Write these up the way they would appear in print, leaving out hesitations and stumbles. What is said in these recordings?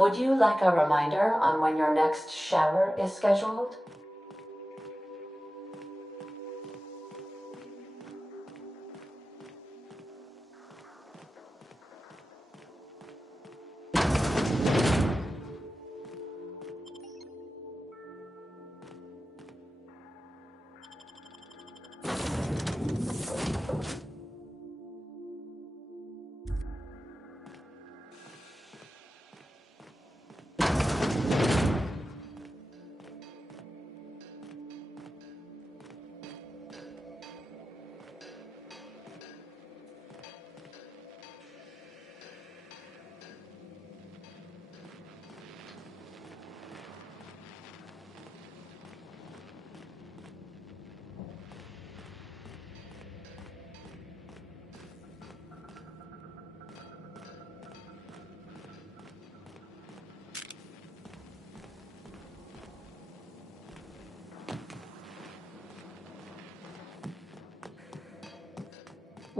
Would you like a reminder on when your next shower is scheduled?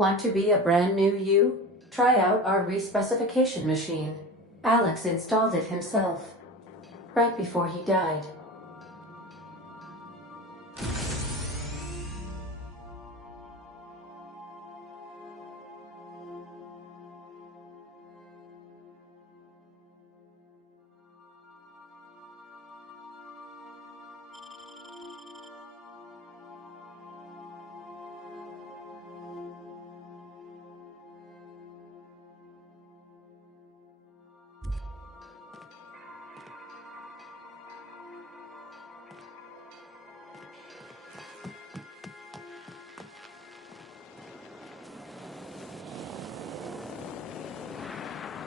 Want to be a brand new you? Try out our respecification machine. Alex installed it himself, right before he died.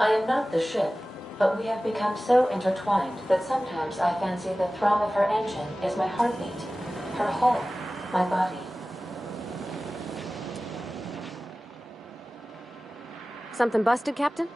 I am not the ship, but we have become so intertwined that sometimes I fancy the thrum of her engine is my heartbeat, her hull, my body. Something busted, Captain?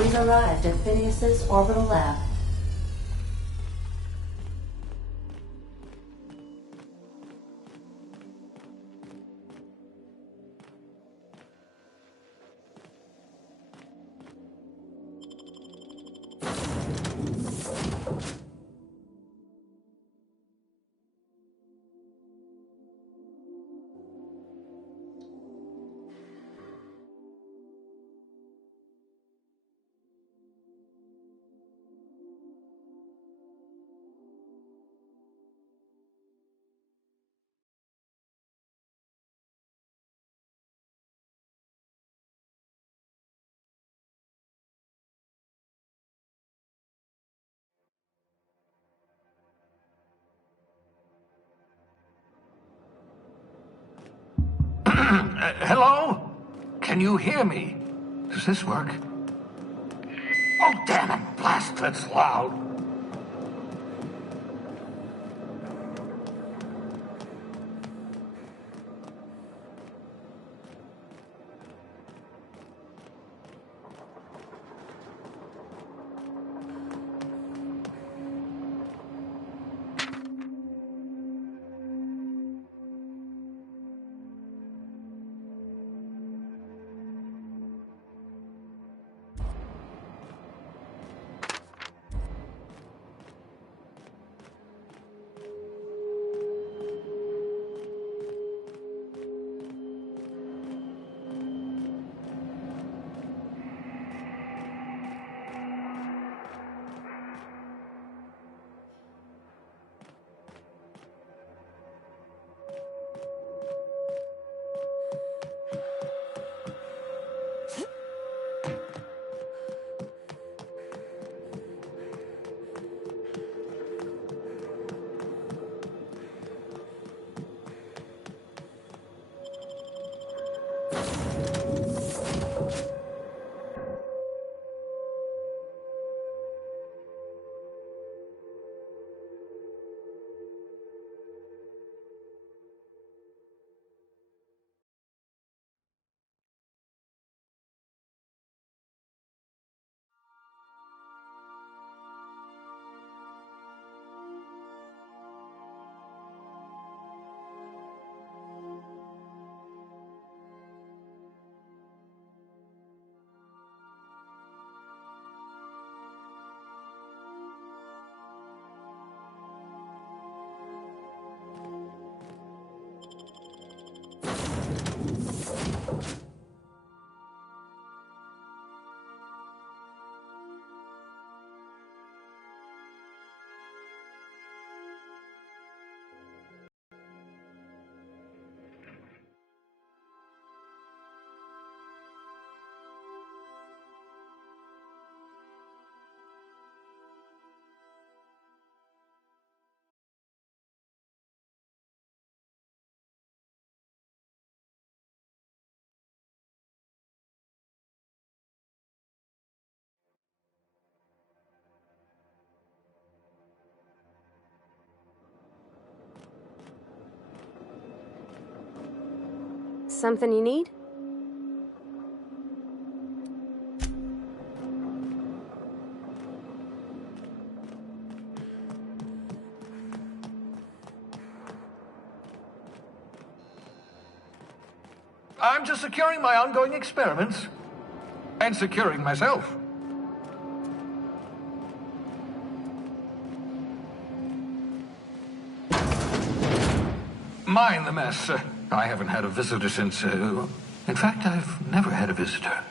We've arrived at Phineas's orbital lab. Hello? Can you hear me? Does this work? Oh, damn it! Blast, that's loud. Something you need? I'm just securing my ongoing experiments. And securing myself. Mind the mess. I haven't had a visitor since, in fact, I've never had a visitor.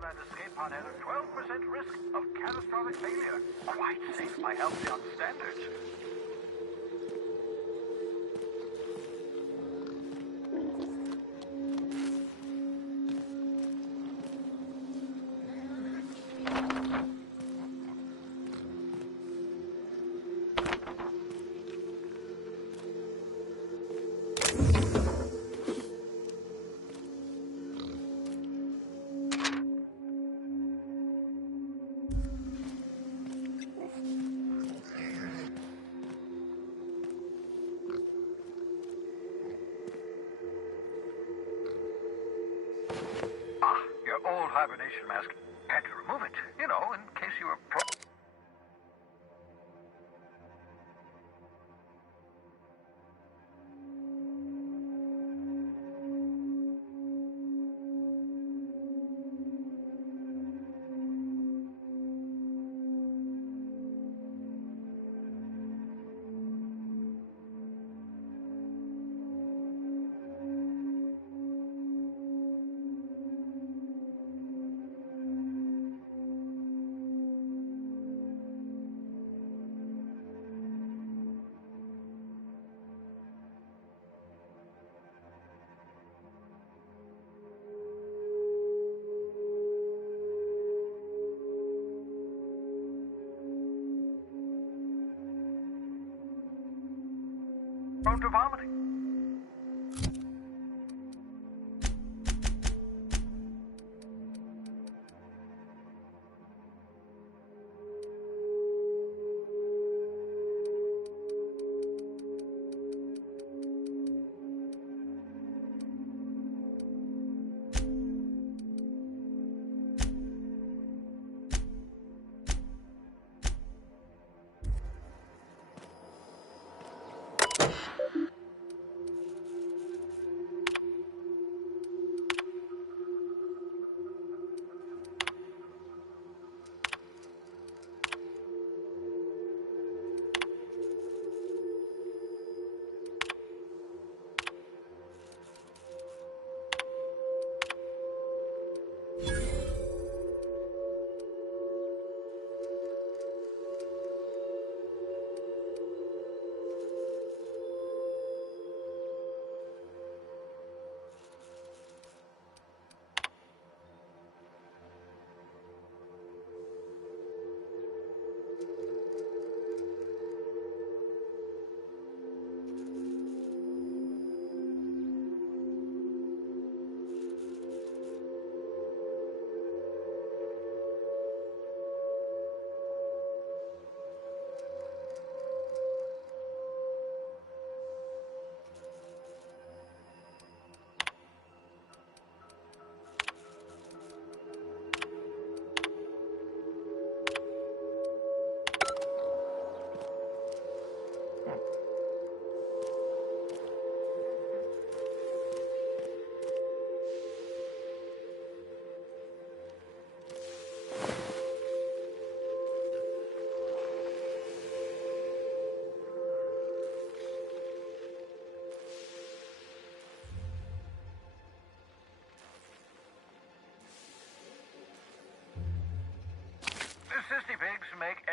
That escape pod has a 12% risk of catastrophic failure. Quite safe by Halcyon standards. Your old hibernation mask. Had to remove it, you know, in case you were prone to vomiting.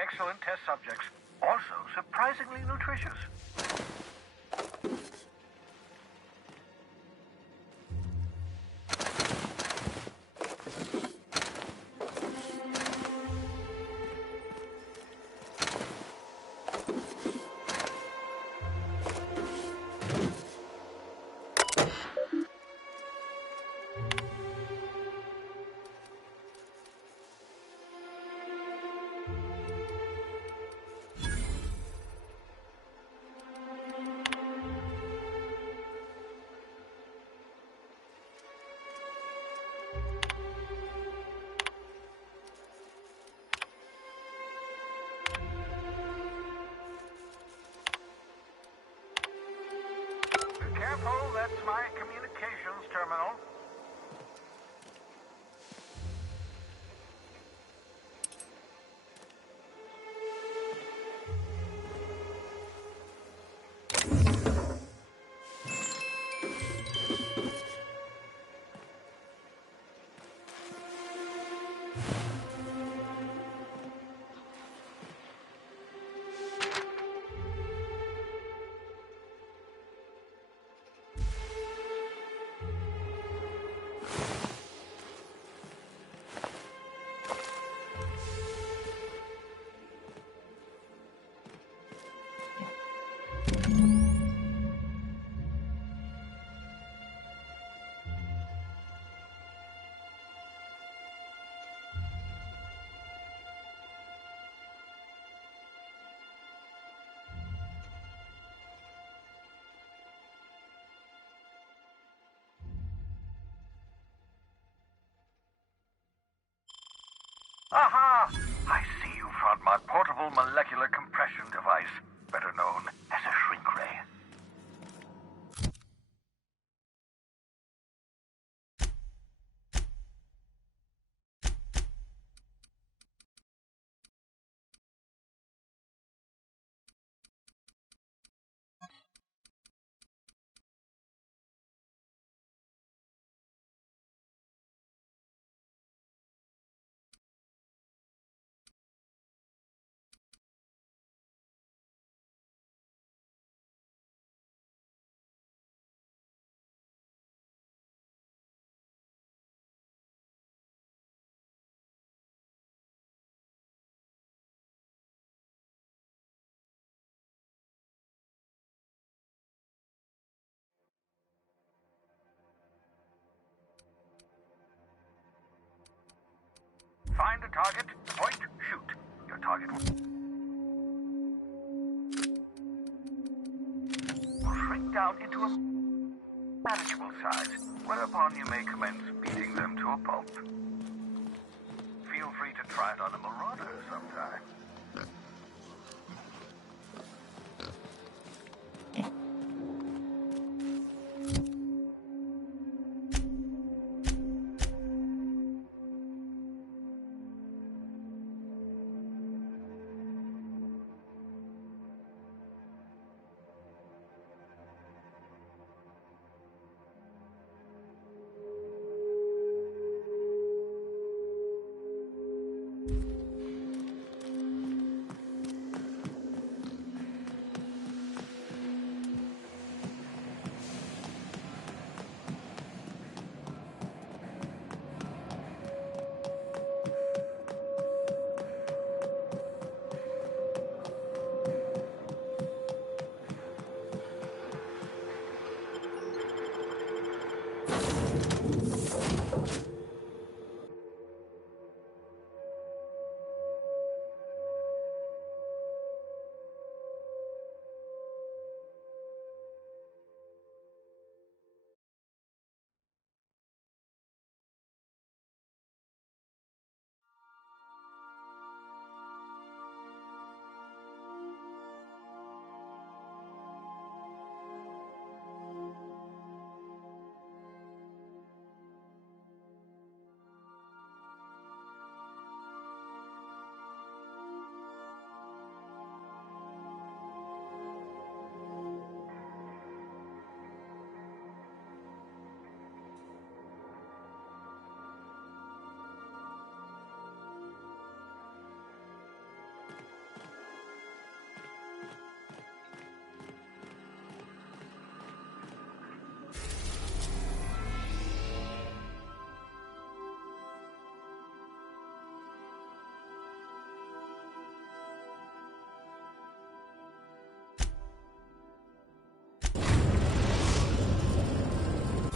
excellent test subjects. Also surprisingly nutritious. Careful, that's my communications terminal. Aha! I see you found my portable molecular compression device, better known as a shrink ray. Find a target, point, shoot. Your target will shrink down into a manageable size, whereupon you may commence beating them to a pulp. Feel free to try it on a marauder sometime.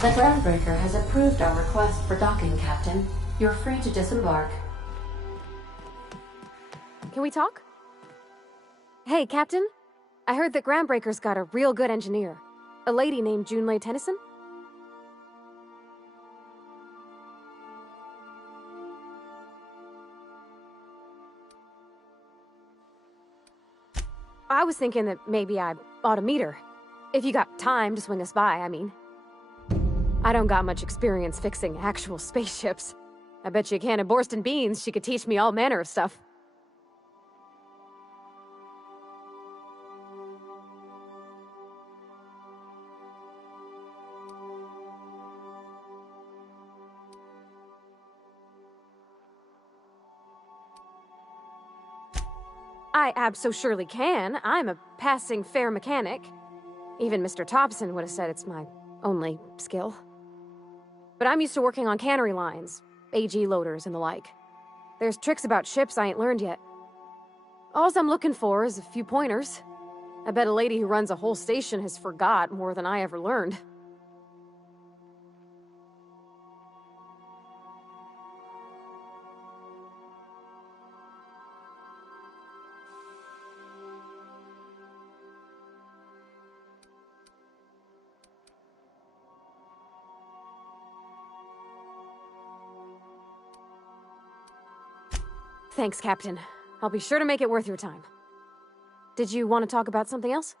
The groundbreaker has approved our request for docking, Captain. You're free to disembark. Can we talk? Hey, Captain. I heard that Groundbreaker's got a real good engineer. A lady named Junlei Tennyson? I was thinking that maybe I ought to meet her. If you got time to swing us by, I mean. I don't got much experience fixing actual spaceships. I bet you a can of Borston beans she could teach me all manner of stuff. I abso-surely can. I'm a passing fair mechanic. Even Mr. Thompson would have said it's my only skill. But I'm used to working on cannery lines, AG loaders and the like. There's tricks about ships I ain't learned yet. Alls I'm looking for is a few pointers. I bet a lady who runs a whole station has forgot more than I ever learned. Thanks, Captain. I'll be sure to make it worth your time. Did you want to talk about something else?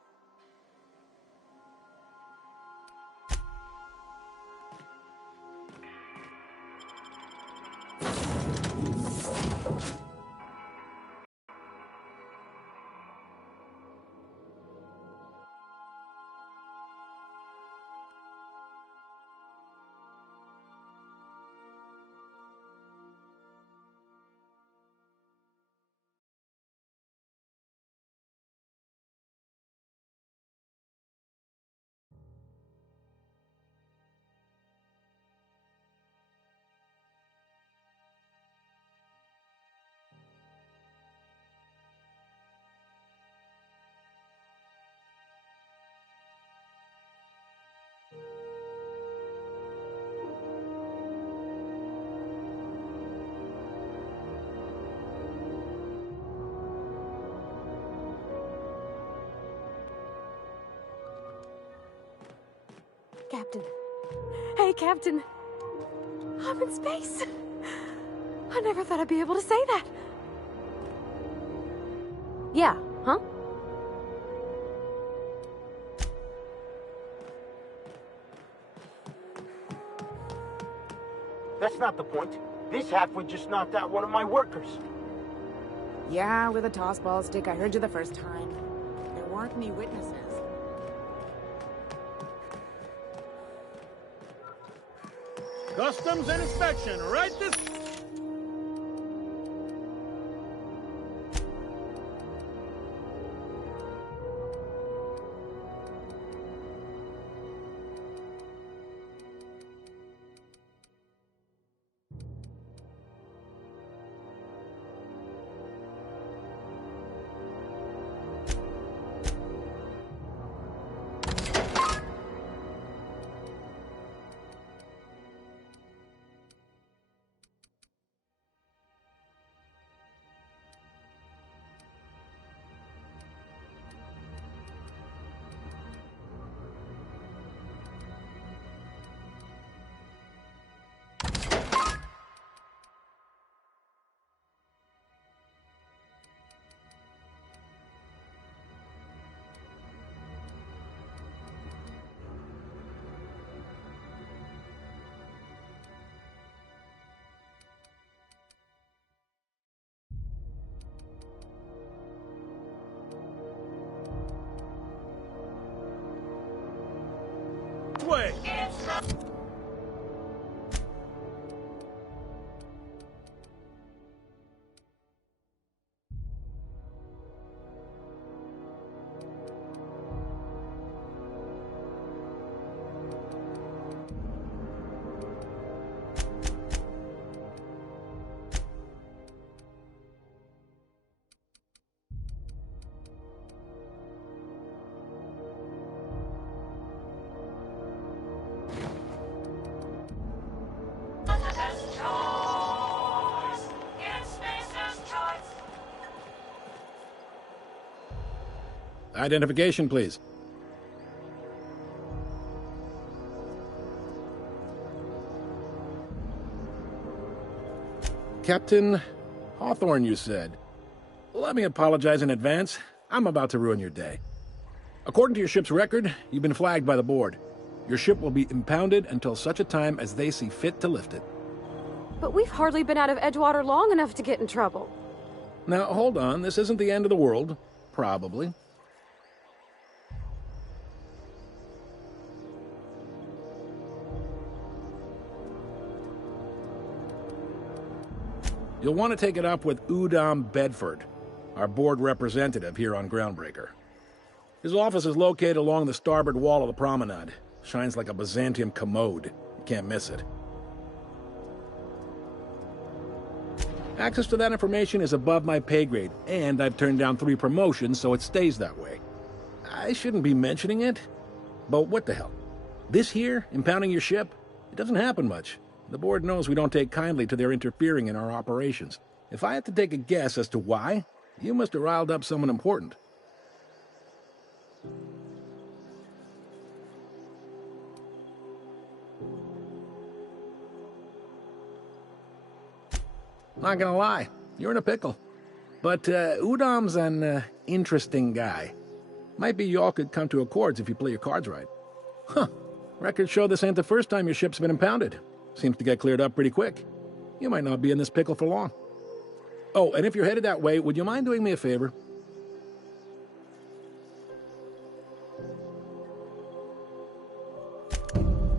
Captain. Hey, Captain. I'm in space. I never thought I'd be able to say that. Yeah, huh? That's not the point. This halfwit just knocked out one of my workers. Yeah, with a toss ball stick. I heard you the first time. There weren't any witnesses. Customs and inspection, right this... Identification, please. Captain Hawthorne, you said. Let me apologize in advance. I'm about to ruin your day. According to your ship's record, you've been flagged by the board. Your ship will be impounded until such a time as they see fit to lift it. But we've hardly been out of Edgewater long enough to get in trouble. Now, hold on. This isn't the end of the world. Probably. You'll want to take it up with Udom Bedford, our board representative here on Groundbreaker. His office is located along the starboard wall of the promenade. Shines like a Byzantium commode. You can't miss it. Access to that information is above my pay grade, and I've turned down 3 promotions, so it stays that way. I shouldn't be mentioning it, but what the hell? This here, impounding your ship, it doesn't happen much. The board knows we don't take kindly to their interfering in our operations. If I had to take a guess as to why, you must have riled up someone important. Not gonna lie, you're in a pickle. But Udom's an interesting guy. Might be y'all could come to accords if you play your cards right. Huh. Records show this ain't the first time your ship's been impounded. Seems to get cleared up pretty quick. You might not be in this pickle for long. Oh, and if you're headed that way, would you mind doing me a favor?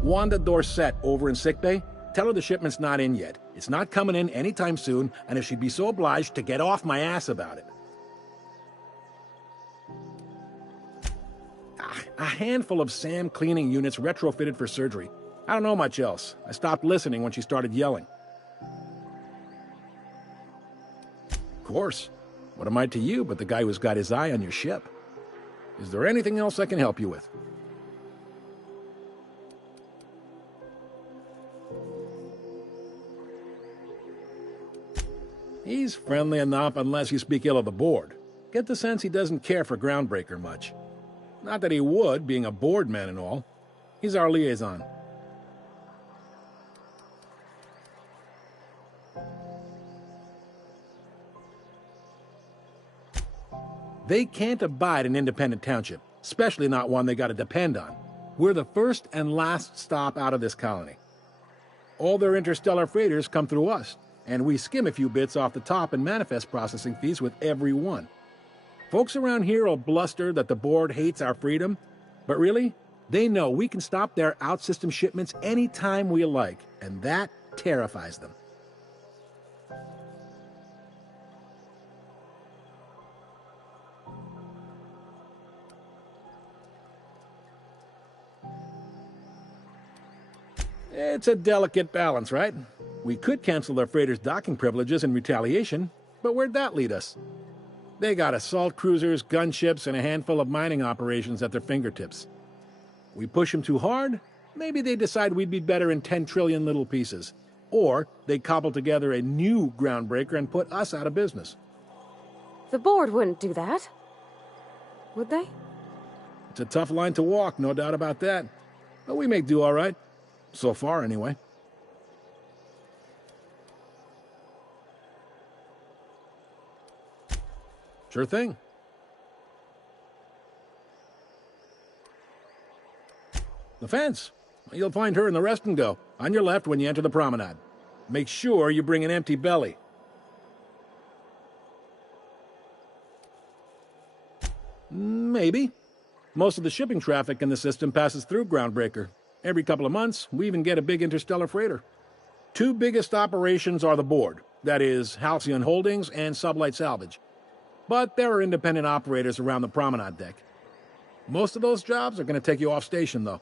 Wanda Dorset over in sickbay, tell her the shipment's not in yet. It's not coming in anytime soon, and if she'd be so obliged to get off my ass about it. A handful of SAM cleaning units retrofitted for surgery. I don't know much else. I stopped listening when she started yelling. Of course. What am I to you but the guy who's got his eye on your ship? Is there anything else I can help you with? He's friendly enough unless you speak ill of the board. Get the sense he doesn't care for Groundbreaker much. Not that he would, being a board man and all. He's our liaison. They can't abide an independent township, especially not one they gotta depend on. We're the first and last stop out of this colony. All their interstellar freighters come through us, and we skim a few bits off the top in manifest processing fees with every one. Folks around here will bluster that the board hates our freedom, but really, they know we can stop their out-system shipments anytime we like, and that terrifies them. It's a delicate balance, right? We could cancel their freighters' docking privileges in retaliation, but where'd that lead us? They got assault cruisers, gunships, and a handful of mining operations at their fingertips. We push them too hard, maybe they decide we'd be better in 10 trillion little pieces. Or they cobble together a new Groundbreaker and put us out of business. The board wouldn't do that. Would they? It's a tough line to walk, no doubt about that. But we make do all right. So far, anyway. Sure thing. The fence. You'll find her in the rest and go, on your left when you enter the promenade. Make sure you bring an empty belly. Maybe. Most of the shipping traffic in the system passes through Groundbreaker. Every couple of months, we even get a big interstellar freighter. 2 biggest operations are the board, that is, Halcyon Holdings and Sublight Salvage. But there are independent operators around the promenade deck. Most of those jobs are going to take you off station, though.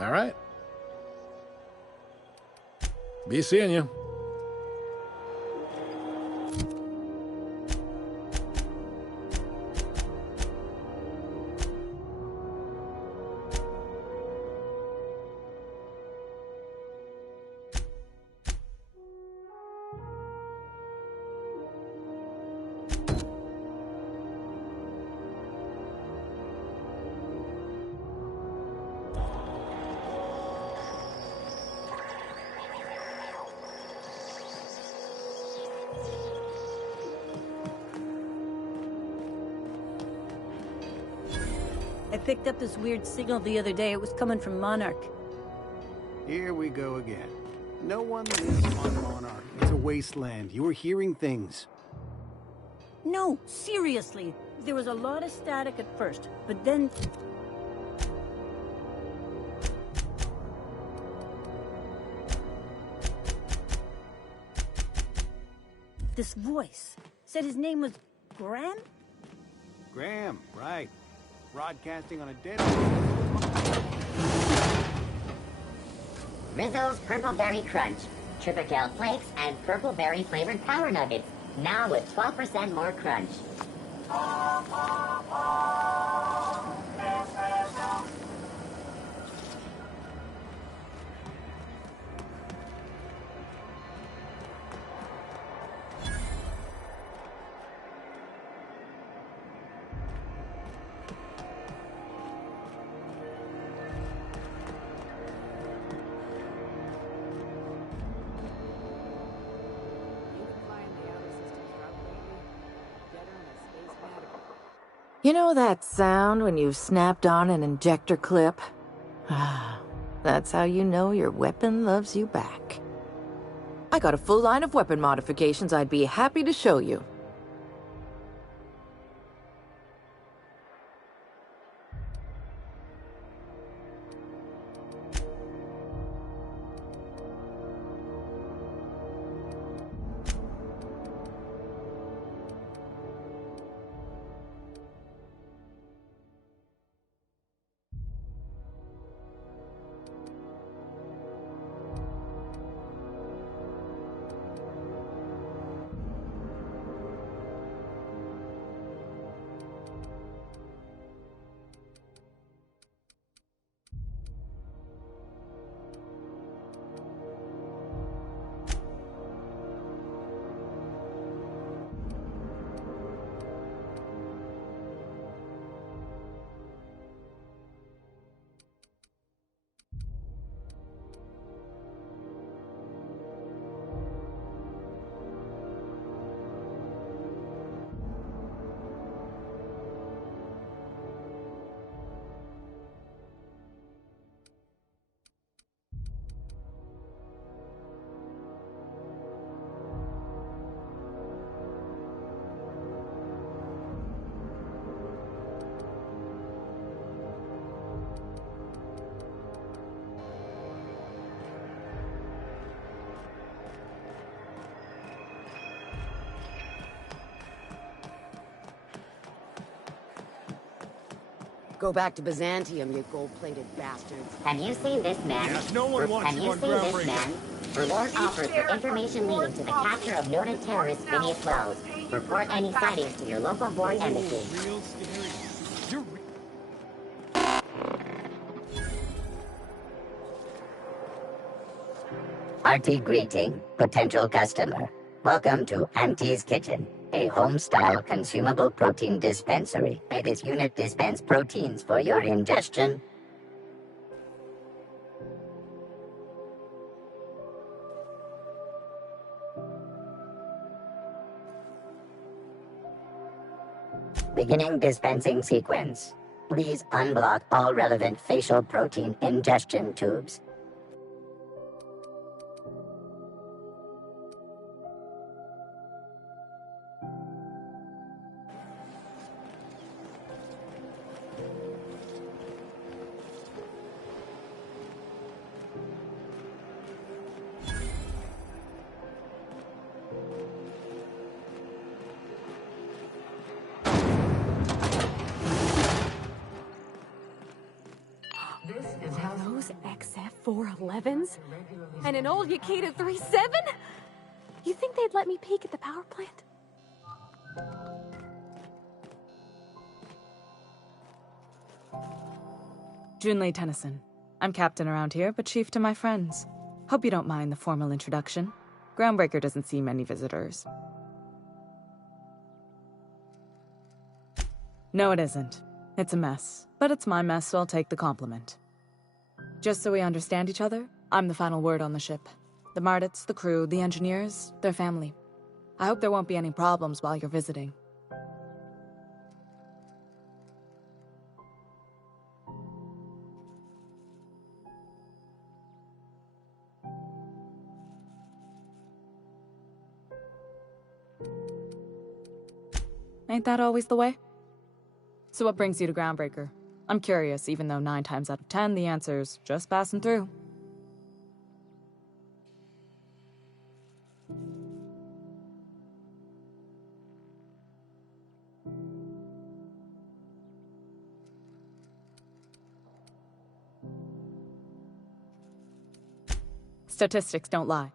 All right. Be seeing you. I picked up this weird signal the other day. It was coming from Monarch. Here we go again. No one lives on Monarch. It's a wasteland. You're hearing things. No, seriously. There was a lot of static at first, but then... this voice said his name was Graham? Graham, right. Broadcasting on a dead... Rizzo's Purple Berry Crunch, Triple Flakes, and Purple Berry flavored Power Nuggets, now with 12% more crunch. You know that sound when you've snapped on an injector clip? That's how you know your weapon loves you back. I got a full line of weapon modifications I'd be happy to show you. Go back to Byzantium, you gold-plated bastards. Have you seen this man? Yes, no one wants Have you you on seen this groundbreaking. man? Reward offered for information leading to the capture of noted terrorist Phineas Wells. Report any sightings to your local board embassy. Real scary. You're Hearty greeting, potential customer. Welcome to Auntie's Kitchen, a home-style consumable protein dispensary. May this unit dispense proteins for your ingestion. Beginning dispensing sequence. Please unblock all relevant facial protein ingestion tubes. Those XF411s? And an old Yakita 37? You think they'd let me peek at the power plant? Junlei Tennyson. I'm captain around here, but chief to my friends. Hope you don't mind the formal introduction. Groundbreaker doesn't see many visitors. No, it isn't. It's a mess. But it's my mess, so I'll take the compliment. Just so we understand each other, I'm the final word on the ship. The Mardits, the crew, the engineers, their family. I hope there won't be any problems while you're visiting. Ain't that always the way? So what brings you to Groundbreaker? I'm curious, even though 9 times out of 10 the answer's just passing through. Statistics don't lie.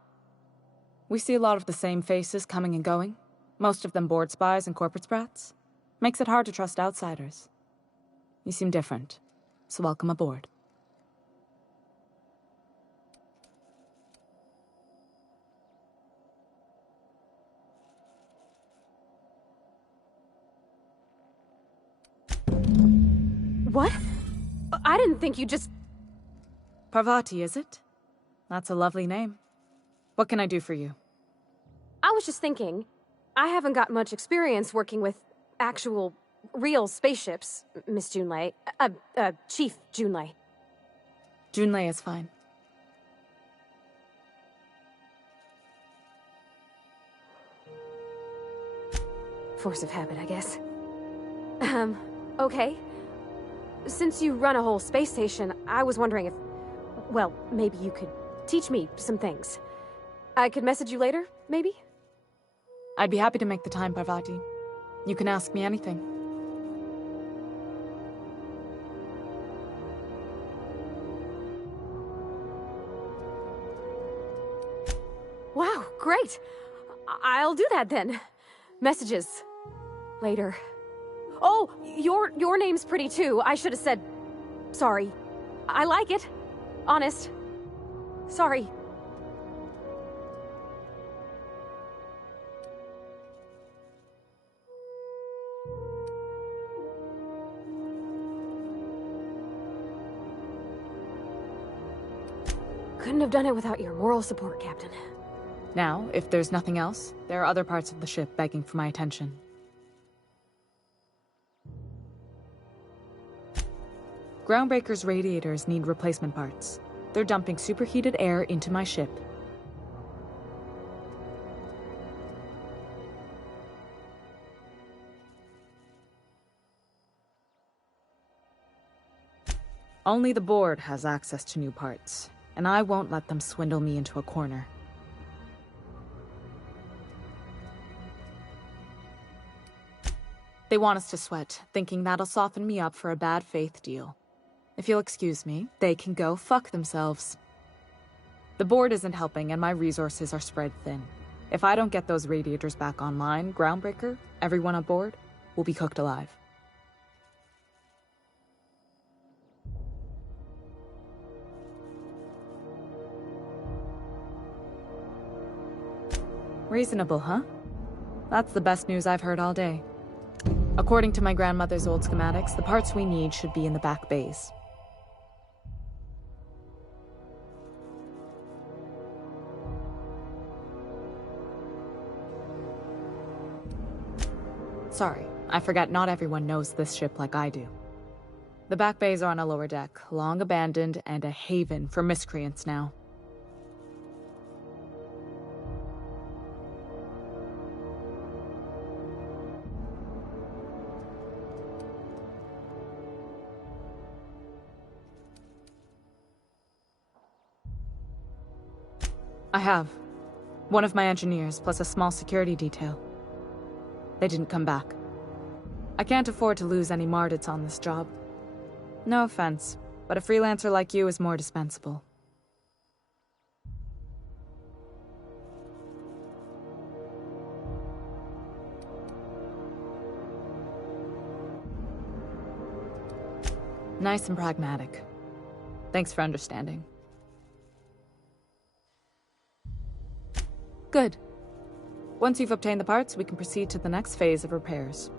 We see a lot of the same faces coming and going, most of them board spies and corporate sprats. Makes it hard to trust outsiders. You seem different, so welcome aboard. What? I didn't think you just... Parvati, is it? That's a lovely name. What can I do for you? I was just thinking, I haven't got much experience working with actual, real spaceships, Miss Junlei. Chief Junlei. Junlei is fine. Force of habit, I guess. Okay. Since you run a whole space station, I was wondering if... Well, maybe you could teach me some things. I could message you later, maybe? I'd be happy to make the time, Parvati. You can ask me anything. Wow, great! I'll do that then. Messages. Later. Oh, your name's pretty too. I should have said... Sorry. I like it. Honest. Sorry. Couldn't have done it without your moral support, Captain. Now, if there's nothing else, there are other parts of the ship begging for my attention. Groundbreaker's radiators need replacement parts. They're dumping superheated air into my ship. Only the board has access to new parts, and I won't let them swindle me into a corner. They want us to sweat, thinking that'll soften me up for a bad faith deal. If you'll excuse me, they can go fuck themselves. The board isn't helping and my resources are spread thin. If I don't get those radiators back online, Groundbreaker, everyone aboard, will be cooked alive. Reasonable, huh? That's the best news I've heard all day. According to my grandmother's old schematics, the parts we need should be in the back bays. Sorry, I forgot not everyone knows this ship like I do. The back bays are on a lower deck, long abandoned and a haven for miscreants now. I have. One of my engineers, plus a small security detail. They didn't come back. I can't afford to lose any Mardits on this job. No offense, but a freelancer like you is more dispensable. Nice and pragmatic. Thanks for understanding. Good. Once you've obtained the parts, we can proceed to the next phase of repairs.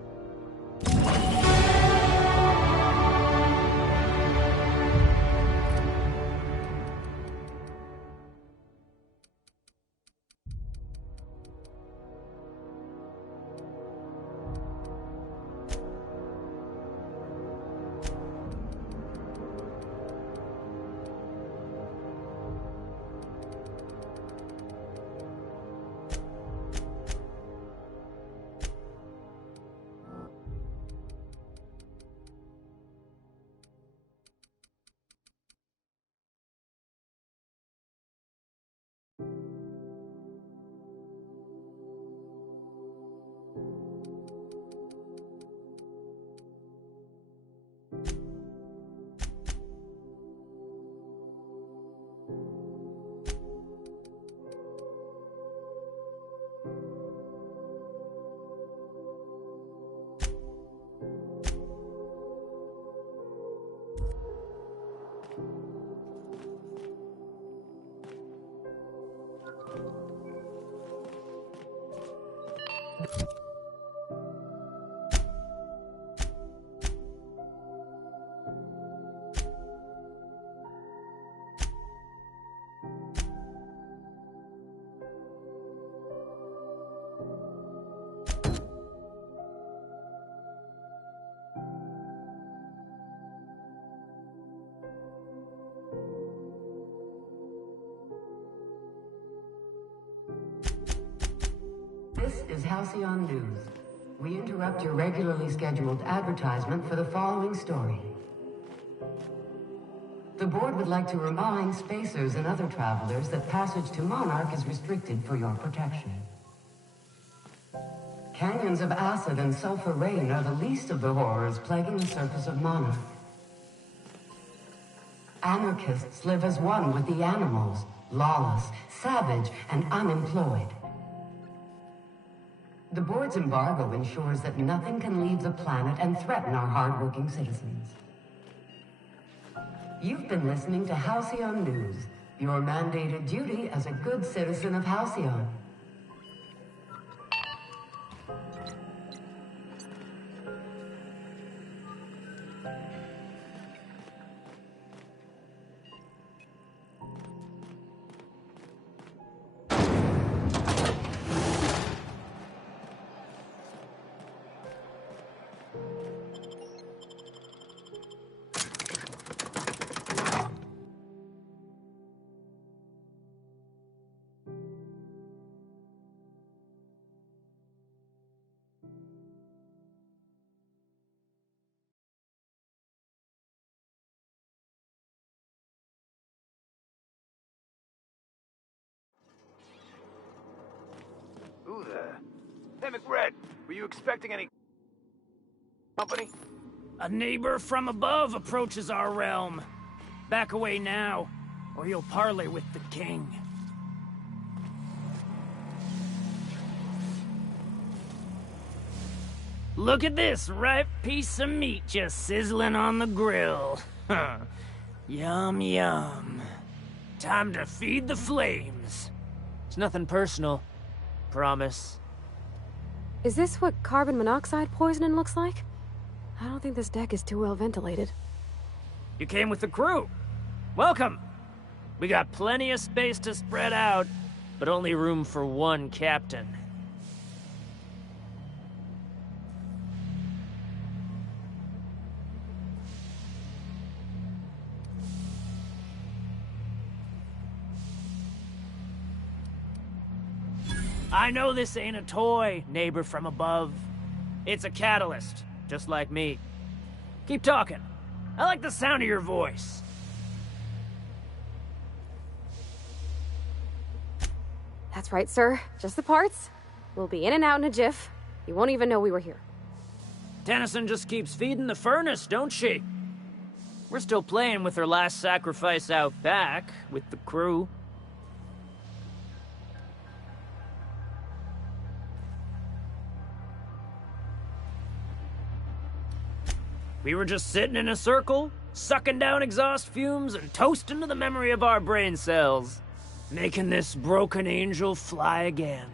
is Halcyon News. We interrupt your regularly scheduled advertisement for the following story. The board would like to remind spacers and other travelers that passage to Monarch is restricted for your protection. Canyons of acid and sulfur rain are the least of the horrors plaguing the surface of Monarch. Anarchists live as one with the animals, lawless, savage, and unemployed. The board's embargo ensures that nothing can leave the planet and threaten our hardworking citizens. You've been listening to Halcyon News, your mandated duty as a good citizen of Halcyon. Who there? Hey, McRed, were you expecting any company? A neighbor from above approaches our realm. Back away now, or you'll parley with the king. Look at this ripe piece of meat just sizzling on the grill. Yum, yum. Time to feed the flames. It's nothing personal. Promise. Is this what carbon monoxide poisoning looks like? I don't think this deck is too well ventilated. You came with the crew. Welcome. We got plenty of space to spread out, but only room for one captain. I know this ain't a toy, neighbor from above. It's a catalyst, just like me. Keep talking. I like the sound of your voice. That's right, sir. Just the parts. We'll be in and out in a jiff. You won't even know we were here. Tennyson just keeps feeding the furnace, don't she? We're still playing with her last sacrifice out back, with the crew. We were just sitting in a circle, sucking down exhaust fumes and toasting to the memory of our brain cells, making this broken angel fly again.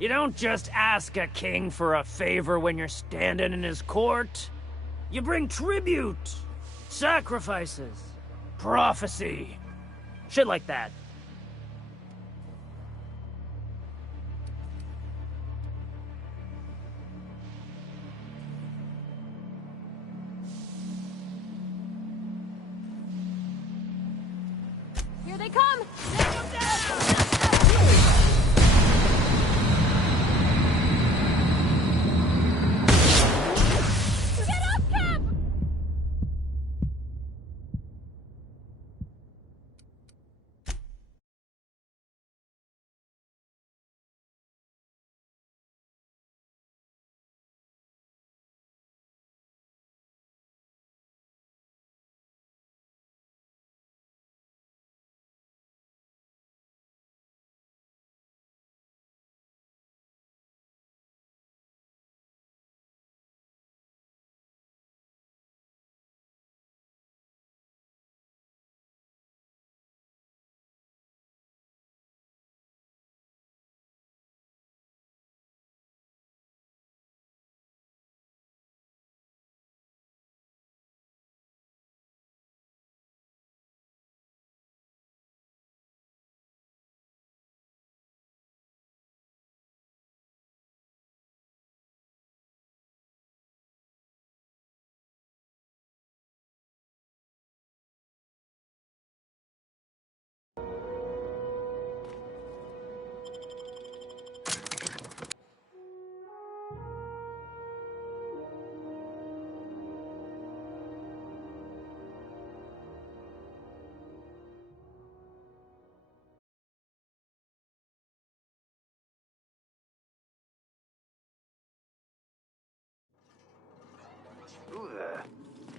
You don't just ask a king for a favor when you're standing in his court. You bring tribute, sacrifices, prophecy, shit like that. Here they come!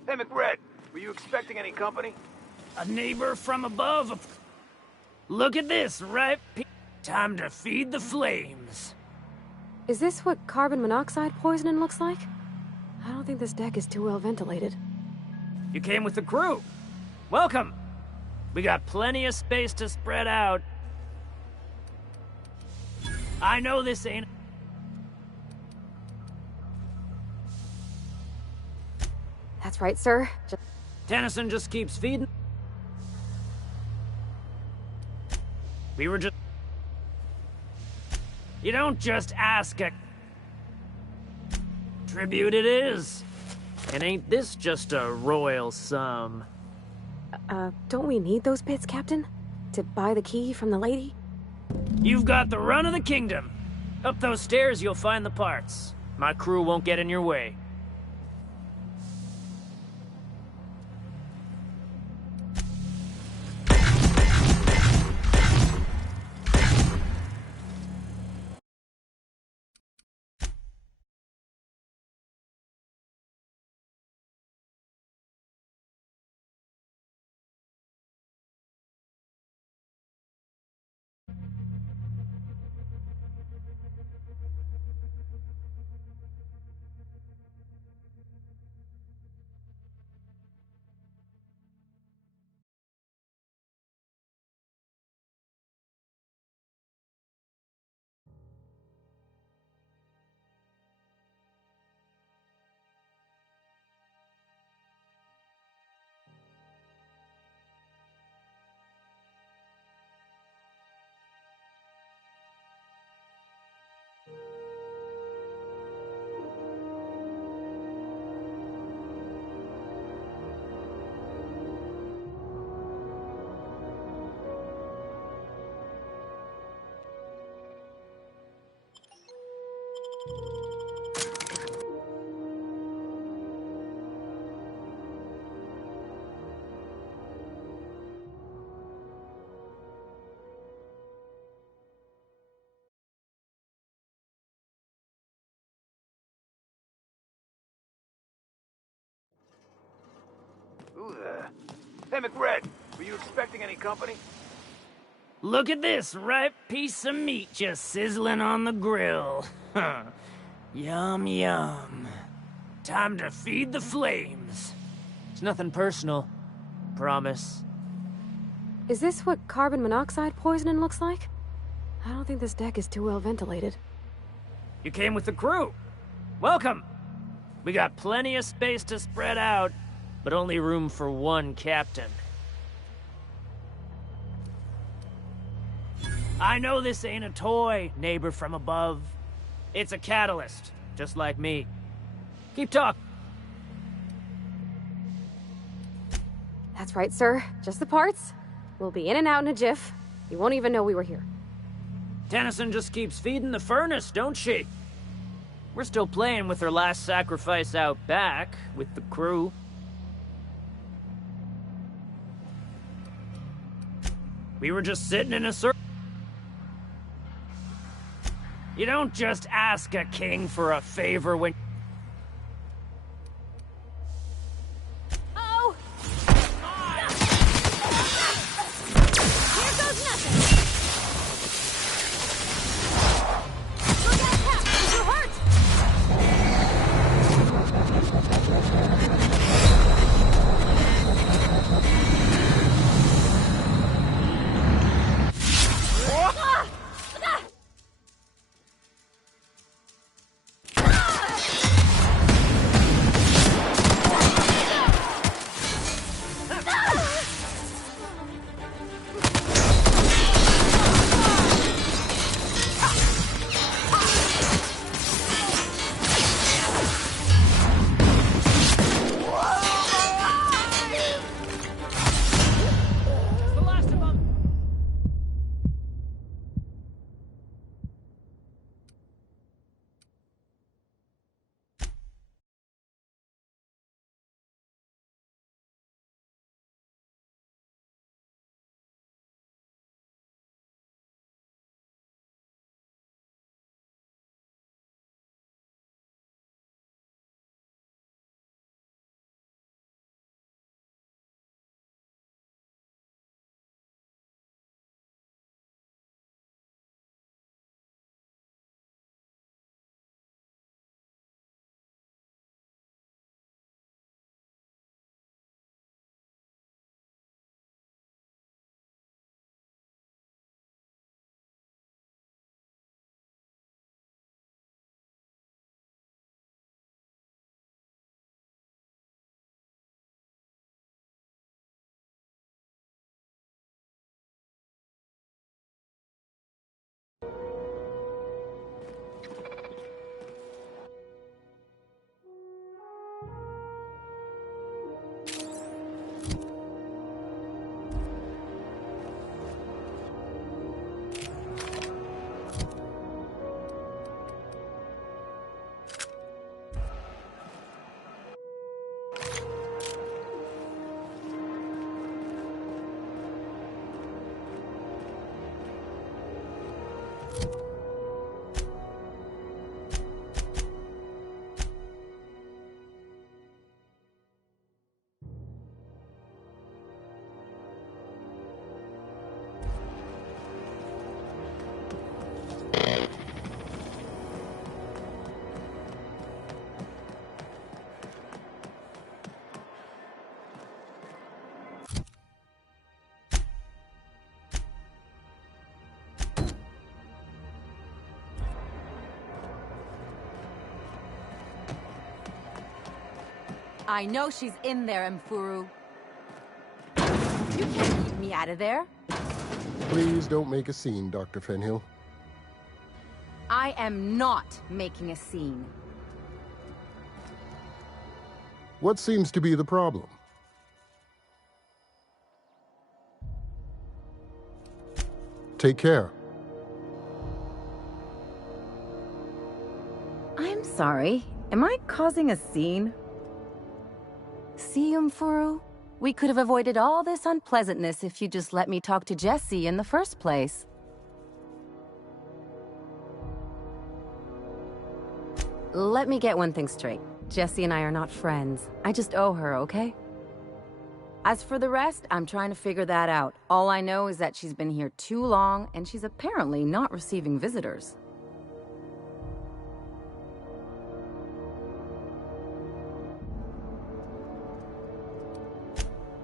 Hey, McRed, were you expecting any company? A neighbor from above. Look at this, right? Time to feed the flames. Is this what carbon monoxide poisoning looks like? I don't think this deck is too well ventilated. You came with the crew. Welcome. We got plenty of space to spread out. I know this ain't... That's right, sir. Tennyson just keeps feeding. We were just... You don't just ask a... Tribute it is. And ain't this just a royal sum? Don't we need those bits, Captain? To buy the key from the lady? You've got the run of the kingdom. Up those stairs, you'll find the parts. My crew won't get in your way. Who the... Hey, McRed, were you expecting any company? Look at this ripe piece of meat just sizzling on the grill. Yum, yum. Time to feed the flames. It's nothing personal. Promise. Is this what carbon monoxide poisoning looks like? I don't think this deck is too well ventilated. You came with the crew. Welcome. We got plenty of space to spread out, but only room for one captain. I know this ain't a toy, neighbor from above. It's a catalyst, just like me. Keep talking. That's right, sir. Just the parts. We'll be in and out in a jiff. You won't even know we were here. Tennyson just keeps feeding the furnace, don't she? We're still playing with her last sacrifice out back, with the crew. We were just sitting in a circle. You don't just ask a king for a favor when... Oh! Here goes nothing! Look out, Cap! You're hurt! Ah! I know she's in there, Mfuru. You can't keep me out of there. Please don't make a scene, Dr. Fenhill. I am not making a scene. What seems to be the problem? Take care. I'm sorry. Am I causing a scene? See, Mfuru? We could have avoided all this unpleasantness if you just let me talk to Jesse in the first place. Let me get one thing straight. Jesse and I are not friends. I just owe her, okay? As for the rest, I'm trying to figure that out. All I know is that she's been here too long, and she's apparently not receiving visitors.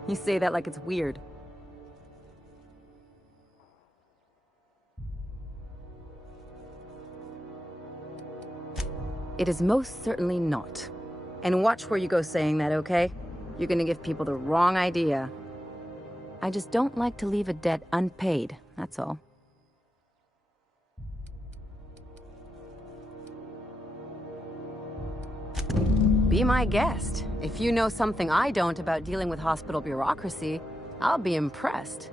You say that like it's weird. It is most certainly not. And watch where you go saying that, okay? You're gonna give people the wrong idea. I just don't like to leave a debt unpaid, that's all. Be my guest. If you know something I don't about dealing with hospital bureaucracy, I'll be impressed.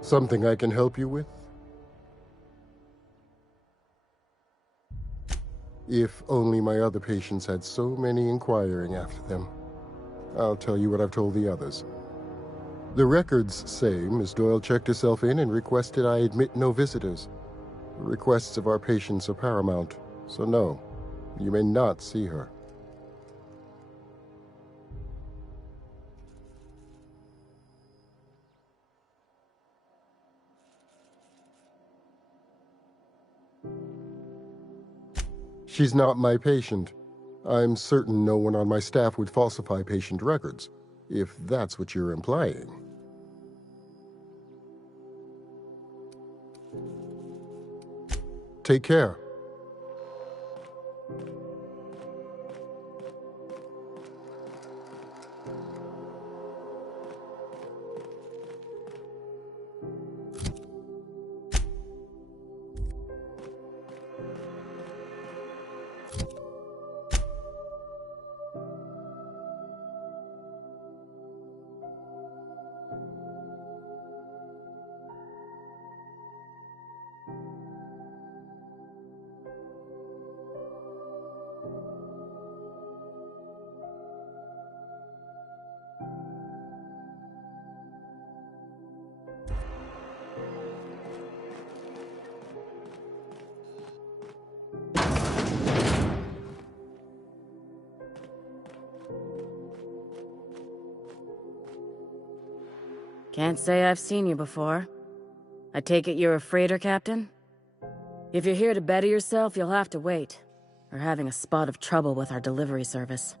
Something I can help you with? If only my other patients had so many inquiring after them. I'll tell you what I've told the others. The records say Miss Doyle checked herself in and requested I admit no visitors. The requests of our patients are paramount, so no, you may not see her. She's not my patient. I'm certain no one on my staff would falsify patient records, if that's what you're implying. Take care. Can't say I've seen you before. I take it you're a freighter captain? If you're here to better yourself, you'll have to wait. We're having a spot of trouble with our delivery service.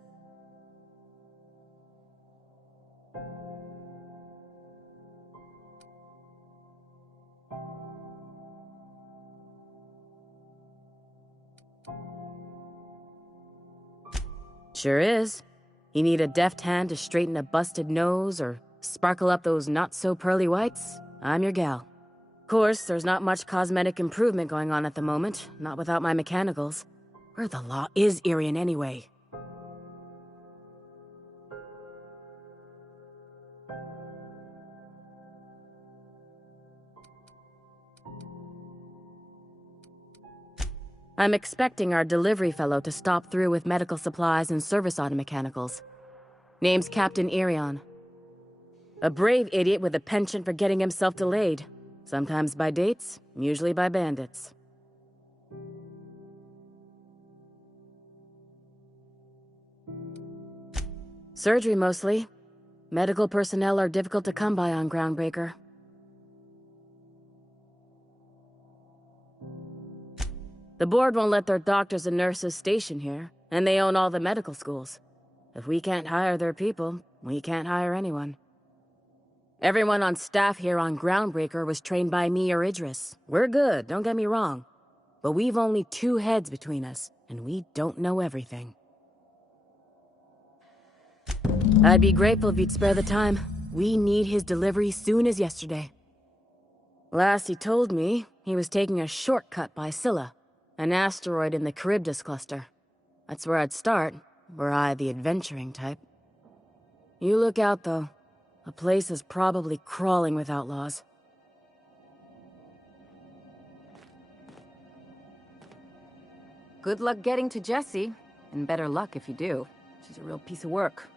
Sure is. You need a deft hand to straighten a busted nose or sparkle up those not-so-pearly whites? I'm your gal. Of course, there's not much cosmetic improvement going on at the moment, not without my mechanicals. Where the law is Irian anyway? I'm expecting our delivery fellow to stop through with medical supplies and service auto mechanicals. Name's Captain Irian. A brave idiot with a penchant for getting himself delayed. Sometimes by dates, usually by bandits. Surgery mostly. Medical personnel are difficult to come by on Groundbreaker. The board won't let their doctors and nurses station here, and they own all the medical schools. If we can't hire their people, we can't hire anyone. Everyone on staff here on Groundbreaker was trained by me or Idris. We're good, don't get me wrong. But we've only 2 heads between us, and we don't know everything. I'd be grateful if you'd spare the time. We need his delivery soon as yesterday. Last he told me, he was taking a shortcut by Scylla, an asteroid in the Charybdis cluster. That's where I'd start, were I the adventuring type. You look out, though. The place is probably crawling with outlaws. Good luck getting to Jessie, and better luck if you do. She's a real piece of work.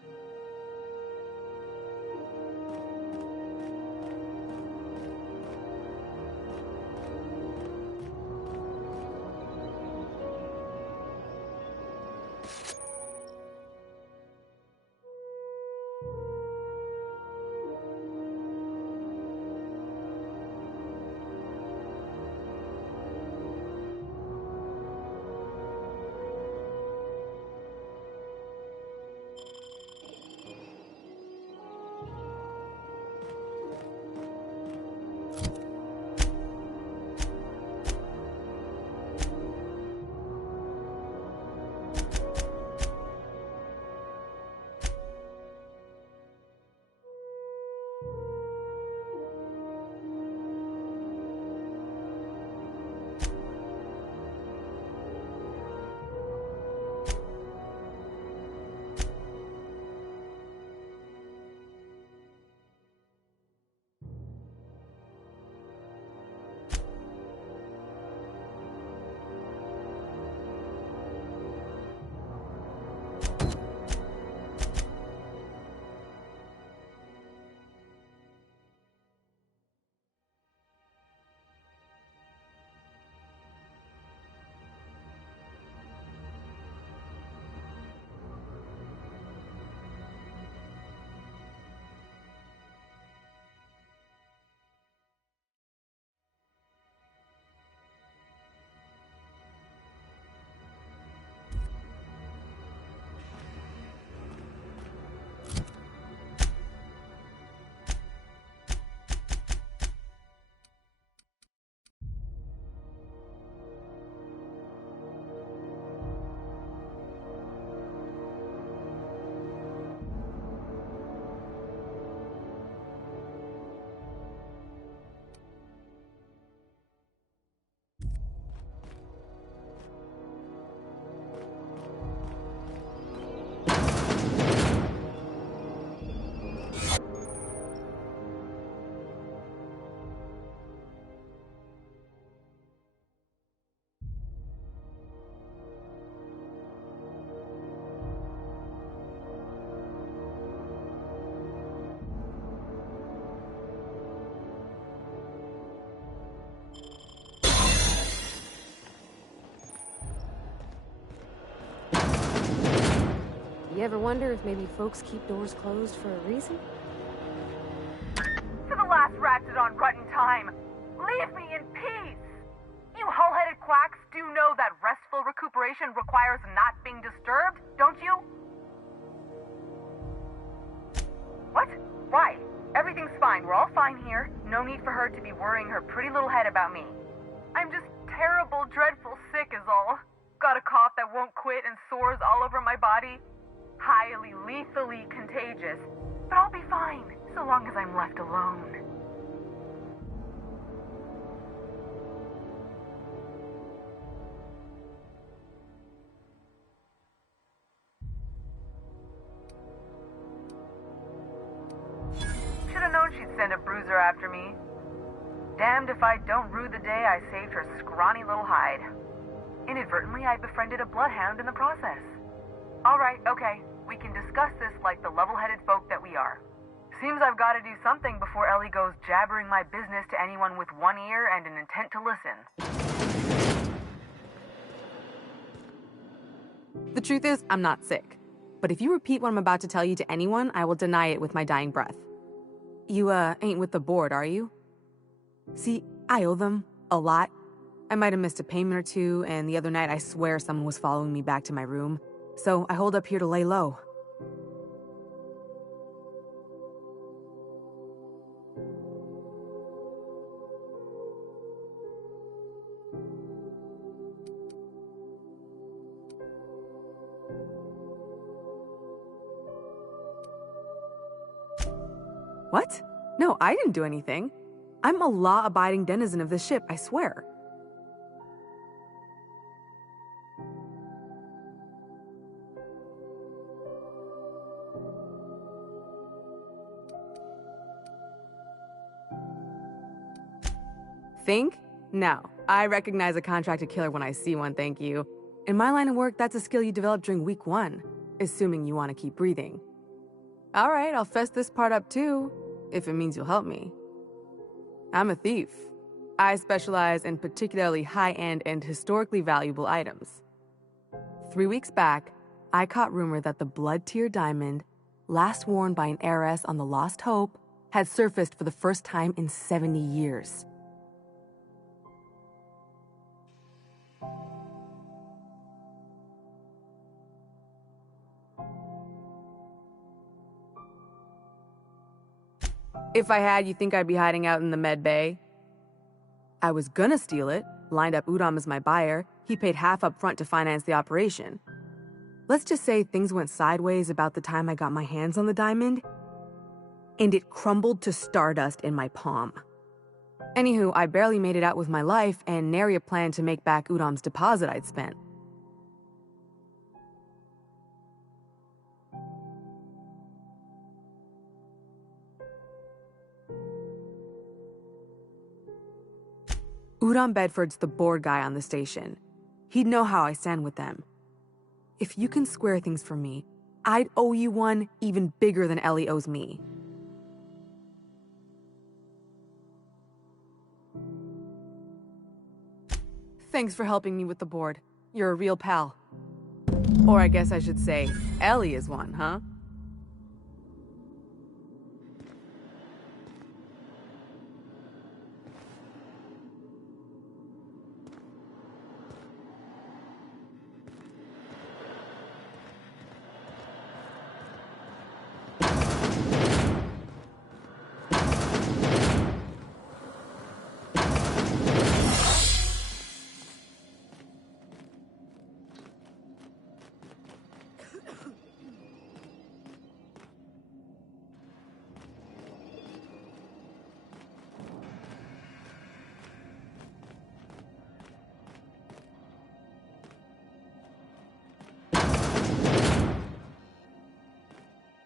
You ever wonder if maybe folks keep doors closed for a reason? To the last ratchet on Rutton time, leave me in peace! You hull-headed quacks do know that restful recuperation requires not being disturbed, don't you? What? Why? Everything's fine. We're all fine here. No need for her to be worrying her pretty little head about me. I'm just terrible, dreadful sick is all. Got a cough that won't quit and sores all over my body. Highly, lethally contagious. But I'll be fine, so long as I'm left alone. Should've known she'd send a bruiser after me. Damned if I don't rue the day I saved her scrawny little hide. Inadvertently, I befriended a bloodhound in the process. Alright, okay. We can discuss this like the level-headed folk that we are. Seems I've got to do something before Ellie goes jabbering my business to anyone with one ear and an intent to listen. The truth is, I'm not sick. But if you repeat what I'm about to tell you to anyone, I will deny it with my dying breath. You, ain't with the board, are you? See, I owe them a lot. I might have missed a payment or two, and the other night I swear someone was following me back to my room. So I hold up here to lay low. What? No, I didn't do anything. I'm a law-abiding denizen of this ship, I swear. Think? No. I recognize a contracted killer when I see one, thank you. In my line of work, that's a skill you develop during week 1, assuming you want to keep breathing. All right, I'll fess this part up too, if it means you'll help me. I'm a thief. I specialize in particularly high-end and historically valuable items. 3 weeks back, I caught rumor that the blood-tier diamond, last worn by an heiress on the Lost Hope, had surfaced for the first time in 70 years. If I had, you think I'd be hiding out in the med bay? I was gonna steal it, lined up Udom as my buyer. He paid half up front to finance the operation. Let's just say things went sideways about the time I got my hands on the diamond, and it crumbled to stardust in my palm. Anywho, I barely made it out with my life, and nary a plan to make back Udom's deposit I'd spent. Udom Bedford's the board guy on the station. He'd know how I stand with them. If you can square things for me, I'd owe you one even bigger than Ellie owes me. Thanks for helping me with the board. You're a real pal. Or I guess I should say, Ellie is one, huh?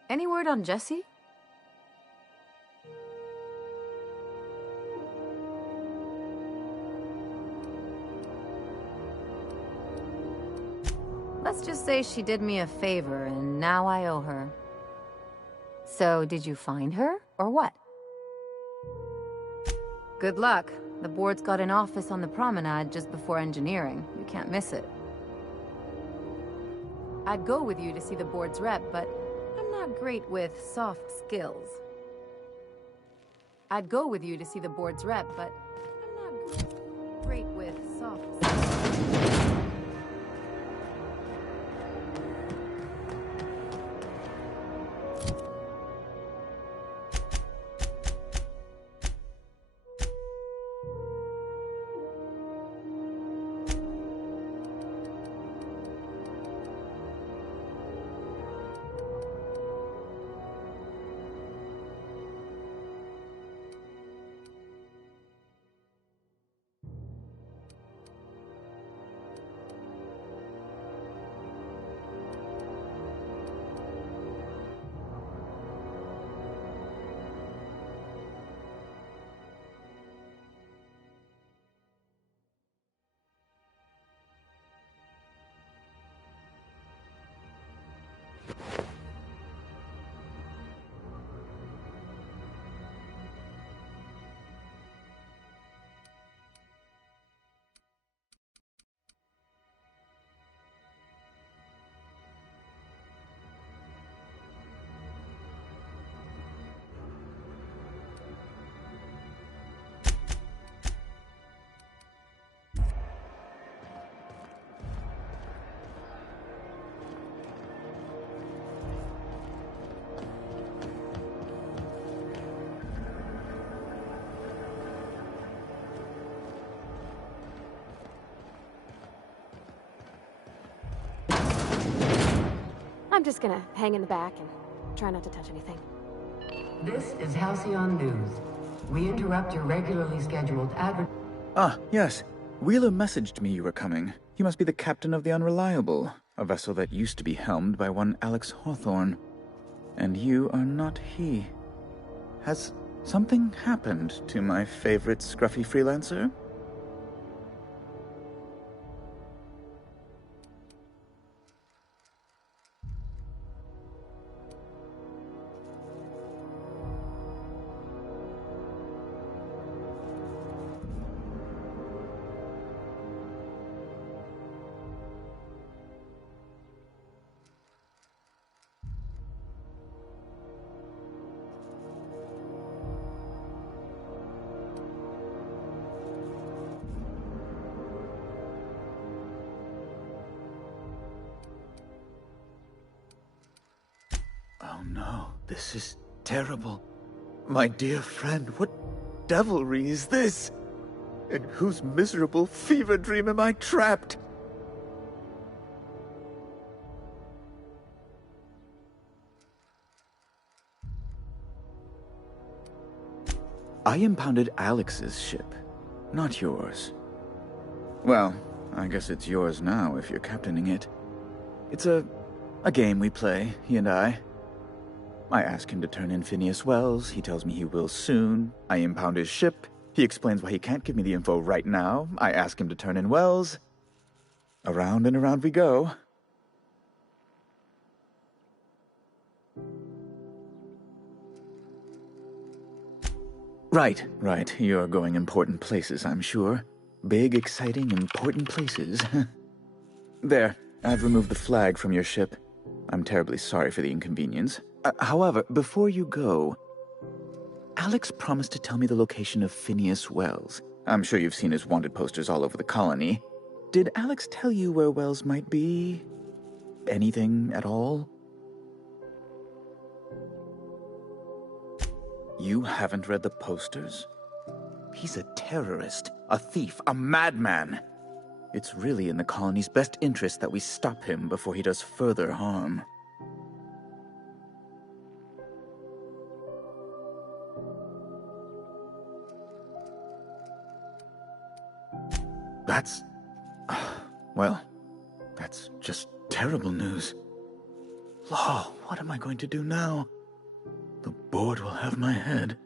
Any word on Jesse? Let's just say she did me a favor, and now I owe her. So, did you find her, or what? Good luck. The board's got an office on the promenade just before engineering. You can't miss it. I'd go with you to see the board's rep, but I'm not great with soft skills. I'd go with you to see the board's rep, but I'm not great with soft skills. I'm just gonna hang in the back and try not to touch anything. This is Halcyon News. We interrupt your regularly scheduled Ah, yes. Wheeler messaged me you were coming. He must be the captain of the Unreliable, a vessel that used to be helmed by one Alex Hawthorne. And you are not he. Has something happened to my favorite scruffy freelancer? Oh no, this is terrible. My dear friend, what devilry is this? In whose miserable fever dream am I trapped? I impounded Alex's ship, not yours. Well, I guess it's yours now if you're captaining it. It's a game we play, he and I. I ask him to turn in Phineas Wells, he tells me he will soon. I impound his ship, he explains why he can't give me the info right now. I ask him to turn in Wells. Around and around we go. Right. You're going important places, I'm sure. Big, exciting, important places. There, I've removed the flag from your ship. I'm terribly sorry for the inconvenience. However, before you go, Alex promised to tell me the location of Phineas Wells. I'm sure you've seen his wanted posters all over the colony. Did Alex tell you where Wells might be? Anything at all? You haven't read the posters? He's a terrorist, a thief, a madman. It's really in the colony's best interest that we stop him before he does further harm. That's just terrible news. Law, what am I going to do now? The board will have my head.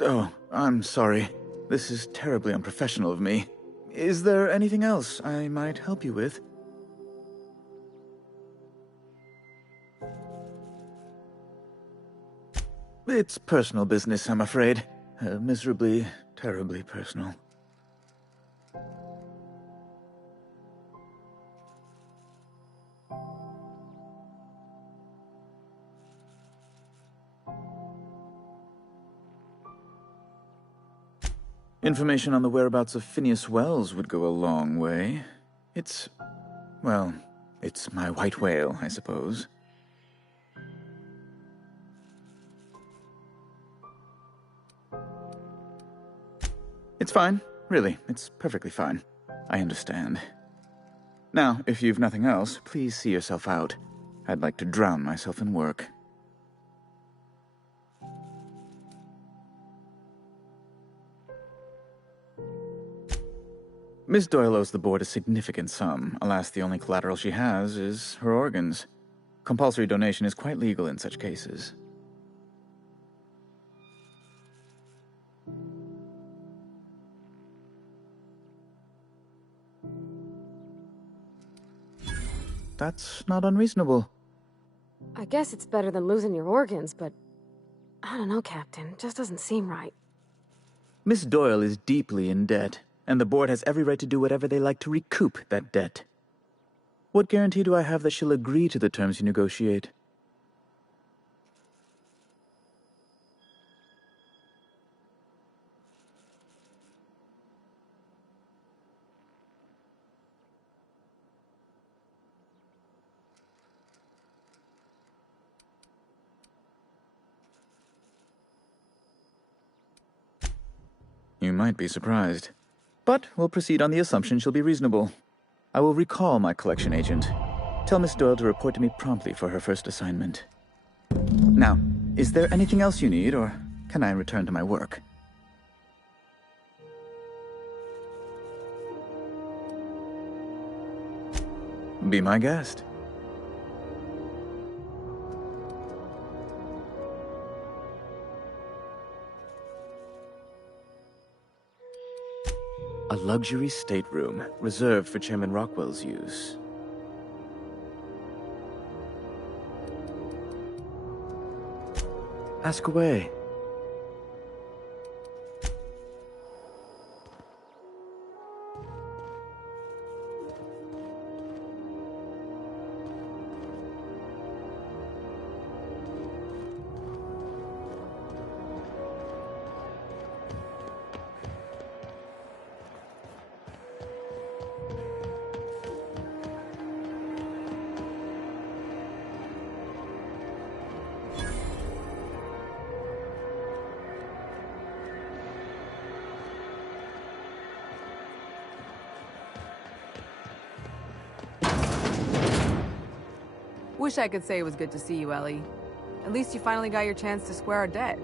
Oh, I'm sorry. This is terribly unprofessional of me. Is there anything else I might help you with? It's personal business, I'm afraid. Miserably, terribly personal. Information on the whereabouts of Phineas Wells would go a long way. It's my white whale, I suppose. It's fine. Really, it's perfectly fine. I understand. Now, if you've nothing else, please see yourself out. I'd like to drown myself in work. Miss Doyle owes the board a significant sum. Alas, the only collateral she has is her organs. Compulsory donation is quite legal in such cases. That's not unreasonable. I guess it's better than losing your organs, but I don't know, Captain. It just doesn't seem right. Miss Doyle is deeply in debt, and the board has every right to do whatever they like to recoup that debt. What guarantee do I have that she'll agree to the terms you negotiate? You might be surprised. But we'll proceed on the assumption she'll be reasonable. I will recall my collection agent. Tell Miss Doyle to report to me promptly for her first assignment. Now, Is there anything else you need, or can I return to my work? Be my guest. A luxury stateroom, reserved for Chairman Rockwell's use. Ask away. Wish I could say it was good to see you, Ellie. At least you finally got your chance to square our debt.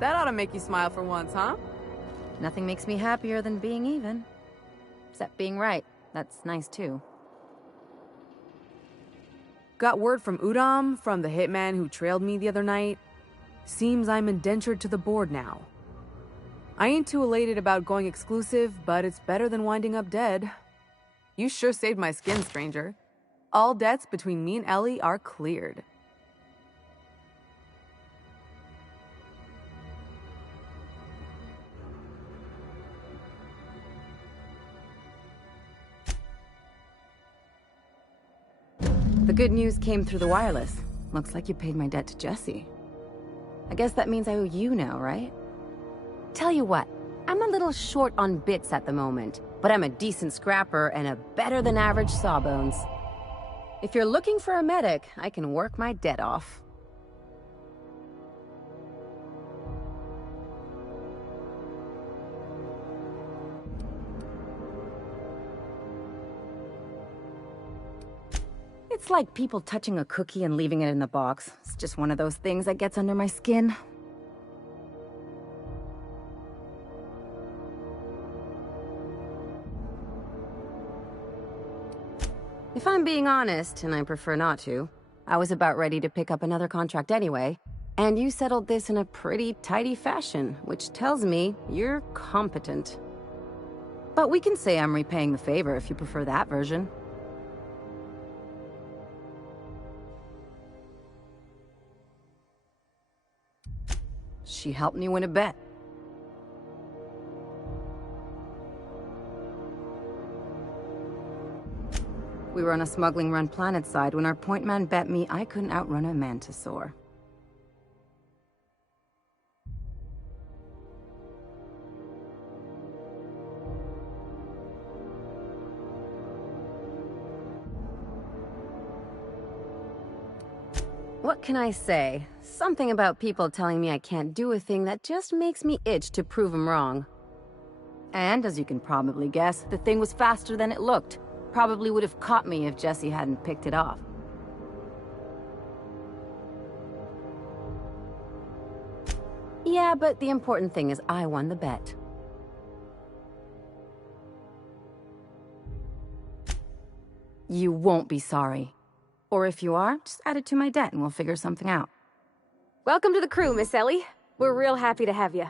That ought to make you smile for once, huh? Nothing makes me happier than being even. Except being right. That's nice, too. Got word from Udom, from the hitman who trailed me the other night. Seems I'm indentured to the board now. I ain't too elated about going exclusive, but it's better than winding up dead. You sure saved my skin, stranger. All debts between me and Ellie are cleared. The good news came through the wireless. Looks like you paid my debt to Jesse. I guess that means I owe you now, right? Tell you what, I'm a little short on bits at the moment, but I'm a decent scrapper and a better-than-average sawbones. If you're looking for a medic, I can work my debt off. It's like people touching a cookie and leaving it in the box. It's just one of those things that gets under my skin. If I'm being honest, and I prefer not to, I was about ready to pick up another contract anyway, and you settled this in a pretty tidy fashion, which tells me you're competent. But we can say I'm repaying the favor if you prefer that version. She helped me win a bet. We were on a smuggling run planetside when our point man bet me I couldn't outrun a mantisaur. What can I say? Something about people telling me I can't do a thing that just makes me itch to prove them wrong. And, as you can probably guess, the thing was faster than it looked. Probably would have caught me if Jesse hadn't picked it off. Yeah, but the important thing is I won the bet. You won't be sorry. Or if you are, just add it to my debt and we'll figure something out. Welcome to the crew, Miss Ellie. We're real happy to have you.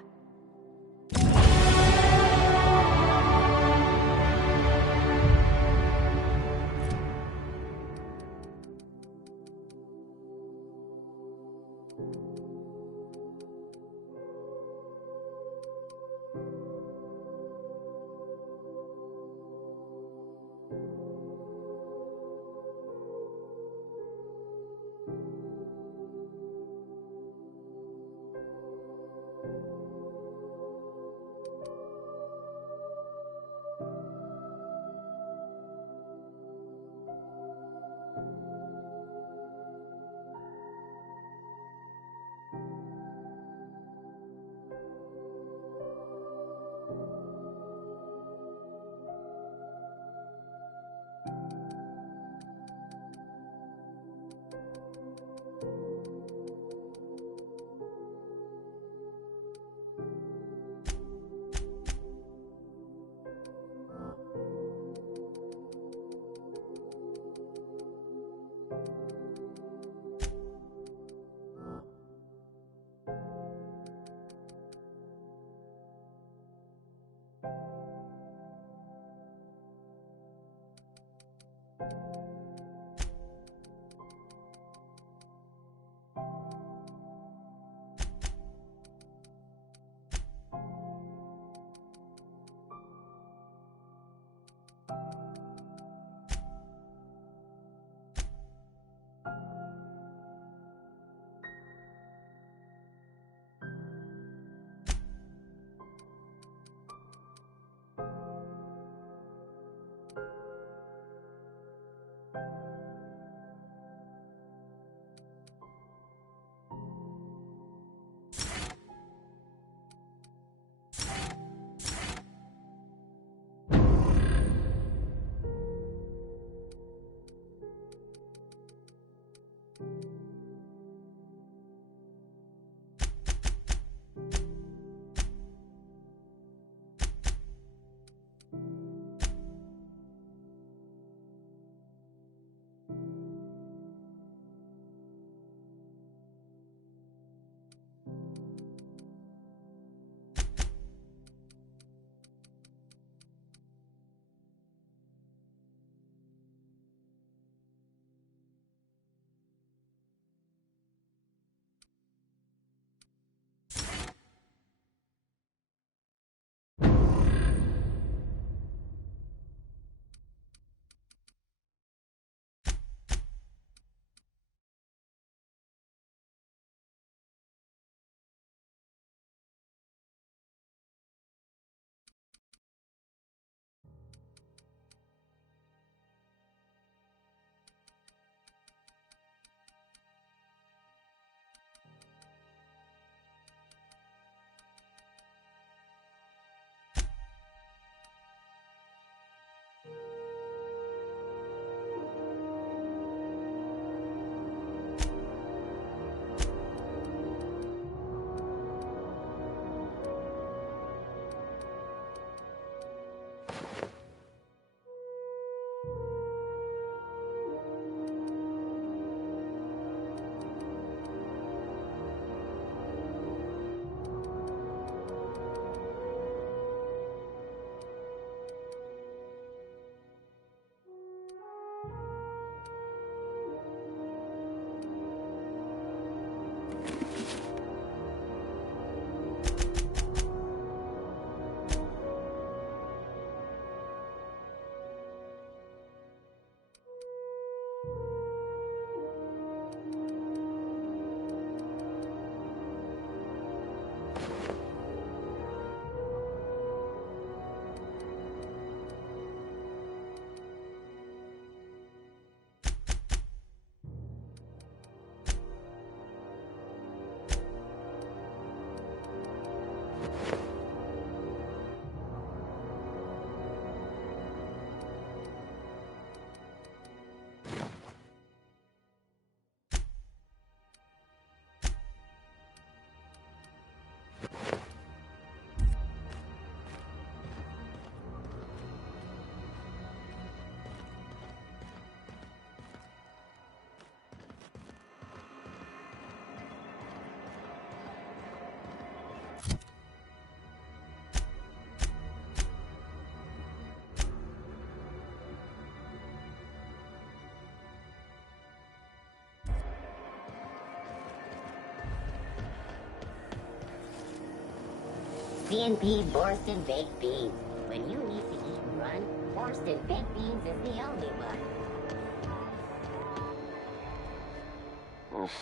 C&P Borston Baked Beans. When you need to eat and run, Borston Baked Beans is the only one.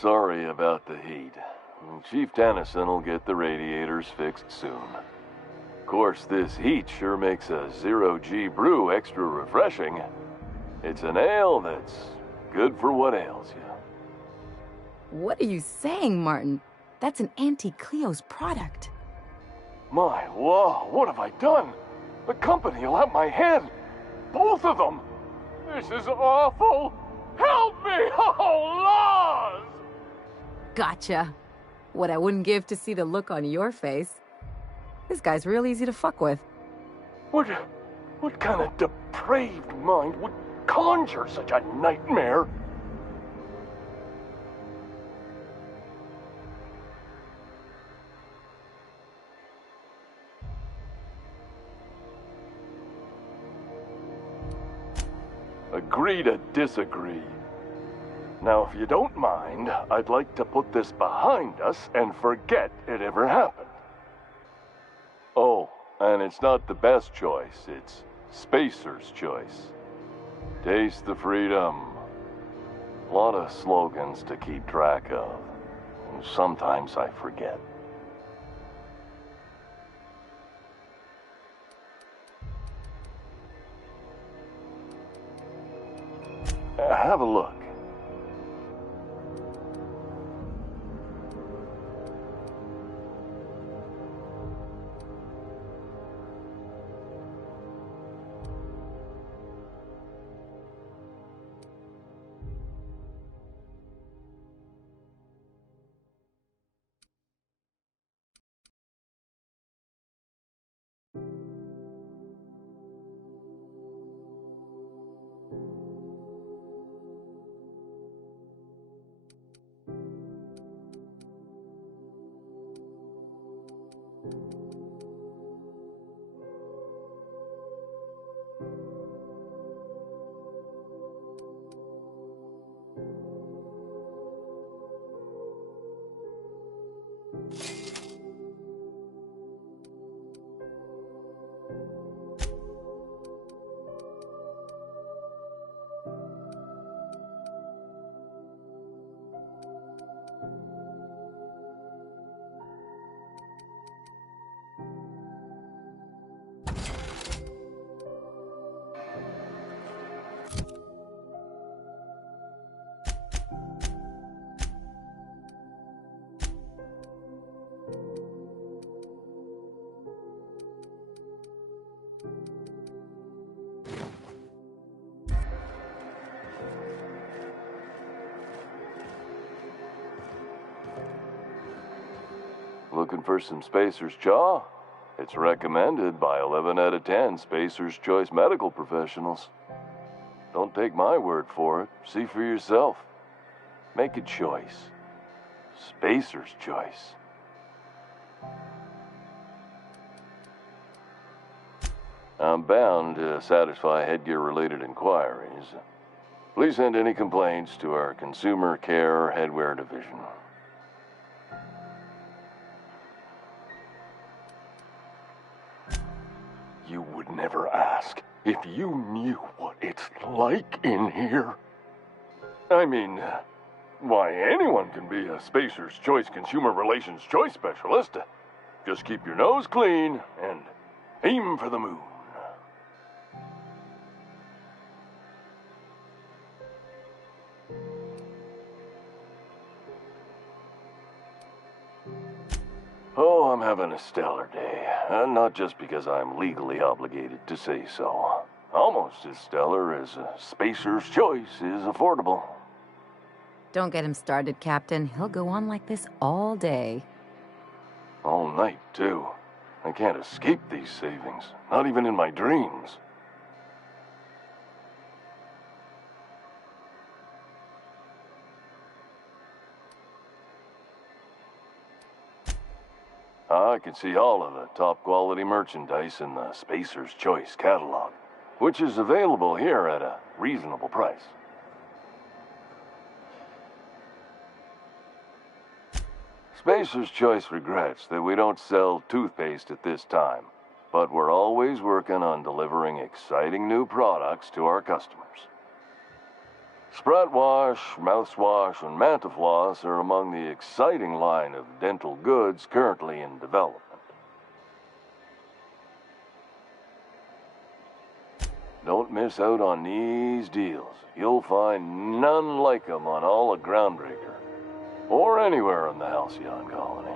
Sorry about the heat. Chief Tennyson will get the radiators fixed soon. Of course, this heat sure makes a zero-G brew extra refreshing. It's an ale that's good for what ails you. What are you saying, Martin? That's an Auntie Cleo's product. My law, what have I done? The company will have my head. Both of them. This is awful. Help me! Oh, Laws! Gotcha. What I wouldn't give to see the look on your face. This guy's real easy to fuck with. What kind of depraved mind would conjure such a nightmare? Agree to disagree. Now, if you don't mind, I'd like to put this behind us and forget it ever happened. Oh, and it's not the best choice, it's Spacer's choice. Taste the freedom. A lot of slogans to keep track of. Sometimes I forget. Have a look. Looking for some Spacer's Chaw? It's recommended by 11 out of 10 Spacer's Choice medical professionals. Don't take my word for it. See for yourself. Make a choice. Spacer's Choice. I'm bound to satisfy headgear-related inquiries. Please send any complaints to our Consumer Care Headwear Division. You would never ask if you knew what it's like in here. I mean, why, anyone can be a Spacer's Choice Consumer Relations Choice Specialist. Just keep your nose clean and aim for the moon. Oh, I'm having a stellar day. Not just because I'm legally obligated to say so. Almost as stellar as Spacer's Choice is affordable. Don't get him started, Captain. He'll go on like this all day. All night, too. I can't escape these savings. Not even in my dreams. I can see all of the top-quality merchandise in the Spacer's Choice catalog, which is available here at a reasonable price. Spacer's Choice regrets that we don't sell toothpaste at this time, but we're always working on delivering exciting new products to our customers. Sprout Wash, Mouthwash, and Mantafloss are among the exciting line of dental goods currently in development. Don't miss out on these deals. You'll find none like them on all of Groundbreaker, or anywhere in the Halcyon Colony.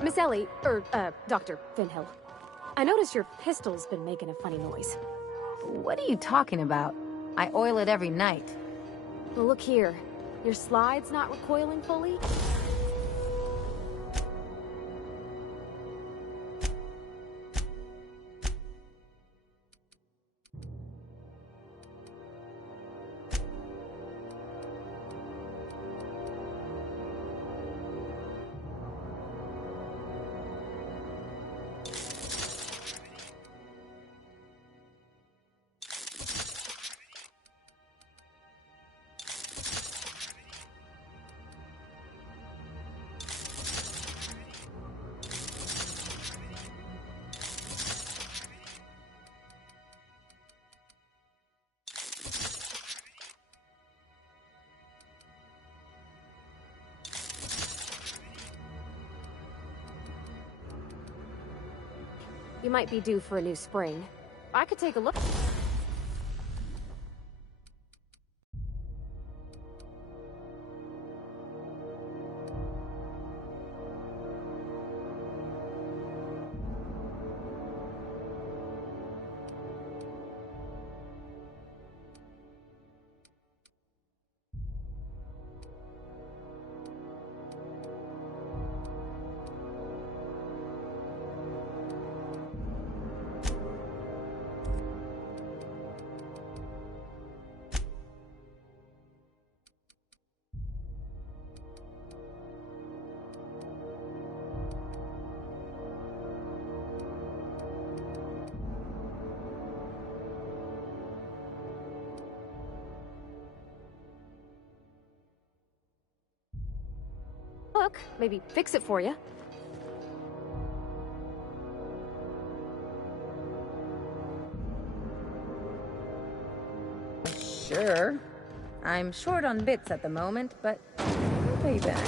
Miss Ellie, Dr. Finhill. I noticed your pistol's been making a funny noise. What are you talking about? I oil it every night. Well, look here. Your slide's not recoiling fully? You might be due for a new spring. I could take a look. Look, maybe fix it for you. Sure. I'm short on bits at the moment, but I'll pay you back.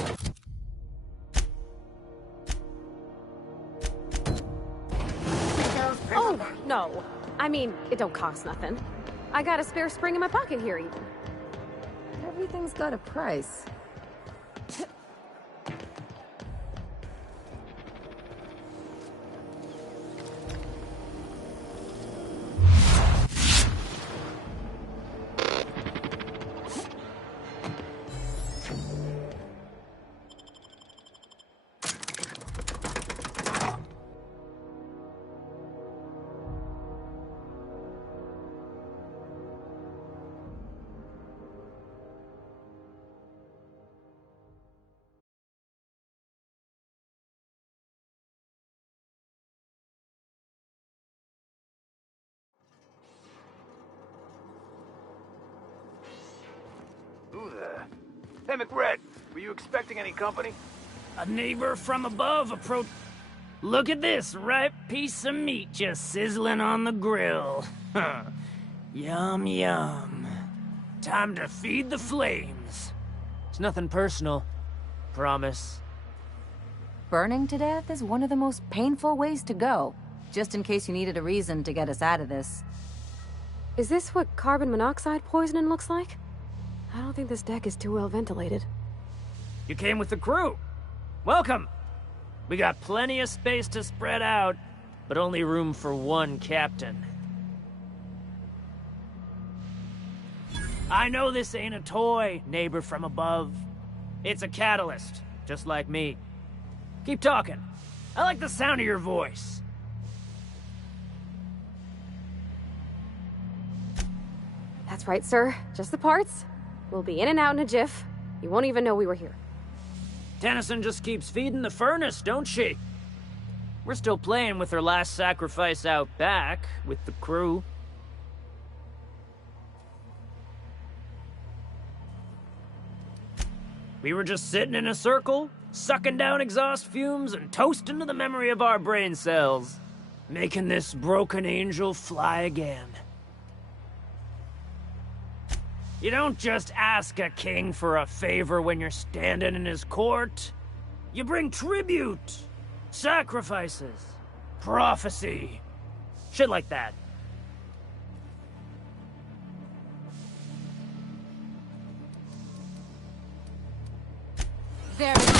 Oh, no. I mean, it don't cost nothing. I got a spare spring in my pocket here, even. Everything's got a price. Who the... Hey, McRed, were you expecting any company? A neighbor from above approached. Look at this ripe piece of meat just sizzling on the grill. Huh. Yum, yum. Time to feed the flames. It's nothing personal. Promise. Burning to death is one of the most painful ways to go, just in case you needed a reason to get us out of this. Is this what carbon monoxide poisoning looks like? I don't think this deck is too well ventilated. You came with the crew. Welcome. We got plenty of space to spread out, but only room for one captain. I know this ain't a toy, neighbor from above. It's a catalyst, just like me. Keep talking. I like the sound of your voice. That's right, sir. Just the parts. We'll be in and out in a jiff. You won't even know we were here. Tennyson just keeps feeding the furnace, don't she? We're still playing with her last sacrifice out back, with the crew. We were just sitting in a circle, sucking down exhaust fumes and toasting to the memory of our brain cells, making this broken angel fly again. You don't just ask a king for a favor when you're standing in his court. You bring tribute, sacrifices, prophecy, shit like that. There it is.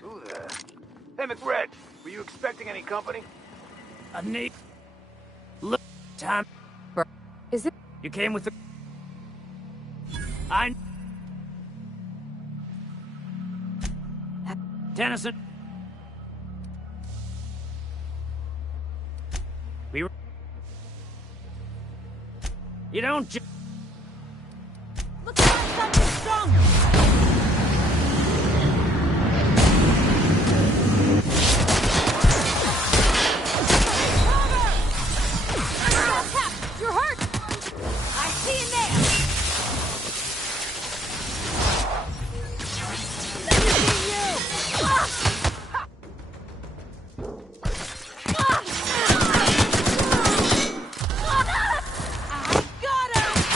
Who there? Hey, McRed, were you expecting any company? A need. Look, time. Is it? You came with the. I. Tennyson. We were. You don't just. Look like something strong! You're hurt! I see you there! Finishing you! I got him!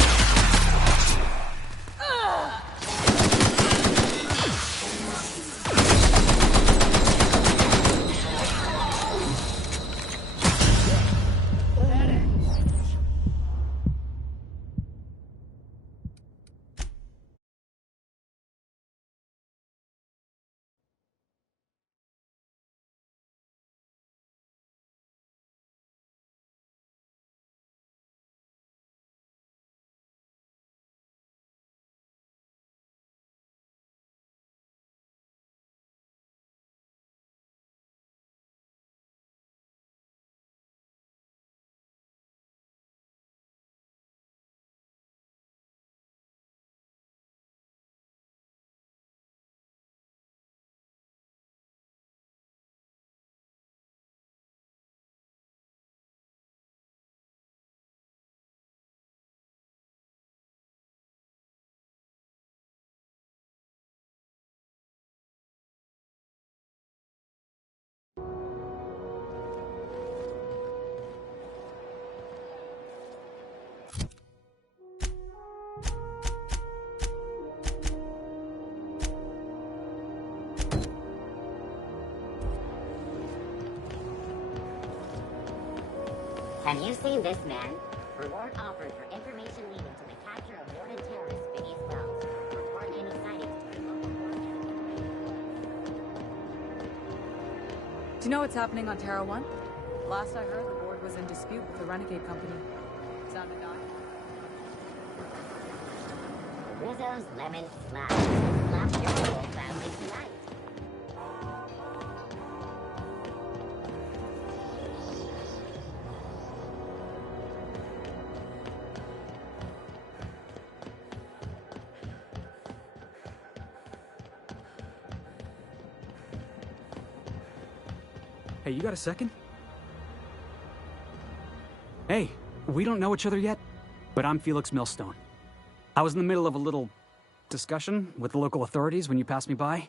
Have you seen this man? Reward offered for information leading to the capture of wanted terrorist Phineas Wells. Report any sightings to the local Do you know what's happening on Terra 1? Last I heard, the board was in dispute with the Renegade Company. Sounded odd. Rizzo's Lemon Slide. Slap your whole family tonight. Hey, you got a second? Hey, we don't know each other yet, but I'm Felix Millstone. I was in the middle of a little discussion with the local authorities when you passed me by.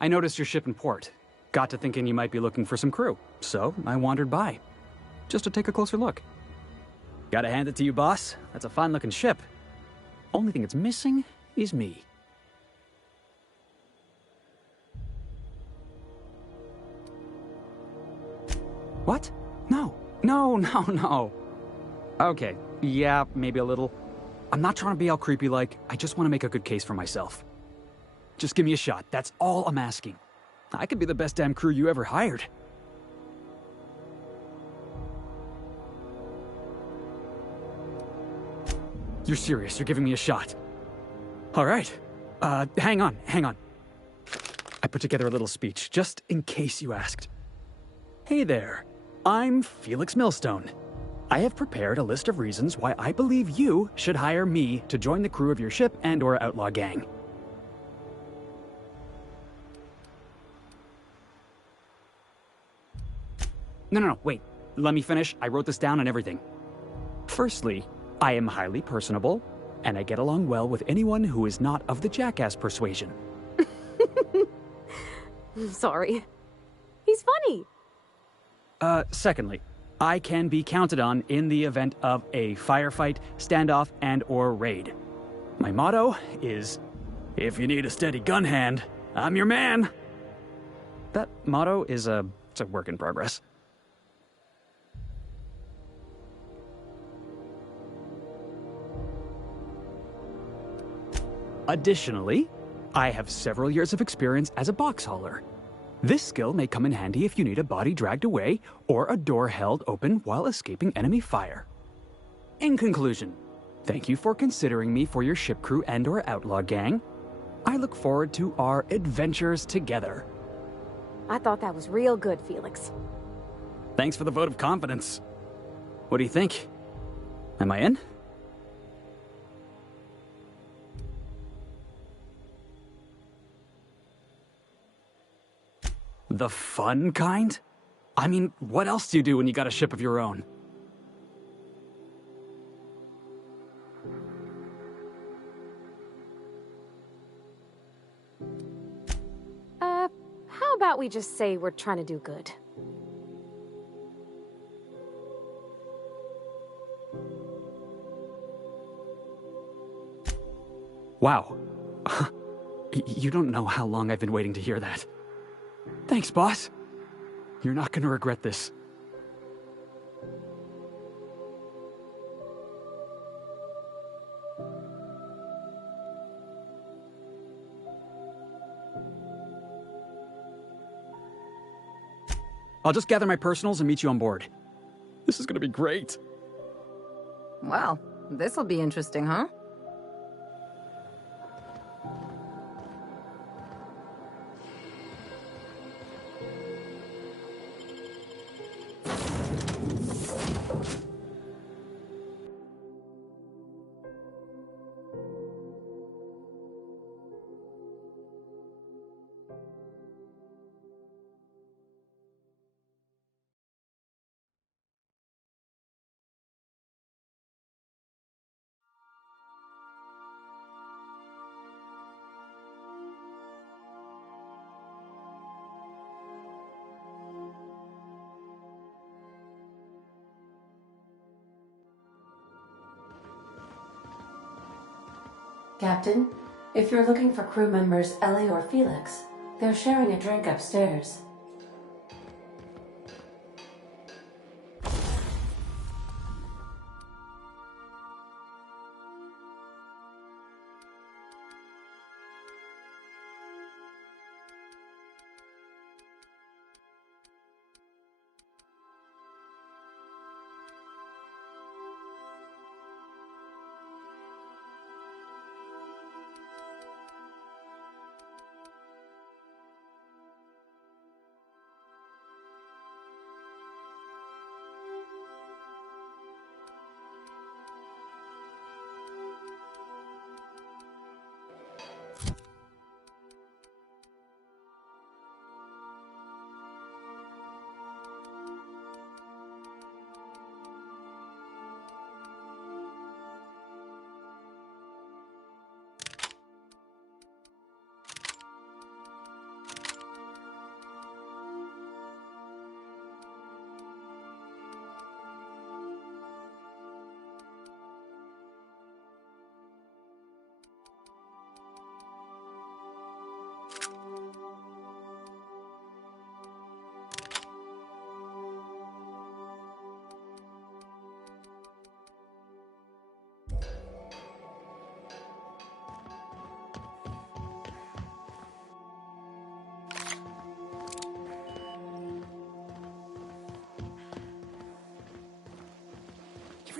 I noticed your ship in port. Got to thinking you might be looking for some crew, so I wandered by, just to take a closer look. Gotta hand it to you, boss. That's a fine-looking ship. Only thing it's missing is me. What? No. No. Okay, yeah, maybe a little. I'm not trying to be all creepy like, I just want to make a good case for myself. Just give me a shot, that's all I'm asking. I could be the best damn crew you ever hired. You're serious, you're giving me a shot. Alright, hang on. I put together a little speech, just in case you asked. Hey there. I'm Felix Millstone. I have prepared a list of reasons why I believe you should hire me to join the crew of your ship and/or outlaw gang. No, wait. Let me finish. I wrote this down and everything. Firstly, I am highly personable, and I get along well with anyone who is not of the jackass persuasion. Sorry. He's funny. Secondly, I can be counted on in the event of a firefight, standoff, and/or raid. My motto is, if you need a steady gun hand, I'm your man. That motto is it's a work in progress. Additionally, I have several years of experience as a box hauler. This skill may come in handy if you need a body dragged away or a door held open while escaping enemy fire. In conclusion, thank you for considering me for your ship crew and/or outlaw gang. I look forward to our adventures together. I thought that was real good, Felix. Thanks for the vote of confidence. What do you think? Am I in? The fun kind? I mean, what else do you do when you got a ship of your own? How about we just say we're trying to do good? Wow. You don't know how long I've been waiting to hear that. Thanks, boss. You're not gonna regret this. I'll just gather my personals and meet you on board. This is gonna be great. Well, this'll be interesting, huh? Captain, if you're looking for crew members Ellie or Felix, they're sharing a drink upstairs.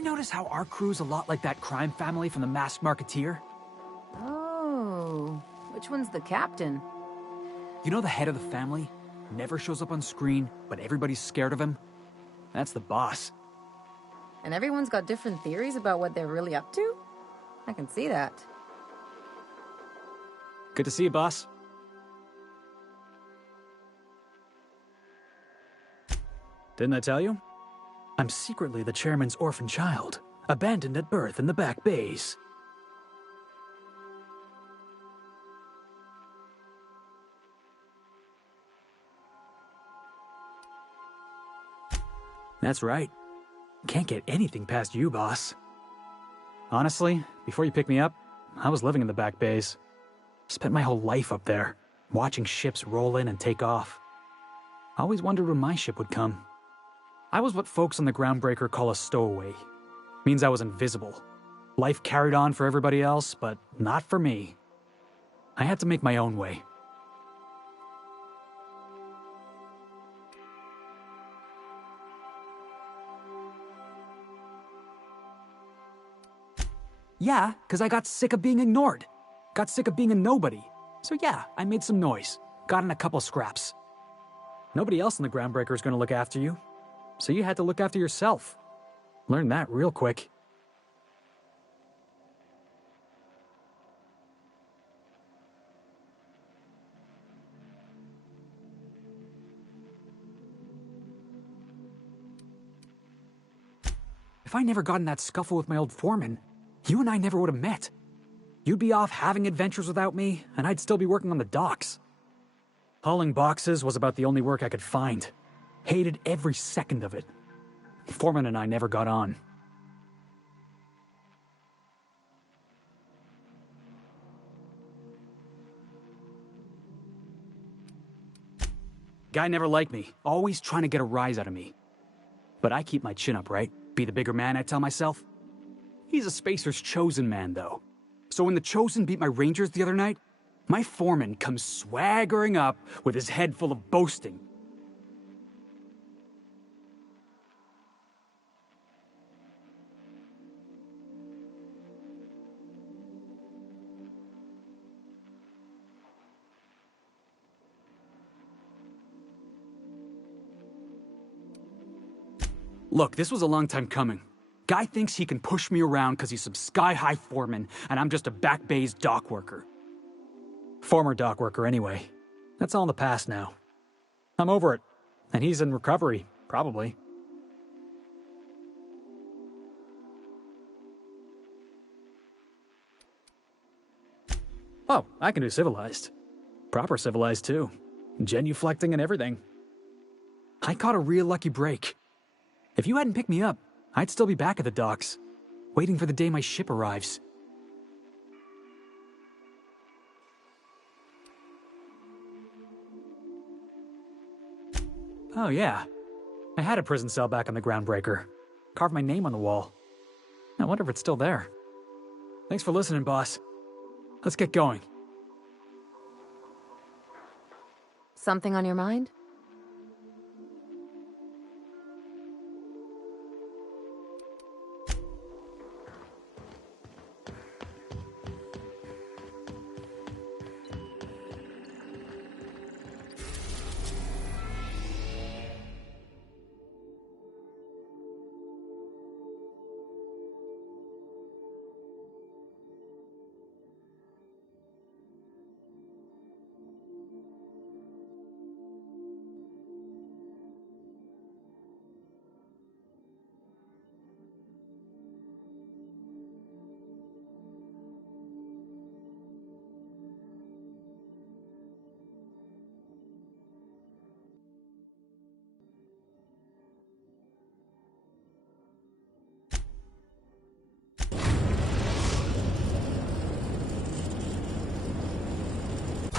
notice how our crew's a lot like that crime family from The Masked Marketeer? Oh, which one's the captain? You know the head of the family? Never shows up on screen, but everybody's scared of him? That's the boss. And everyone's got different theories about what they're really up to? I can see that. Good to see you, boss. Didn't I tell you? I'm secretly the chairman's orphan child, abandoned at birth in the back bays. That's right. Can't get anything past you, boss. Honestly, before you picked me up, I was living in the back bays. Spent my whole life up there, watching ships roll in and take off. I always wondered when my ship would come. I was what folks on the Groundbreaker call a stowaway. Means I was invisible. Life carried on for everybody else, but not for me. I had to make my own way. Yeah, because I got sick of being ignored. Got sick of being a nobody. So yeah, I made some noise. Got in a couple scraps. Nobody else in the Groundbreaker is going to look after you. So you had to look after yourself. Learned that real quick. If I never got in that scuffle with my old foreman, you and I never would have met. You'd be off having adventures without me, and I'd still be working on the docks. Hauling boxes was about the only work I could find. Hated every second of it. Foreman and I never got on. Guy never liked me, always trying to get a rise out of me. But I keep my chin up, right? Be the bigger man, I tell myself. He's a Spacer's chosen man, though. So when the Chosen beat my Rangers the other night, my foreman comes swaggering up with his head full of boasting. Look, this was a long time coming. Guy thinks he can push me around because he's some sky-high foreman, and I'm just a back bay's dock worker. Former dock worker, anyway. That's all in the past now. I'm over it. And he's in recovery, probably. Oh, I can do civilized. Proper civilized, too. Genuflecting and everything. I caught a real lucky break. If you hadn't picked me up, I'd still be back at the docks, waiting for the day my ship arrives. Oh yeah, I had a prison cell back on the Groundbreaker. Carved my name on the wall. I wonder if it's still there. Thanks for listening, boss. Let's get going. Something on your mind?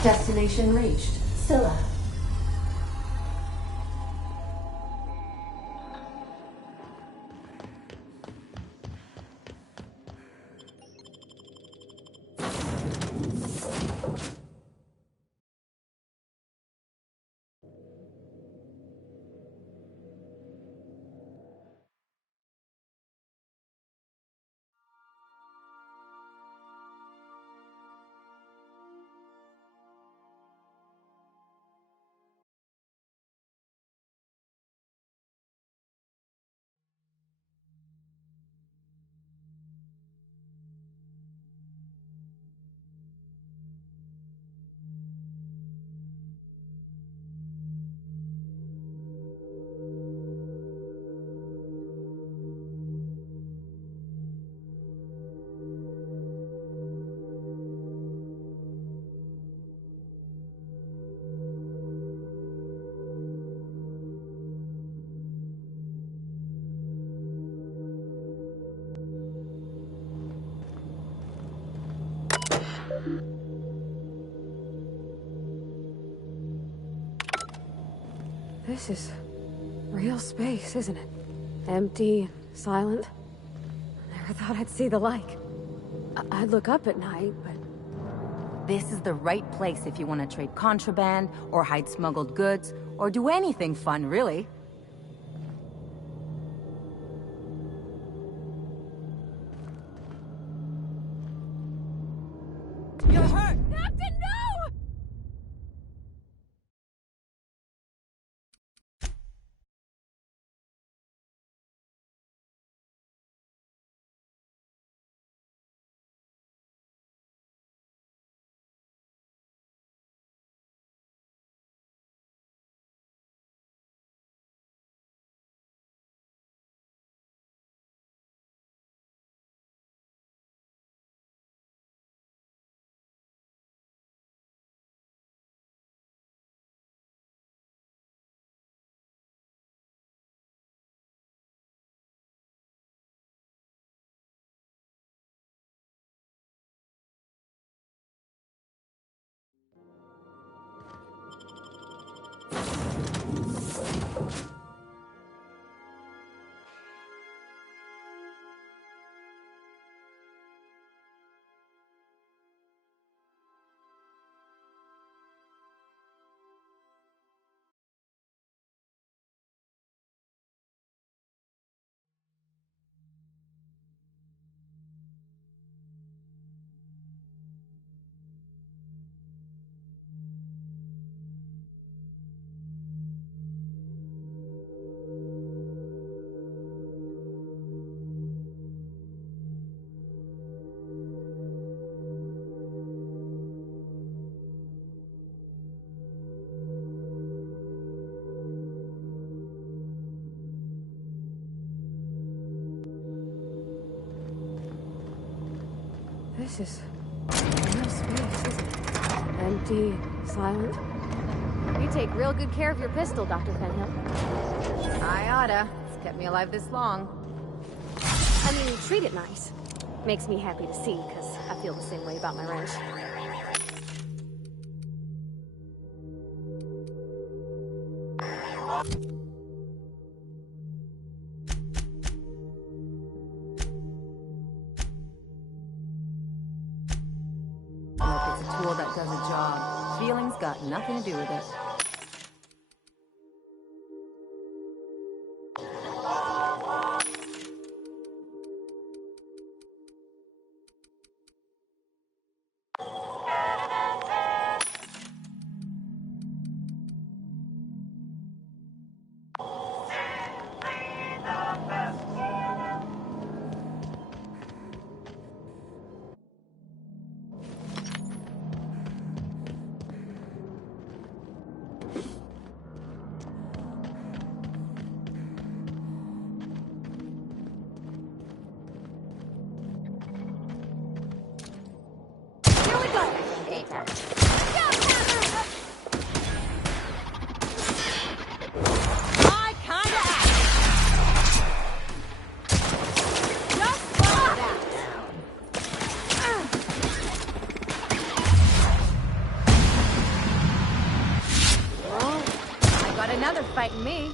Destination reached. Scylla. This is real space, isn't it? Empty and silent. I never thought I'd see the like. I'd look up at night, but... This is the right place if you want to trade contraband, or hide smuggled goods, or do anything fun, really. You're hurt! Captain, no! This is real space, isn't it? Empty, silent. You take real good care of your pistol, Dr. Fenhill. I oughta. It's kept me alive this long. I mean, you treat it nice. Makes me happy to see, because I feel the same way about my wrench. Look, it's a tool that does a job. Feelings got nothing to do with it. Another fighting me.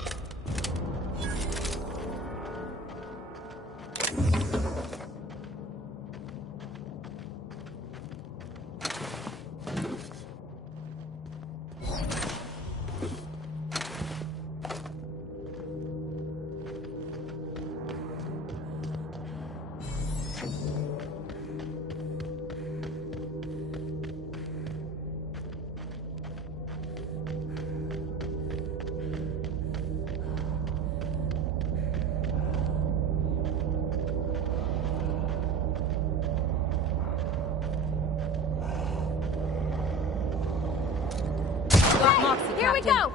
Here we go!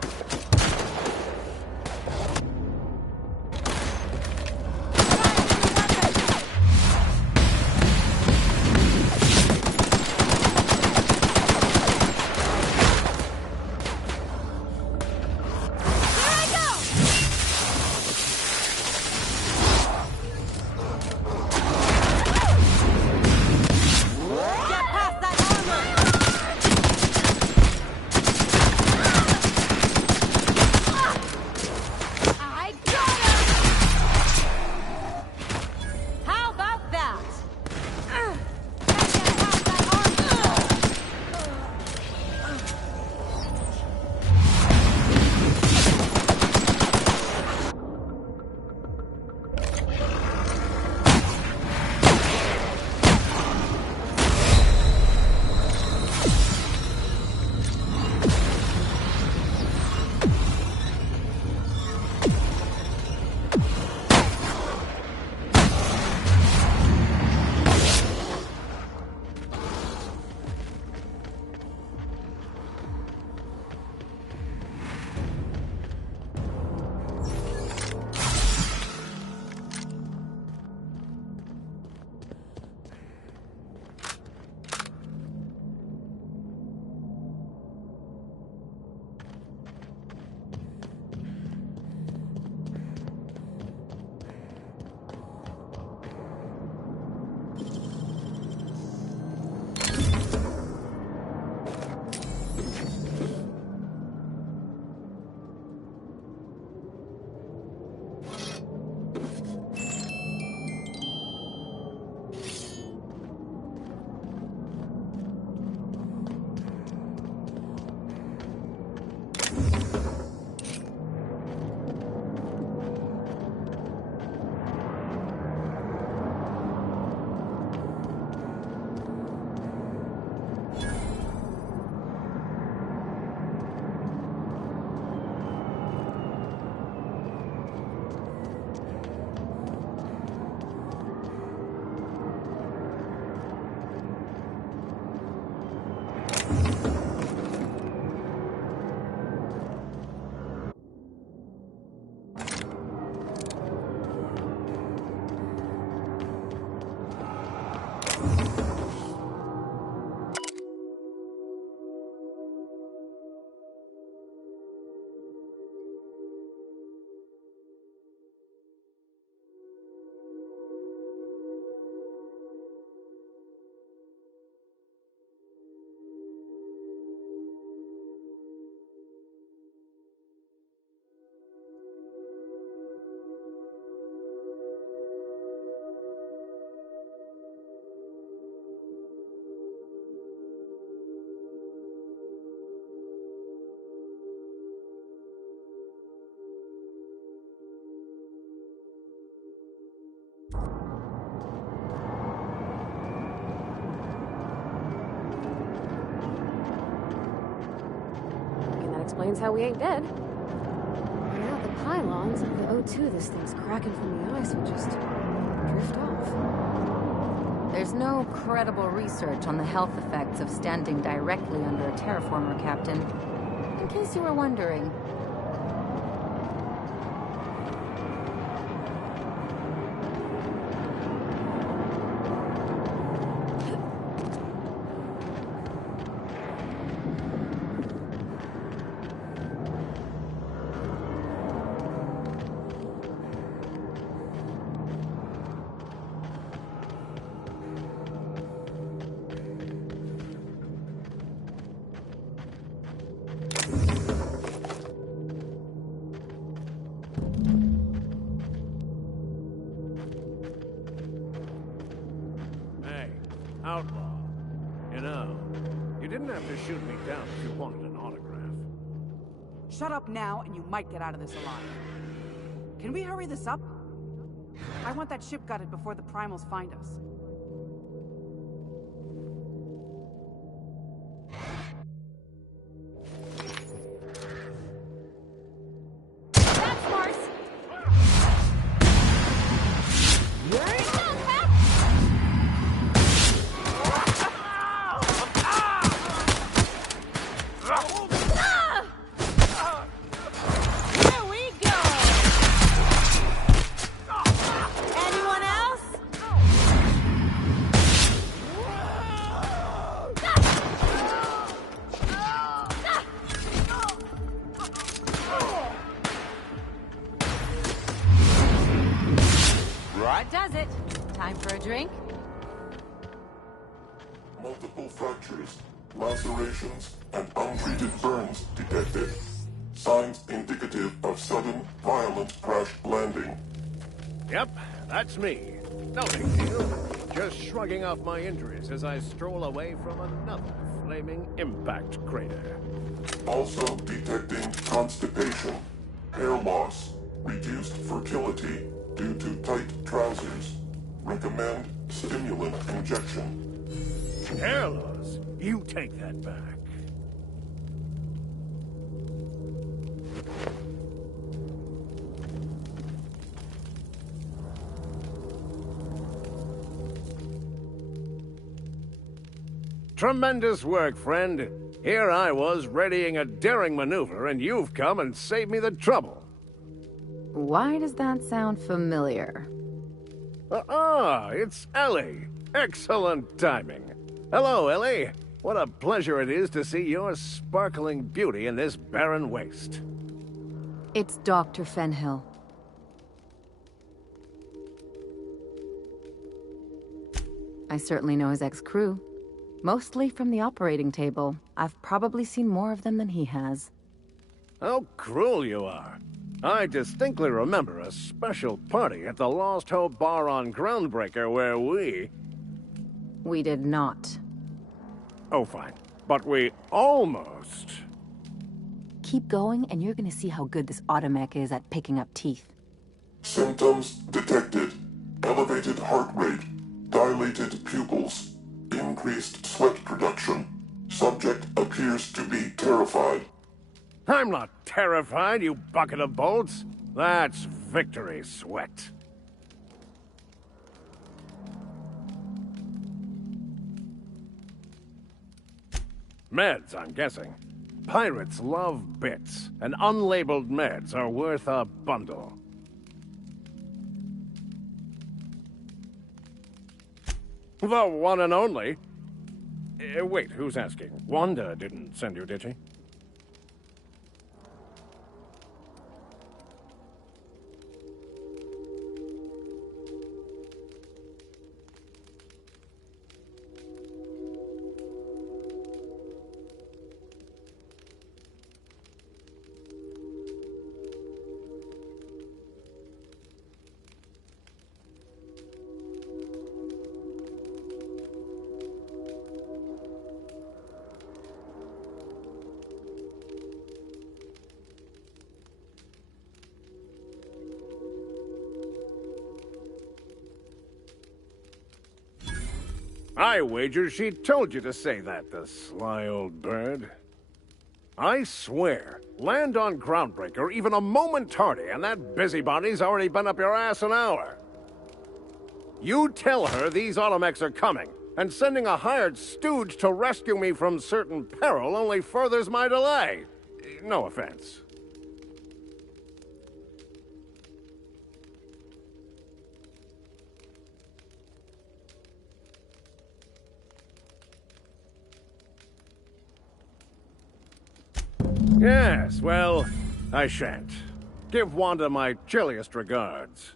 Explains how we ain't dead. Without the pylons, the O2 this thing's cracking from the ice would just drift off. There's no credible research on the health effects of standing directly under a terraformer, Captain. In case you were wondering. Outlaw. You know, you didn't have to shoot me down if you wanted an autograph. Shut up now, and you might get out of this alive. Can we hurry this up? I want that ship gutted before the primals find us. That's Mars! That does it. Time for a drink? Multiple fractures, lacerations, and untreated burns detected. Signs indicative of sudden, violent crash landing. Yep, that's me. No big deal. Just shrugging off my injuries as I stroll away from another flaming impact crater. Also detecting constipation, hair loss, reduced fertility due to tight trousers. Recommend stimulant injection. Hair loss? You take that back. Tremendous work, friend. Here I was readying a daring maneuver, and you've come and saved me the trouble. Why does that sound familiar? It's Ellie. Excellent timing. Hello, Ellie. What a pleasure it is to see your sparkling beauty in this barren waste. It's Dr. Fenhill. I certainly know his ex-crew. Mostly from the operating table. I've probably seen more of them than he has. How cruel you are. I distinctly remember a special party at the Lost Hope Bar on Groundbreaker where We did not. Oh, fine. But we almost... Keep going, and you're gonna see how good this automech is at picking up teeth. Symptoms detected. Elevated heart rate, dilated pupils, increased sweat production. Subject appears to be terrified. I'm not terrified, you bucket of bolts. That's victory sweat. Meds, I'm guessing. Pirates love bits, and unlabeled meds are worth a bundle. The one and only. Wait, who's asking? Wanda didn't send you, did she? I wager she told you to say that, the sly old bird. I swear, land on Groundbreaker even a moment tardy, and that busybody's already been up your ass an hour. You tell her these automechs are coming, and sending a hired stooge to rescue me from certain peril only furthers my delay. No offense. Yes, well, I shan't. Give Wanda my chilliest regards.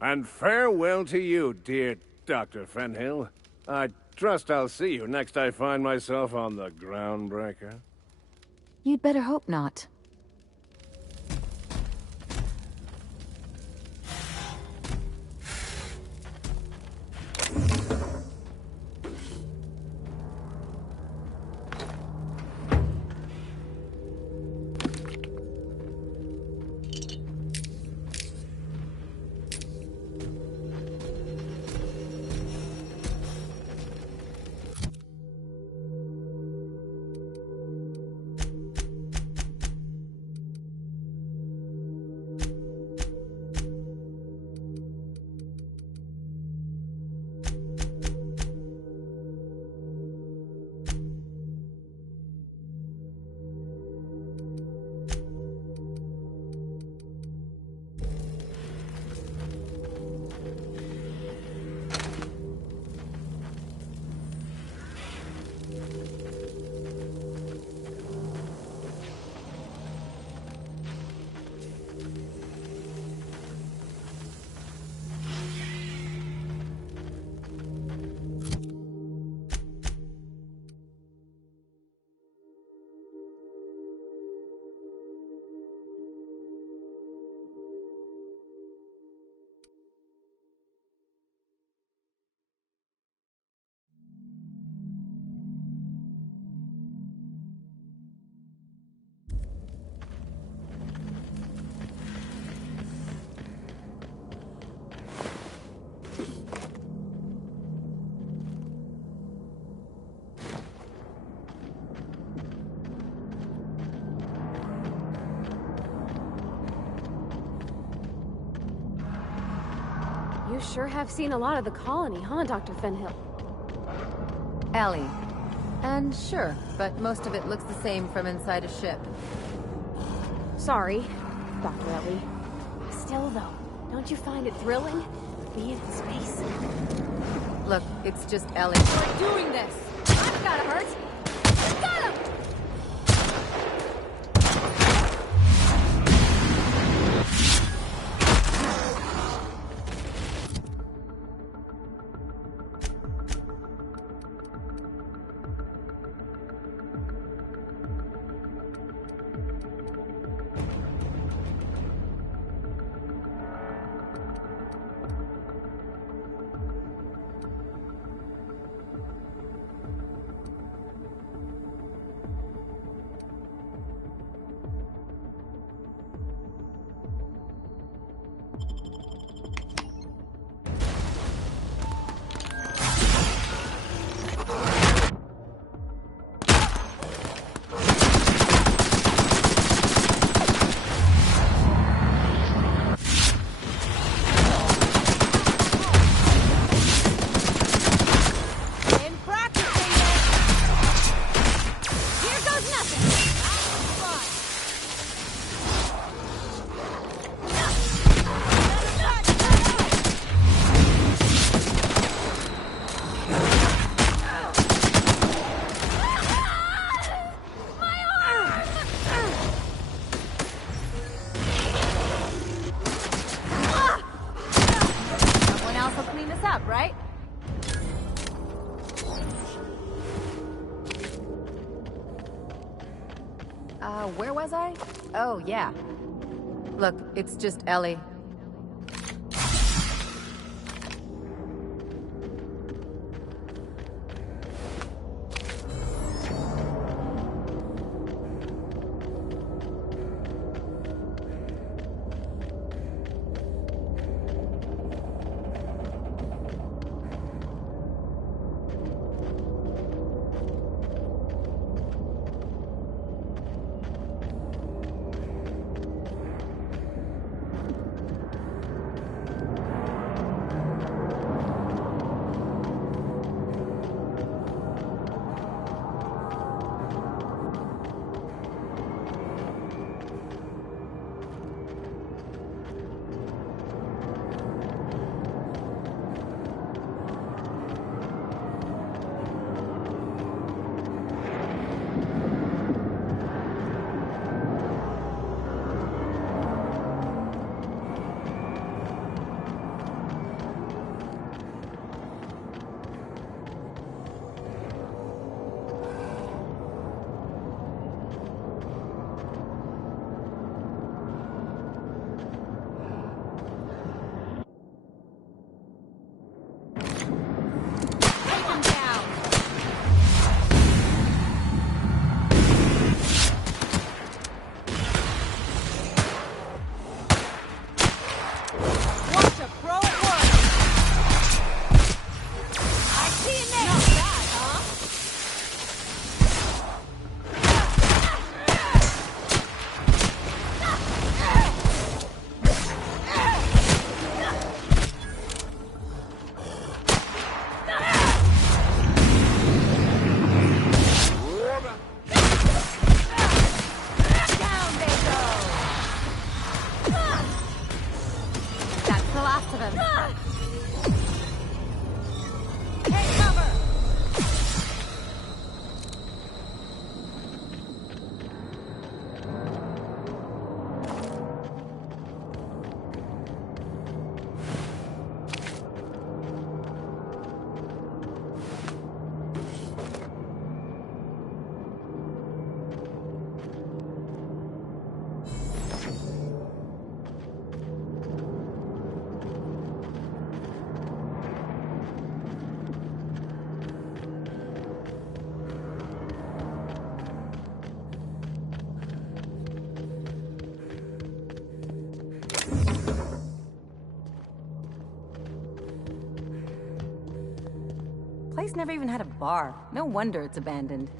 And farewell to you, dear Dr. Fenhill. I trust I'll see you next I find myself on the Groundbreaker. You'd better hope not. You sure have seen a lot of the colony, huh, Dr. Fenhill? Ellie. And sure, but most of it looks the same from inside a ship. Sorry, Dr. Ellie. Still, though, don't you find it thrilling? Being in space? Look, it's just Ellie. We're doing this! That's gotta hurt! Got him! Where was I? Oh, yeah. Look, it's just Ellie. Place never even had a bar. No wonder it's abandoned.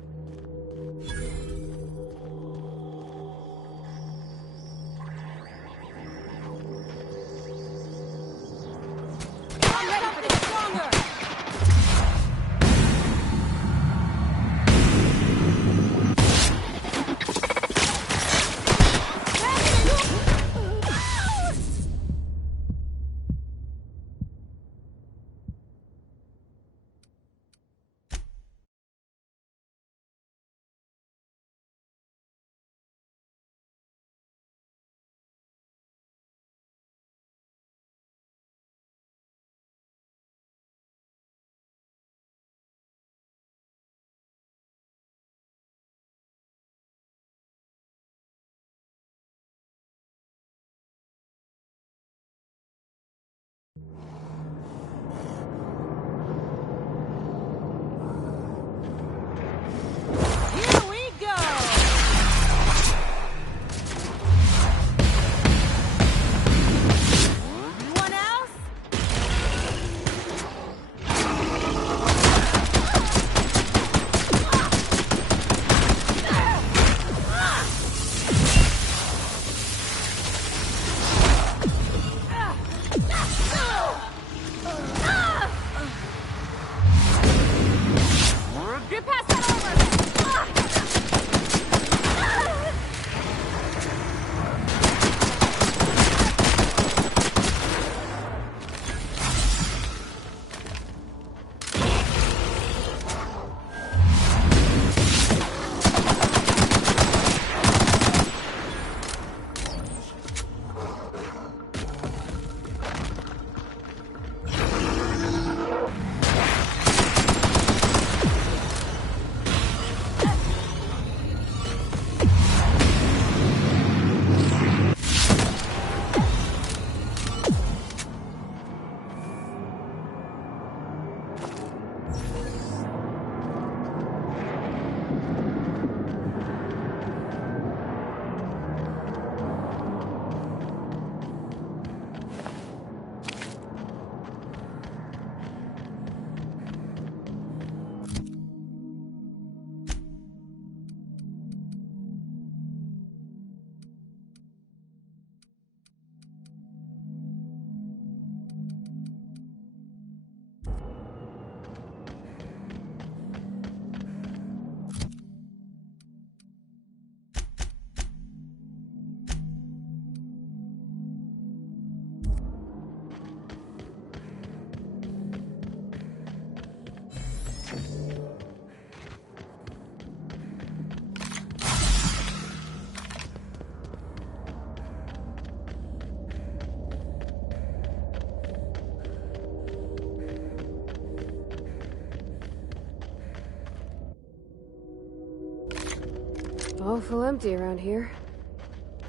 Awful empty around here.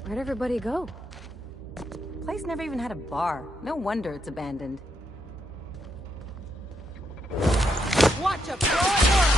Where'd everybody go? Place never even had a bar. No wonder it's abandoned. Watch a pro!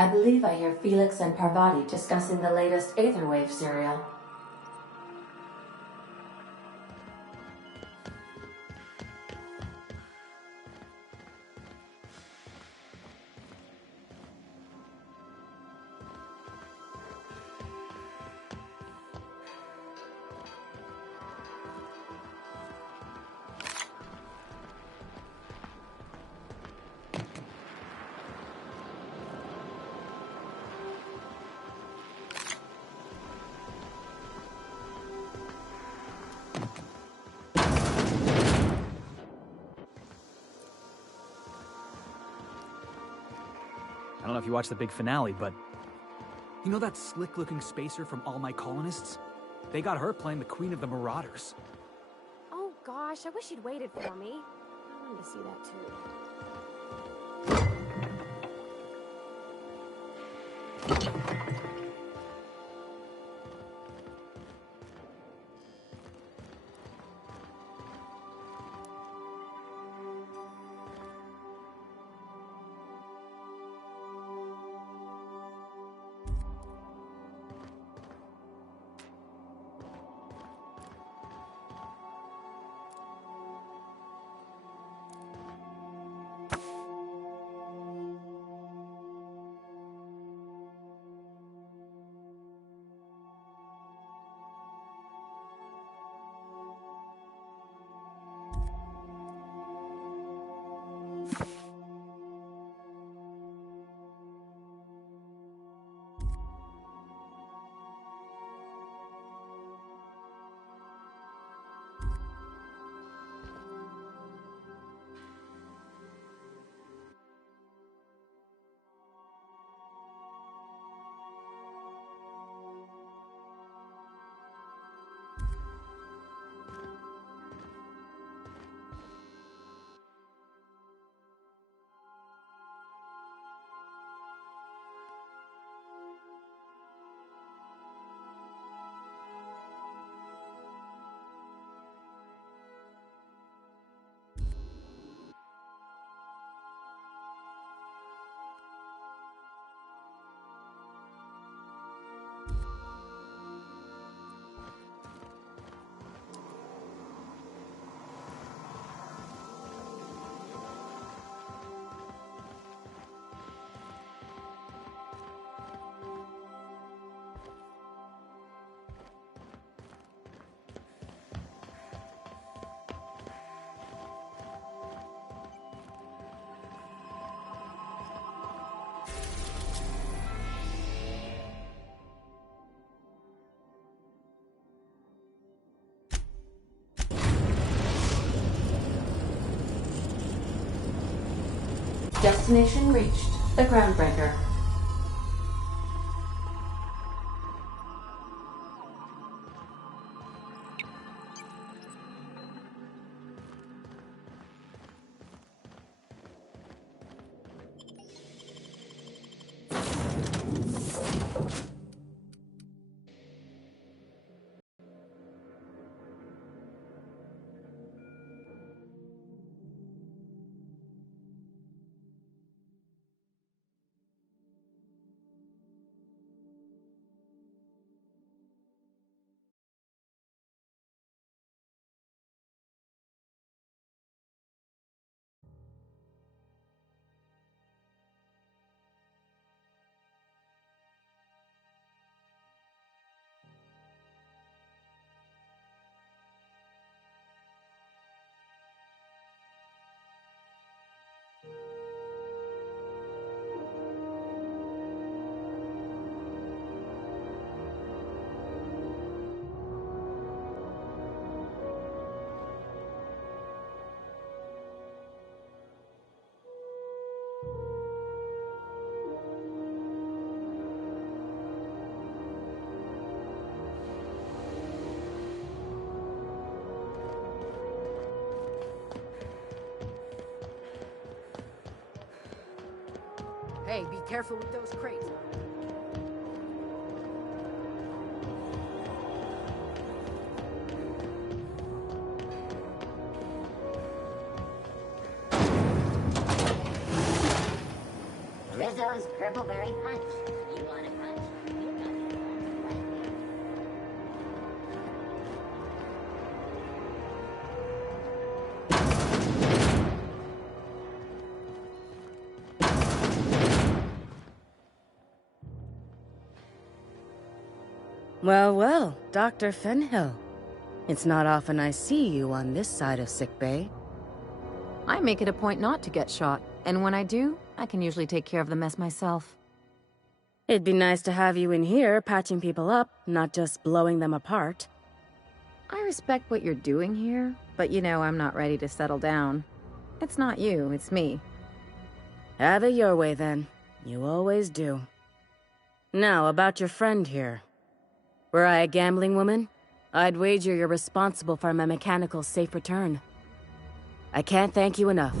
I believe I hear Felix and Parvati discussing the latest Aetherwave serial. I don't know if you watched the big finale, but you know that slick-looking spacer from All My Colonists? They got her playing the Queen of the Marauders. Oh gosh, I wish you'd waited for me. I wanted to see that too. Destination reached. The Groundbreaker. Hey, be careful with those crates. Resurrection chose Purpleberry Punch. You want a punch? You got it right here. Well, well, Dr. Fenhill. It's not often I see you on this side of sickbay. I make it a point not to get shot, and when I do, I can usually take care of the mess myself. It'd be nice to have you in here patching people up, not just blowing them apart. I respect what you're doing here, but you know I'm not ready to settle down. It's not you, it's me. Have it your way, then. You always do. Now, about your friend here. Were I a gambling woman, I'd wager you're responsible for my mechanical safe return. I can't thank you enough.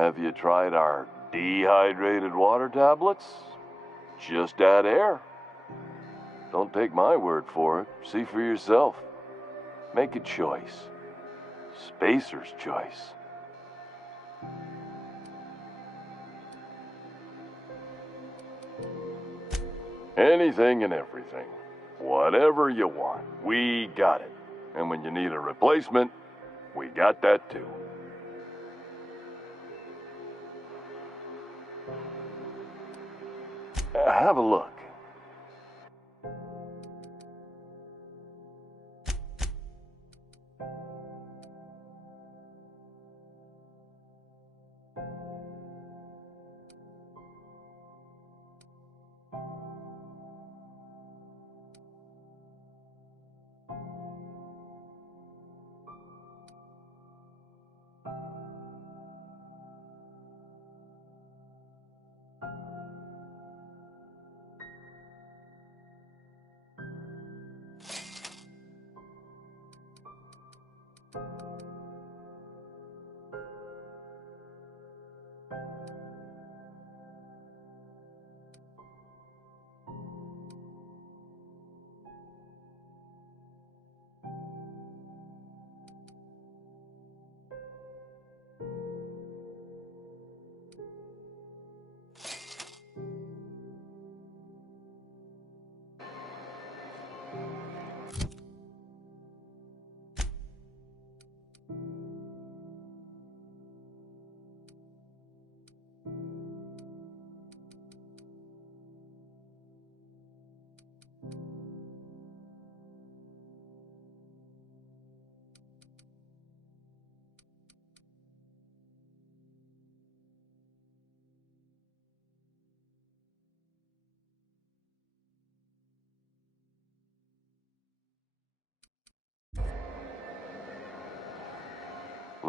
Have you tried our dehydrated water tablets? Just add air. Don't take my word for it. See for yourself. Make a choice. Spacer's choice. Anything and everything. Whatever you want, we got it. And when you need a replacement, we got that too. Have a look.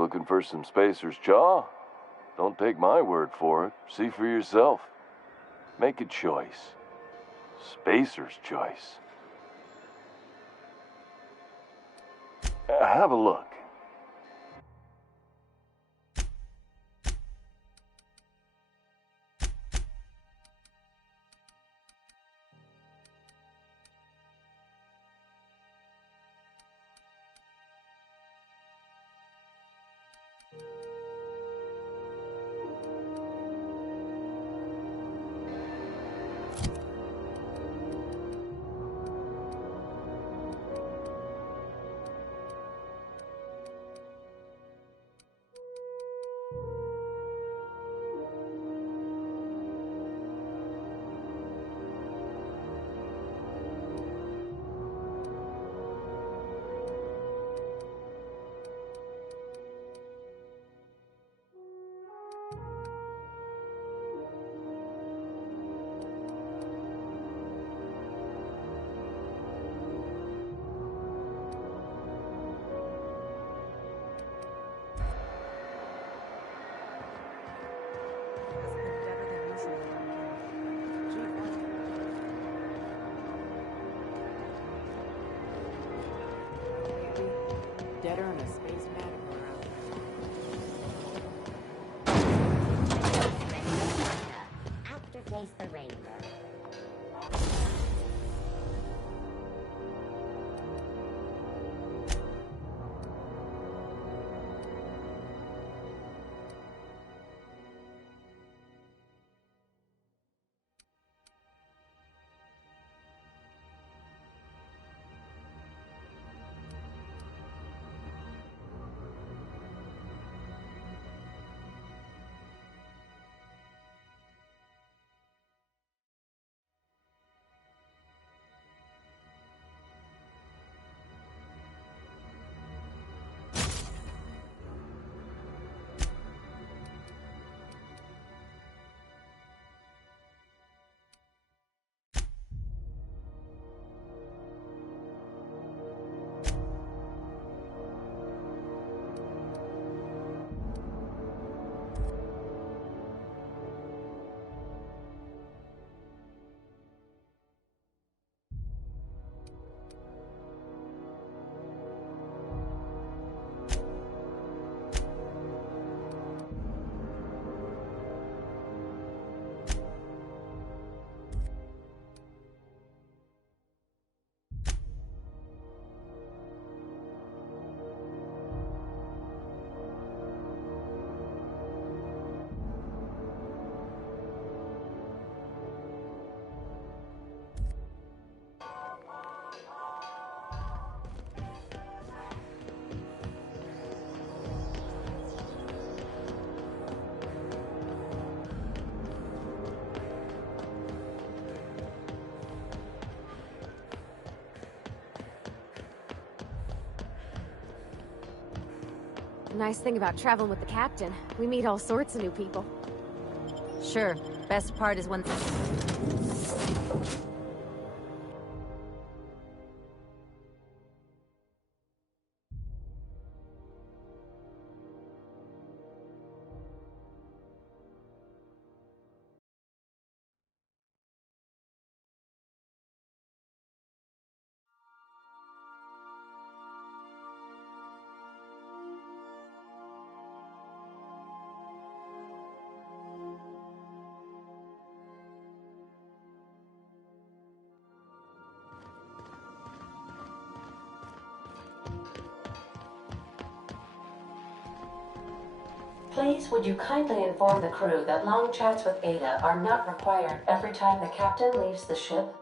Looking for some Spacer's Jaw? Don't take my word for it. See for yourself. Make a choice. Spacer's choice. Have a look. Deader in a space matador. Afterface the rainbow. The nice thing about traveling with the captain, we meet all sorts of new people. Sure. Best part is when... Please, would you kindly inform the crew that long chats with Ada are not required every time the captain leaves the ship?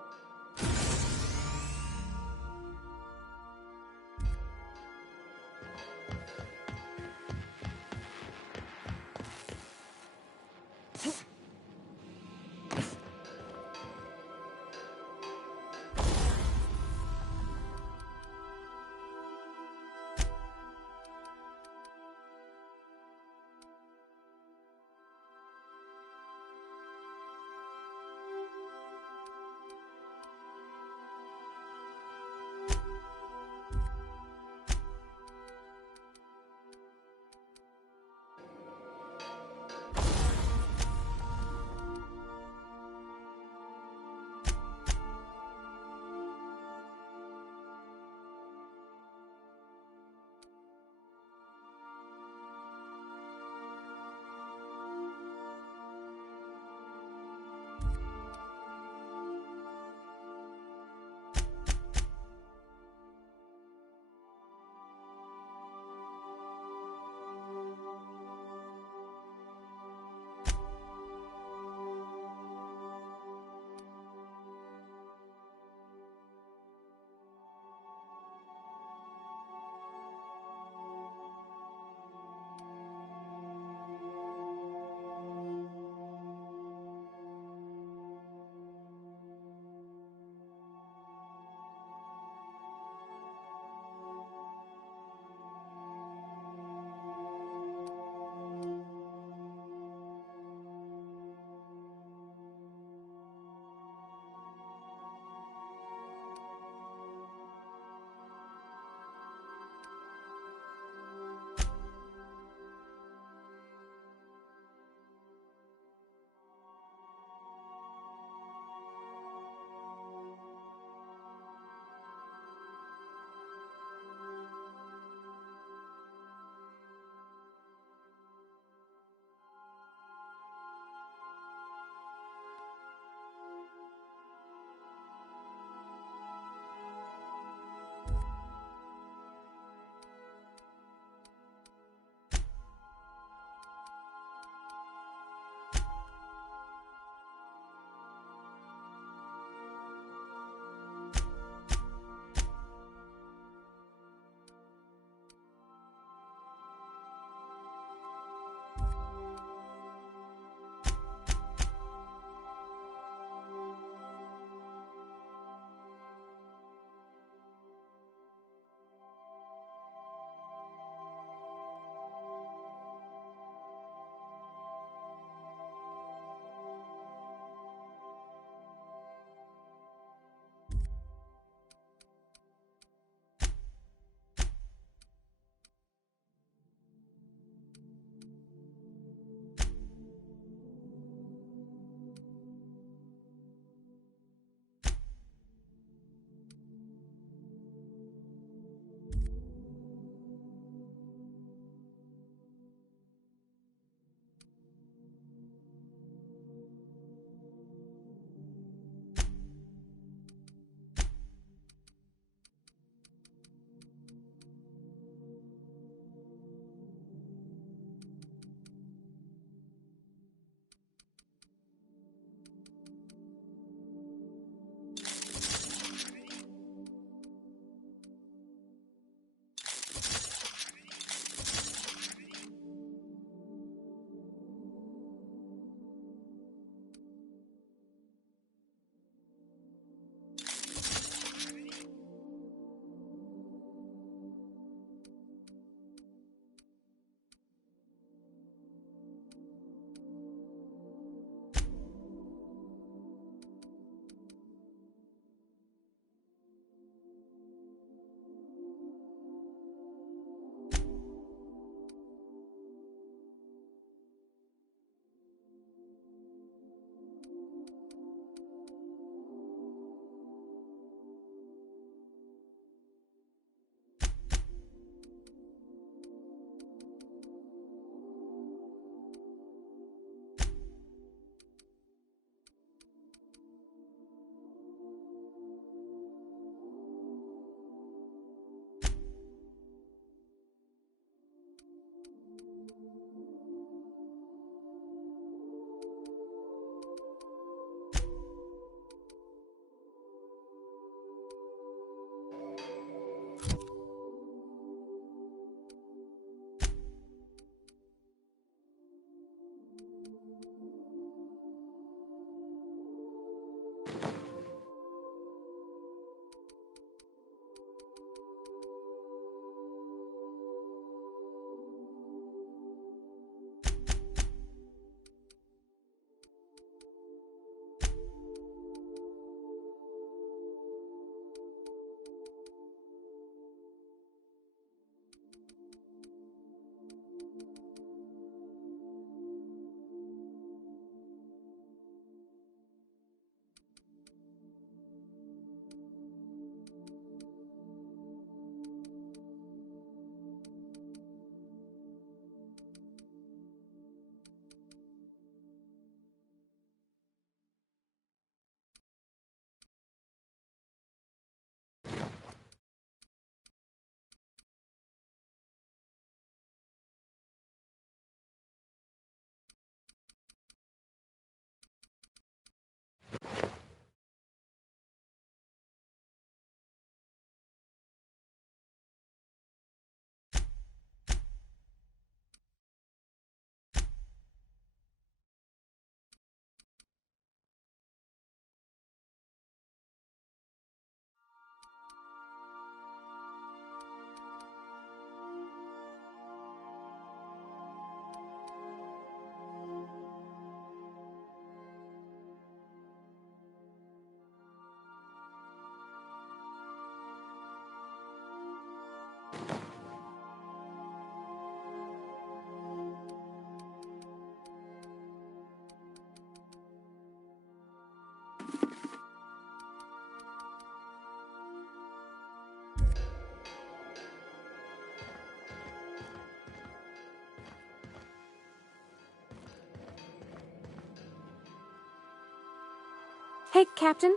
Hey, Captain.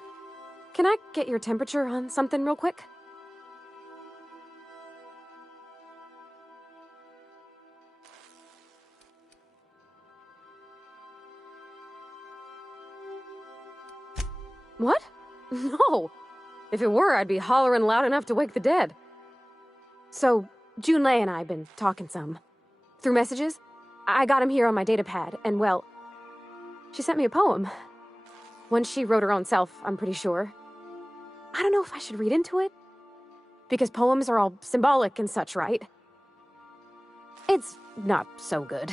Can I get your temperature on something real quick? What? No. If it were, I'd be hollering loud enough to wake the dead. So, Junlei and I have been talking some. Through messages, I got him here on my datapad, and well, she sent me a poem. One she wrote her own self, I'm pretty sure. I don't know if I should read into it. Because poems are all symbolic and such, right? It's not so good.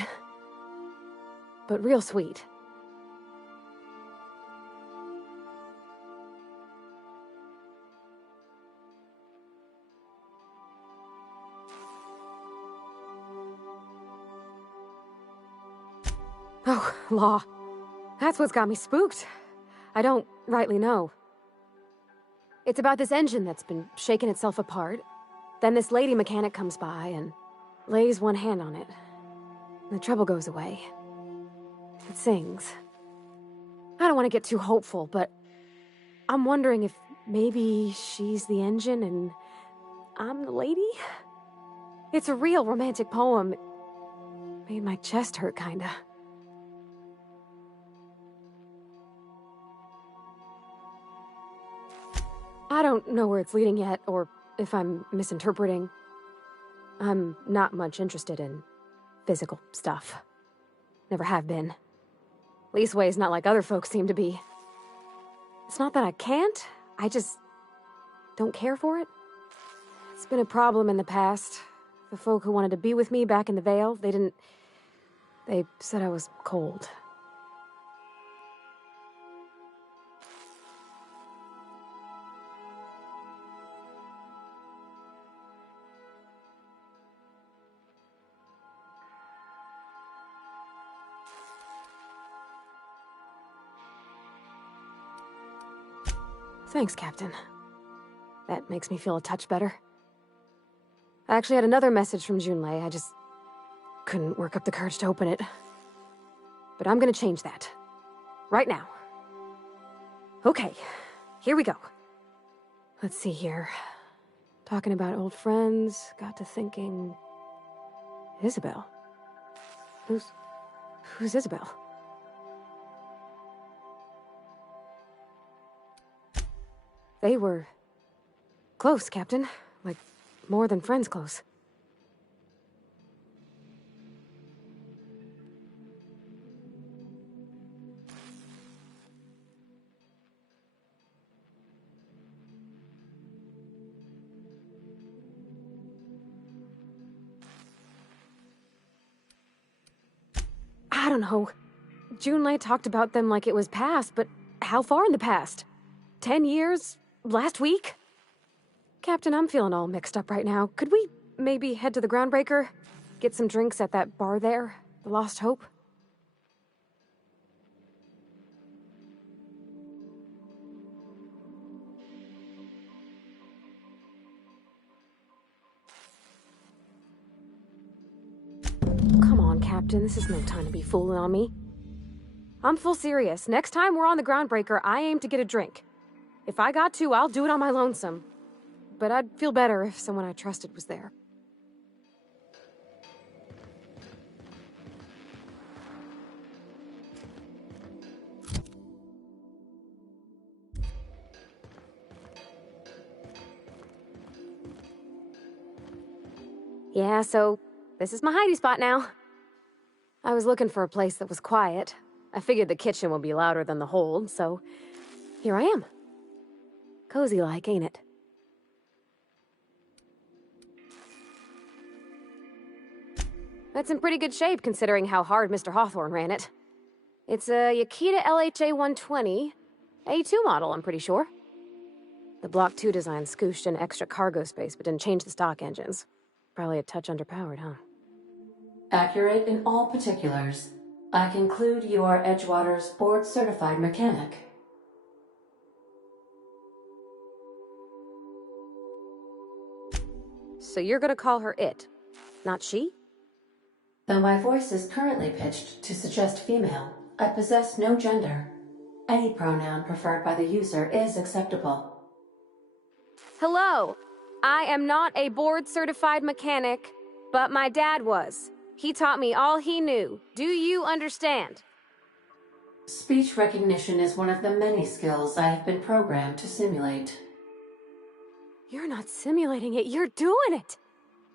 But real sweet. Oh, law. That's what's got me spooked. I don't rightly know. It's about this engine that's been shaking itself apart. Then this lady mechanic comes by and lays one hand on it. The trouble goes away. It sings. I don't want to get too hopeful, but I'm wondering if maybe she's the engine and I'm the lady? It's a real romantic poem. It made my chest hurt, kinda. I don't know where it's leading yet, or if I'm misinterpreting. I'm not much interested in physical stuff. Never have been. Leastways not like other folks seem to be. It's not that I can't, I just don't care for it. It's been a problem in the past. The folk who wanted to be with me back in the Vale, they said I was cold. Thanks, Captain. That makes me feel a touch better. I actually had another message from Junlei. I just couldn't work up the courage to open it. But I'm gonna change that. Right now. Okay, here we go. Let's see here. Talking about old friends, got to thinking... Isabel? Who's Isabel? They were close, Captain. Like, more than friends close. I don't know. Junlei talked about them like it was past, but how far in the past? 10 years? Last week? Captain, I'm feeling all mixed up right now. Could we maybe head to the Groundbreaker? Get some drinks at that bar there? The Lost Hope? Come on, Captain. This is no time to be fooling on me. I'm full serious. Next time we're on the Groundbreaker, I aim to get a drink. If I got to, I'll do it on my lonesome. But I'd feel better if someone I trusted was there. Yeah, so this is my hidey spot now. I was looking for a place that was quiet. I figured the kitchen would be louder than the hold, so here I am. Cozy-like, ain't it? That's in pretty good shape, considering how hard Mr. Hawthorne ran it. It's a Yakita LHA 120, A2 model, I'm pretty sure. The Block 2 design scooshed in extra cargo space, but didn't change the stock engines. Probably a touch underpowered, huh? Accurate in all particulars. I conclude you are Edgewater's board-certified mechanic. So you're gonna call her it, not she? Though my voice is currently pitched to suggest female, I possess no gender. Any pronoun preferred by the user is acceptable. Hello. I am not a board-certified mechanic, but my dad was. He taught me all he knew. Do you understand? Speech recognition is one of the many skills I have been programmed to simulate. You're not simulating it, you're doing it!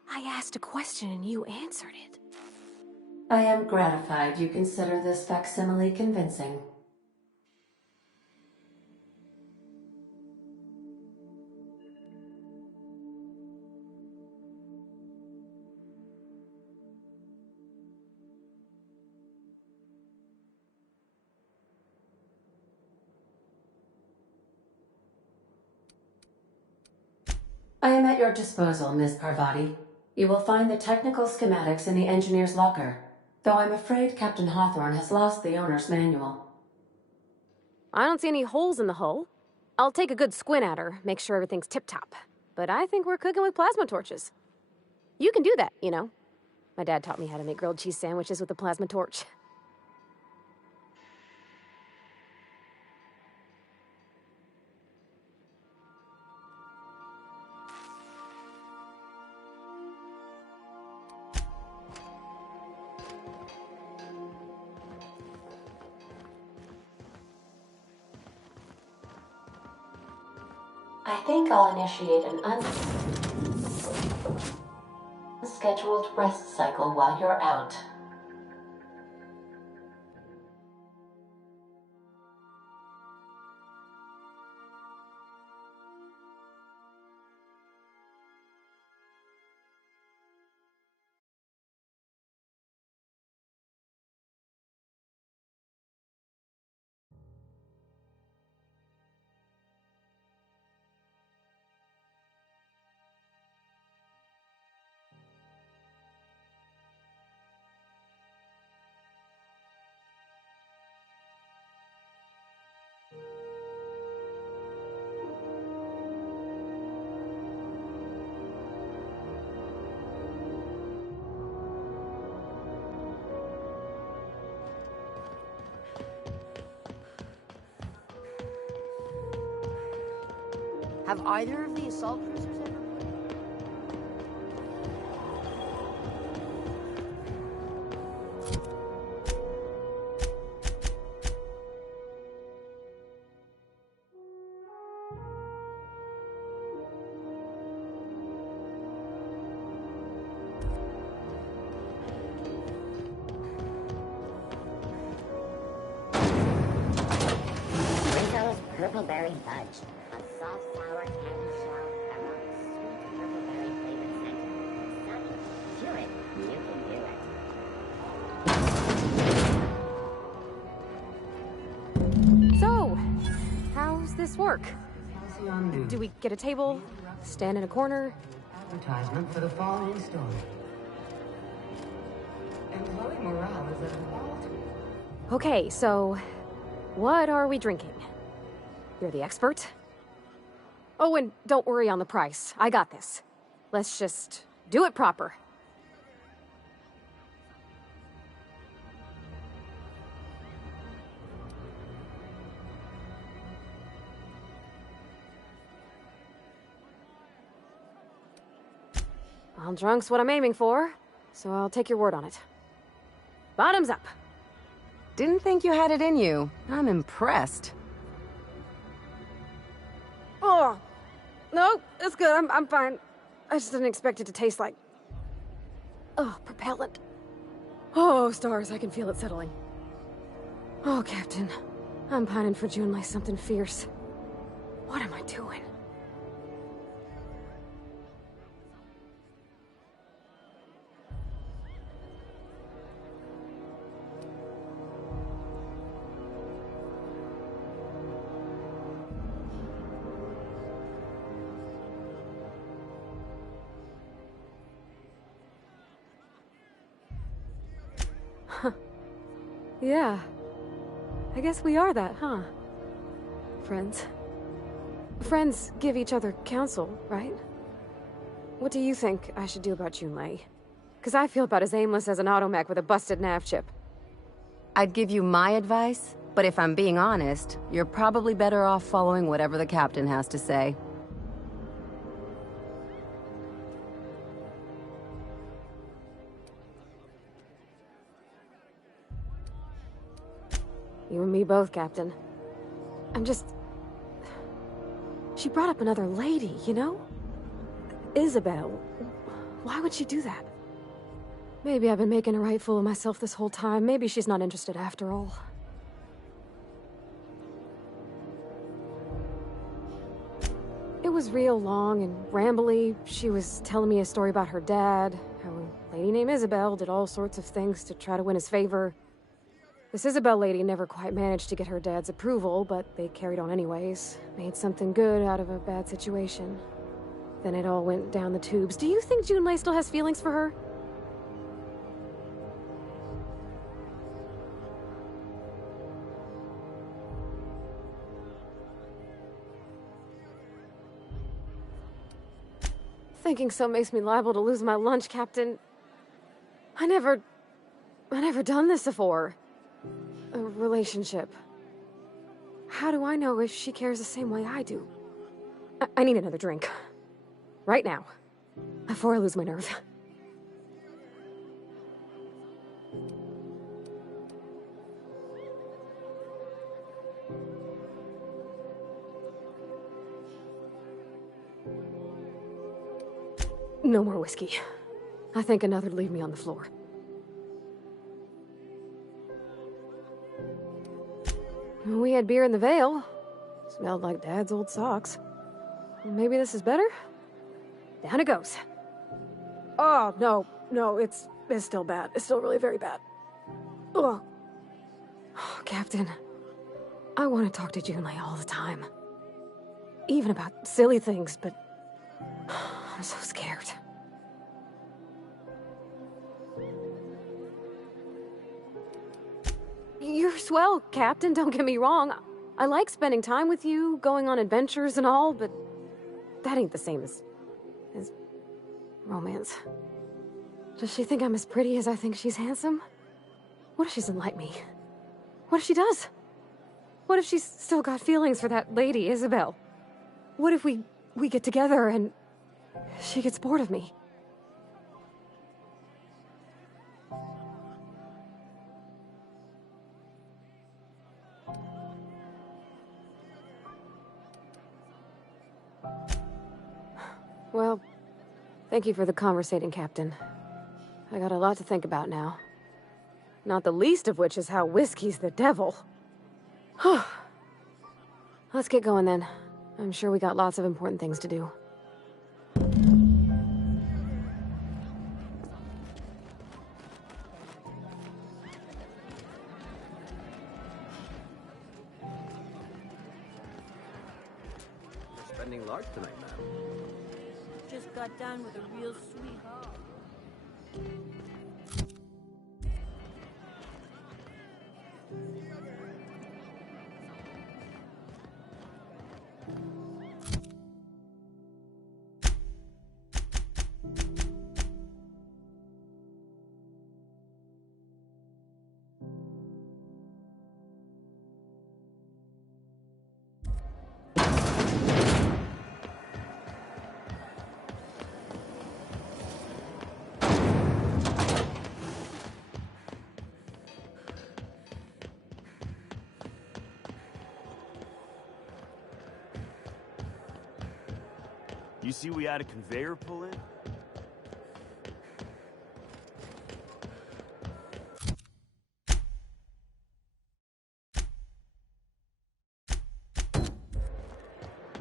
I asked a question and you answered it. I am gratified you consider this facsimile convincing. I am at your disposal, Ms. Parvati. You will find the technical schematics in the engineer's locker, though I'm afraid Captain Hawthorne has lost the owner's manual. I don't see any holes in the hull. I'll take a good squint at her, make sure everything's tip-top. But I think we're cooking with plasma torches. You can do that, you know. My dad taught me how to make grilled cheese sandwiches with a plasma torch. I think I'll initiate an unscheduled rest cycle while you're out. Have either of the assault cruisers ever... Ringo's Purpleberry Fudge. A soft, sour candy shell around sweet purpleberry flavored center. Chew it. You can do it. So, how's this work? Do we get a table? Stand in a corner? Advertisement for the fall in store. Employee morale is at an all-time. Okay, so what are we drinking? You're the expert? Oh, and don't worry on the price. I got this. Let's just do it proper. Well, drunk's what I'm aiming for, so I'll take your word on it. Bottoms up. Didn't think you had it in you. I'm impressed. Oh, no, it's good. I'm fine. I just didn't expect it to taste like... Oh, propellant. Oh, stars, I can feel it settling. Oh, Captain. I'm pining for June like something fierce. What am I doing? Yeah. I guess we are that, huh? Friends. Friends give each other counsel, right? What do you think I should do about Junlei? Because I feel about as aimless as an automech with a busted nav chip. I'd give you my advice. But if I'm being honest, you're probably better off following whatever the captain has to say. You and me both, Captain. I'm just... She brought up another lady, you know? Isabel. Why would she do that? Maybe I've been making a right fool of myself this whole time. Maybe she's not interested after all. It was real long and rambly. She was telling me a story about her dad, how a lady named Isabel did all sorts of things to try to win his favor. This Isabel lady never quite managed to get her dad's approval, but they carried on anyways. Made something good out of a bad situation. Then it all went down the tubes. Do you think Junlei still has feelings for her? Thinking so makes me liable to lose my lunch, Captain. I never done this before. A relationship. How do I know if she cares the same way I do? I need another drink. Right now. Before I lose my nerve. No more whiskey. I think another'd leave me on the floor. We had beer in the Vale. Smelled like Dad's old socks. Maybe this is better? Down it goes. Oh, no, it's still bad. It's still really very bad. Ugh. Oh, Captain, I want to talk to Junlei all the time. Even about silly things, but I'm so scared. You're swell, Captain, don't get me wrong. I like spending time with you, going on adventures and all, but that ain't the same as romance. Does she think I'm as pretty as I think she's handsome? What if she doesn't like me? What if she does? What if she's still got feelings for that lady, Isabel? What if we get together and she gets bored of me? Well, thank you for the conversating, Captain. I got a lot to think about now. Not the least of which is how whiskey's the devil. Let's get going then. I'm sure we got lots of important things to do. Spending large tonight, man. Just got done with a real sweetheart. You see we had a conveyor pull in?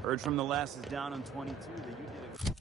Heard from the lasses down on 22 that you did it.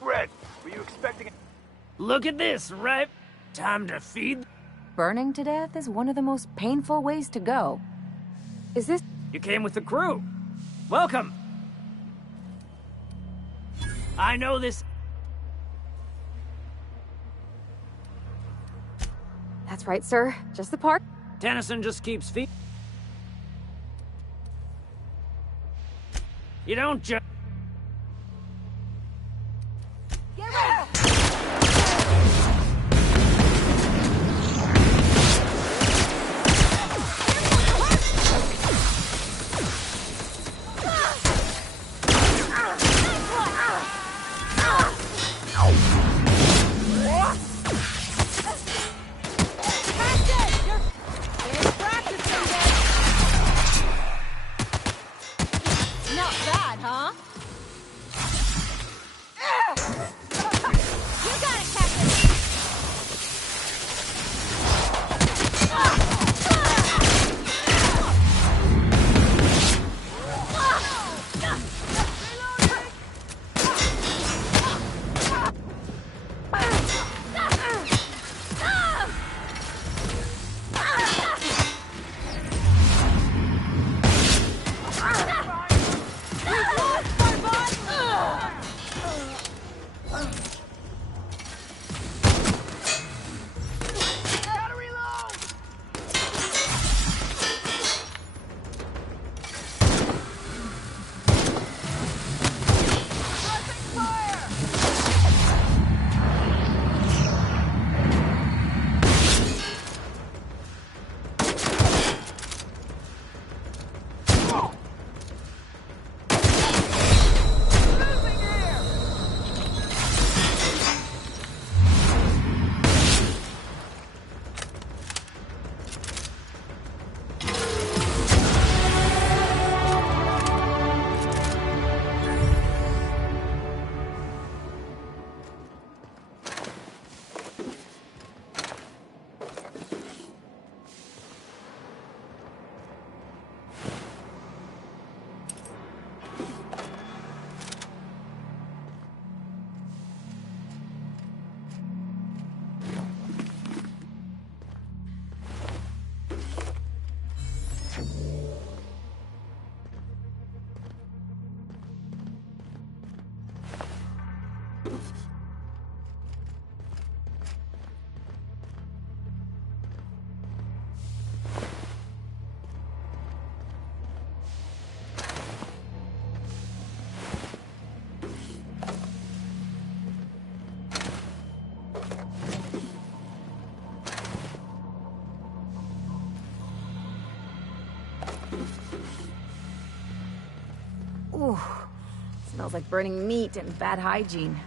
Red, were you expecting... Look at this, right? Time to feed... Burning to death is one of the most painful ways to go. Is this... You came with the crew. Welcome. I know this... That's right, sir. Just the part. Tennyson just keeps feet. You don't just... Not bad, huh? You got it, Captain! Ooh, smells like burning meat and bad hygiene.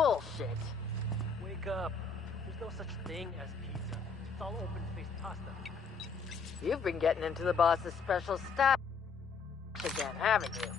Bullshit. Wake up. There's no such thing as pizza. It's all open-faced pasta. You've been getting into the boss's special stuff again, haven't you?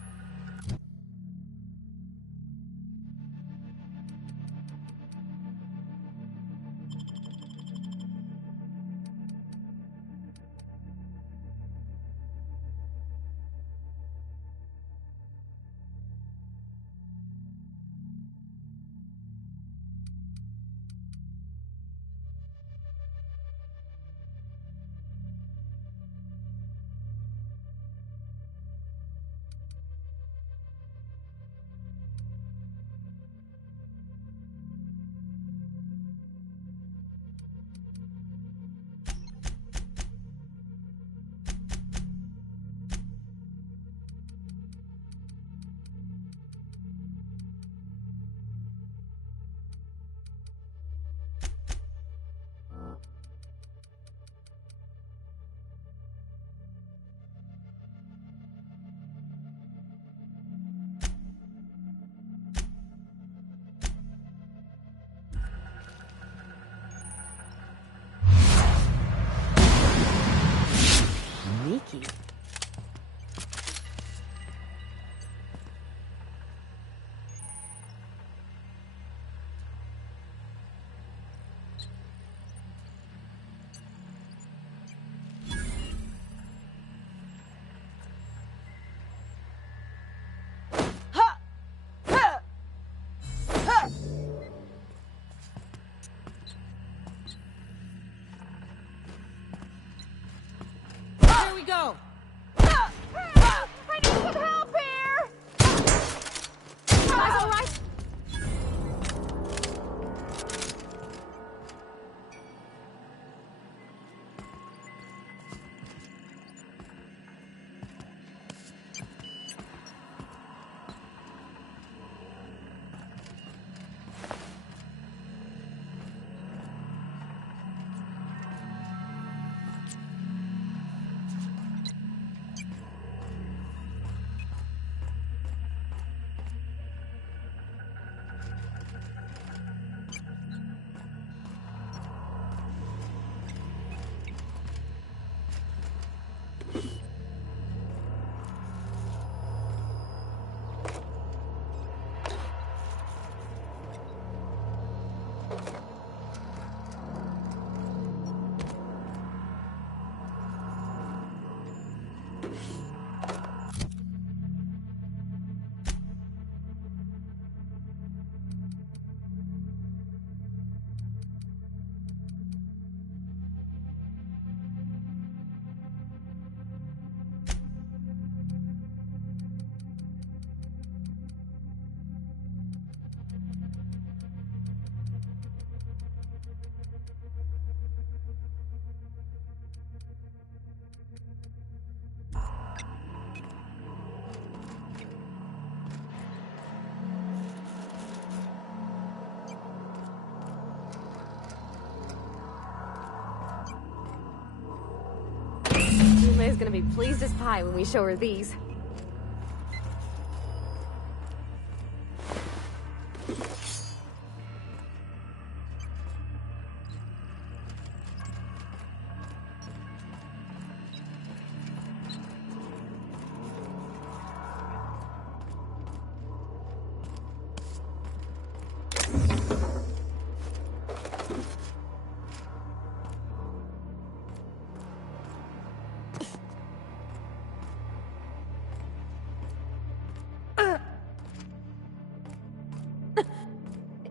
gonna be pleased as pie when we show her these.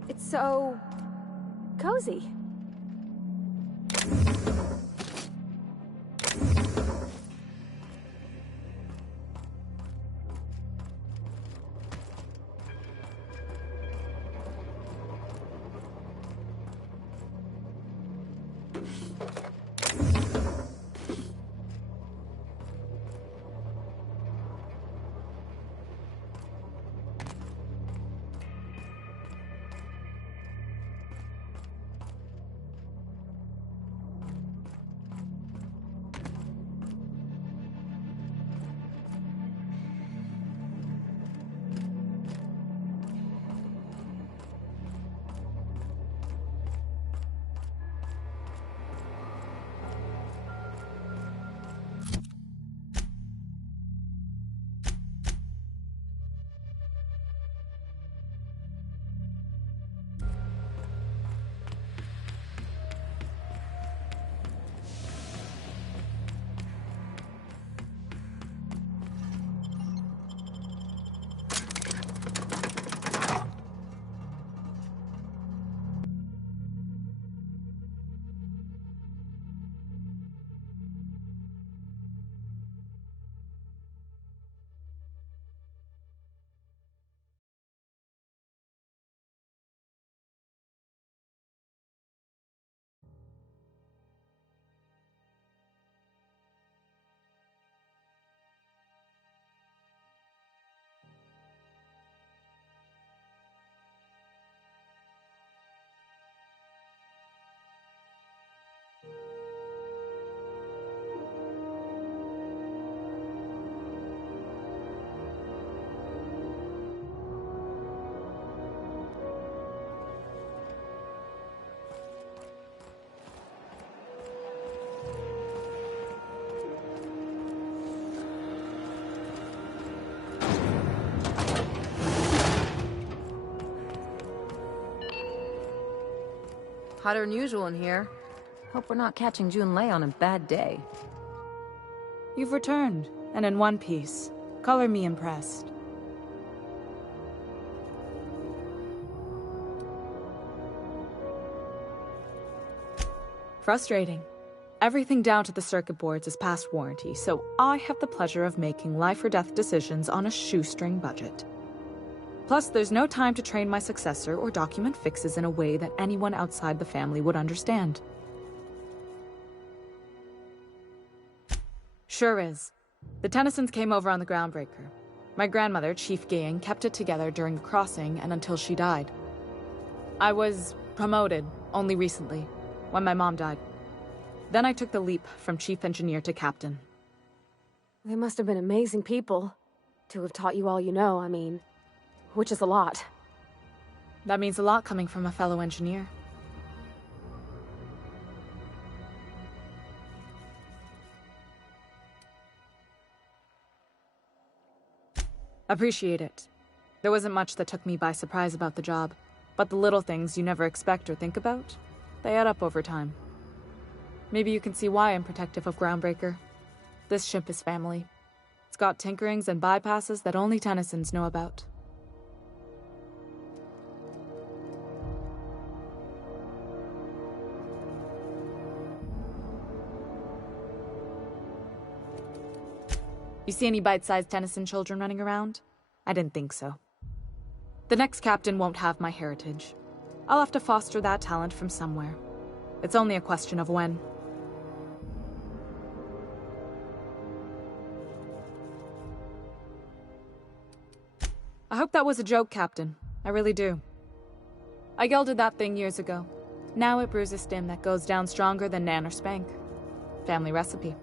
It's so cozy. Hotter than usual in here. Hope we're not catching Junlei on a bad day. You've returned, and in one piece. Color me impressed. Frustrating. Everything down to the circuit boards is past warranty, so I have the pleasure of making life or death decisions on a shoestring budget. Plus, there's no time to train my successor or document fixes in a way that anyone outside the family would understand. Sure is. The Tennysons came over on the Groundbreaker. My grandmother, Chief Gaying, kept it together during the crossing and until she died. I was promoted only recently, when my mom died. Then I took the leap from chief engineer to captain. They must have been amazing people to have taught you all you know, I mean. Which is a lot. That means a lot coming from a fellow engineer. Appreciate it. There wasn't much that took me by surprise about the job, but the little things you never expect or think about, they add up over time. Maybe you can see why I'm protective of Groundbreaker. This ship is family. It's got tinkerings and bypasses that only Tennysons know about. You see any bite-sized Tennyson children running around? I didn't think so. The next captain won't have my heritage. I'll have to foster that talent from somewhere. It's only a question of when. I hope that was a joke, Captain. I really do. I gelded that thing years ago. Now it brews a stim that goes down stronger than Nan or Spank. Family recipe.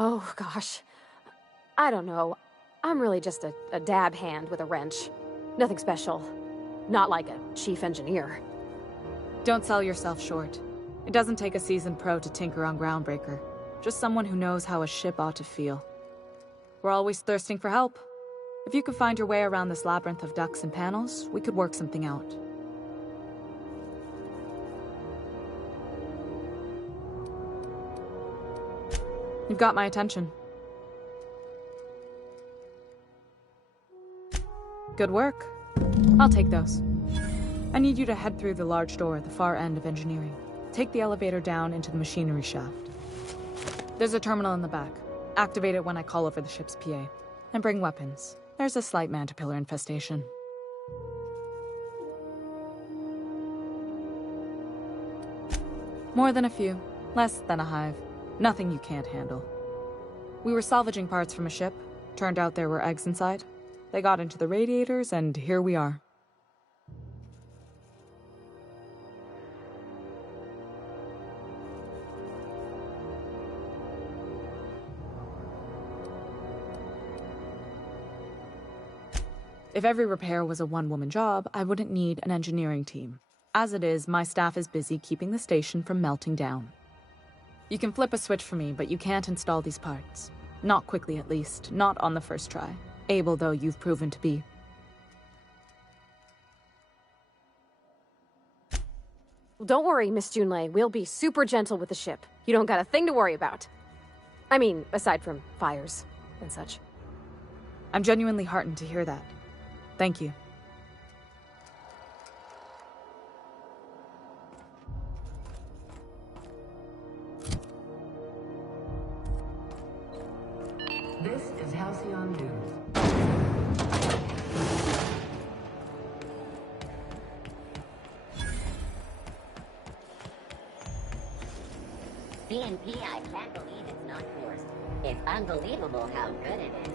Oh, gosh. I don't know. I'm really just a dab hand with a wrench. Nothing special. Not like a chief engineer. Don't sell yourself short. It doesn't take a seasoned pro to tinker on Groundbreaker. Just someone who knows how a ship ought to feel. We're always thirsting for help. If you could find your way around this labyrinth of ducts and panels, we could work something out. You've got my attention. Good work. I'll take those. I need you to head through the large door at the far end of engineering. Take the elevator down into the machinery shaft. There's a terminal in the back. Activate it when I call over the ship's PA. And bring weapons. There's a slight mantipillar infestation. More than a few. Less than a hive. Nothing you can't handle. We were salvaging parts from a ship. Turned out there were eggs inside. They got into the radiators, and here we are. If every repair was a one-woman job, I wouldn't need an engineering team. As it is, my staff is busy keeping the station from melting down. You can flip a switch for me, but you can't install these parts. Not quickly, at least. Not on the first try. Able though you've proven to be. Don't worry, Miss Junlei. We'll be super gentle with the ship. You don't got a thing to worry about. I mean, aside from fires and such. I'm genuinely heartened to hear that. Thank you. This is Halcyon News. BNP, I can't believe it's not forced. It's unbelievable how good it is.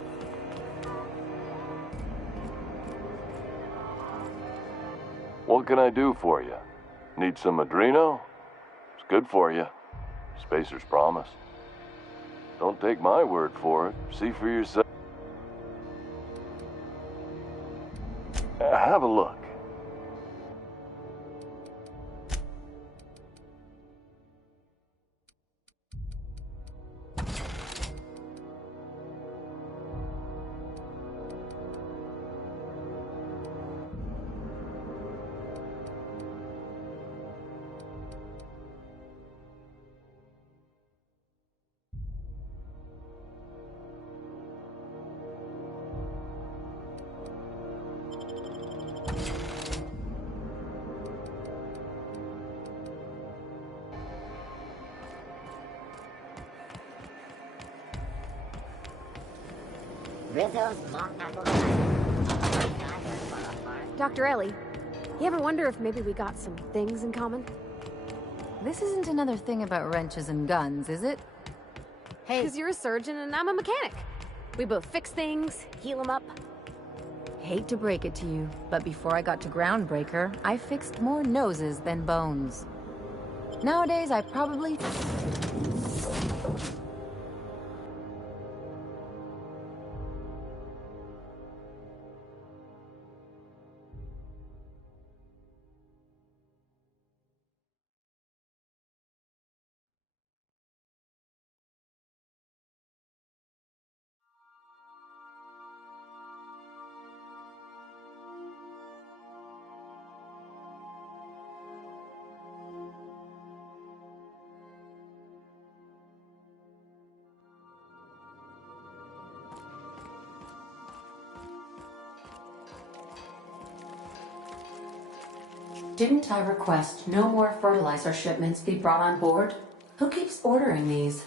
What can I do for you? Need some Adreno? It's good for you. Spacer's promise. Don't take my word for it. See for yourself. Have a look. Dr. Ellie, you ever wonder if maybe we got some things in common? This isn't another thing about wrenches and guns, is it? Hey. Because you're a surgeon and I'm a mechanic. We both fix things, heal them up. Hate to break it to you, but before I got to Groundbreaker, I fixed more noses than bones. Nowadays, I probably... Didn't I request no more fertilizer shipments be brought on board? Who keeps ordering these?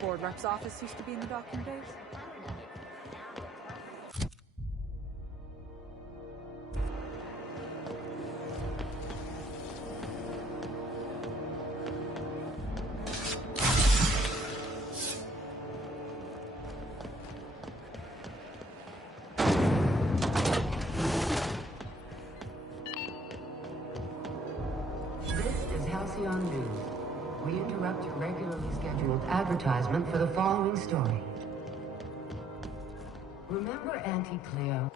board rep's office used to be in the docking bays? We interrupt your regularly scheduled advertisement for the following story. Remember Auntie Cleo?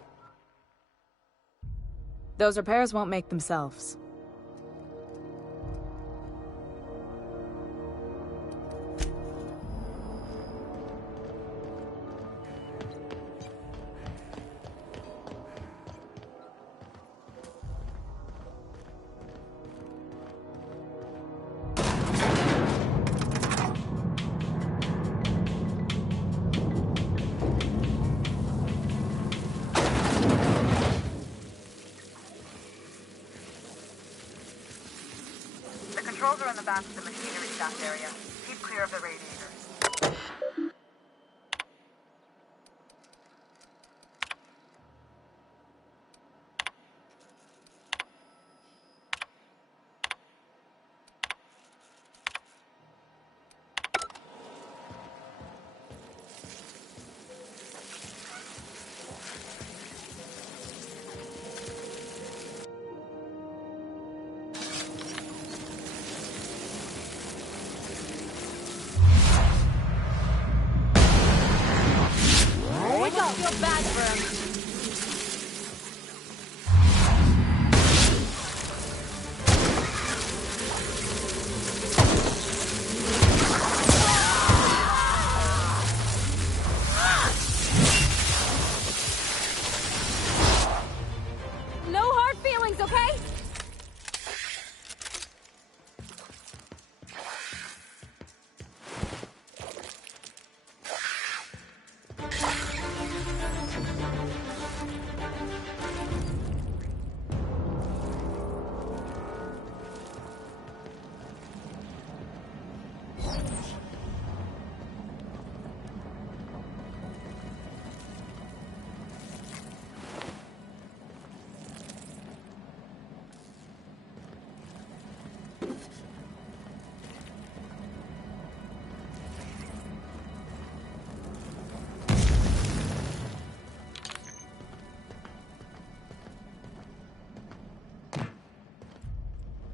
Those repairs won't make themselves. Controls are in the back of the machinery stacked area. Keep clear of the radiators. Feel bad for him. No hard feelings, okay?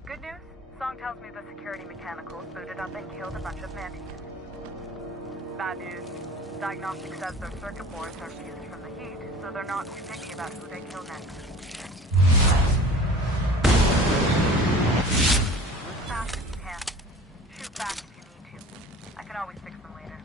Good news? Song tells me the security mechanicals booted up and killed a bunch of mantis. Bad news. Diagnostic says their circuit boards are fused from the heat, so they're not too picky about who they kill next. Move fast if you can. Shoot back if you need to. I can always fix them later.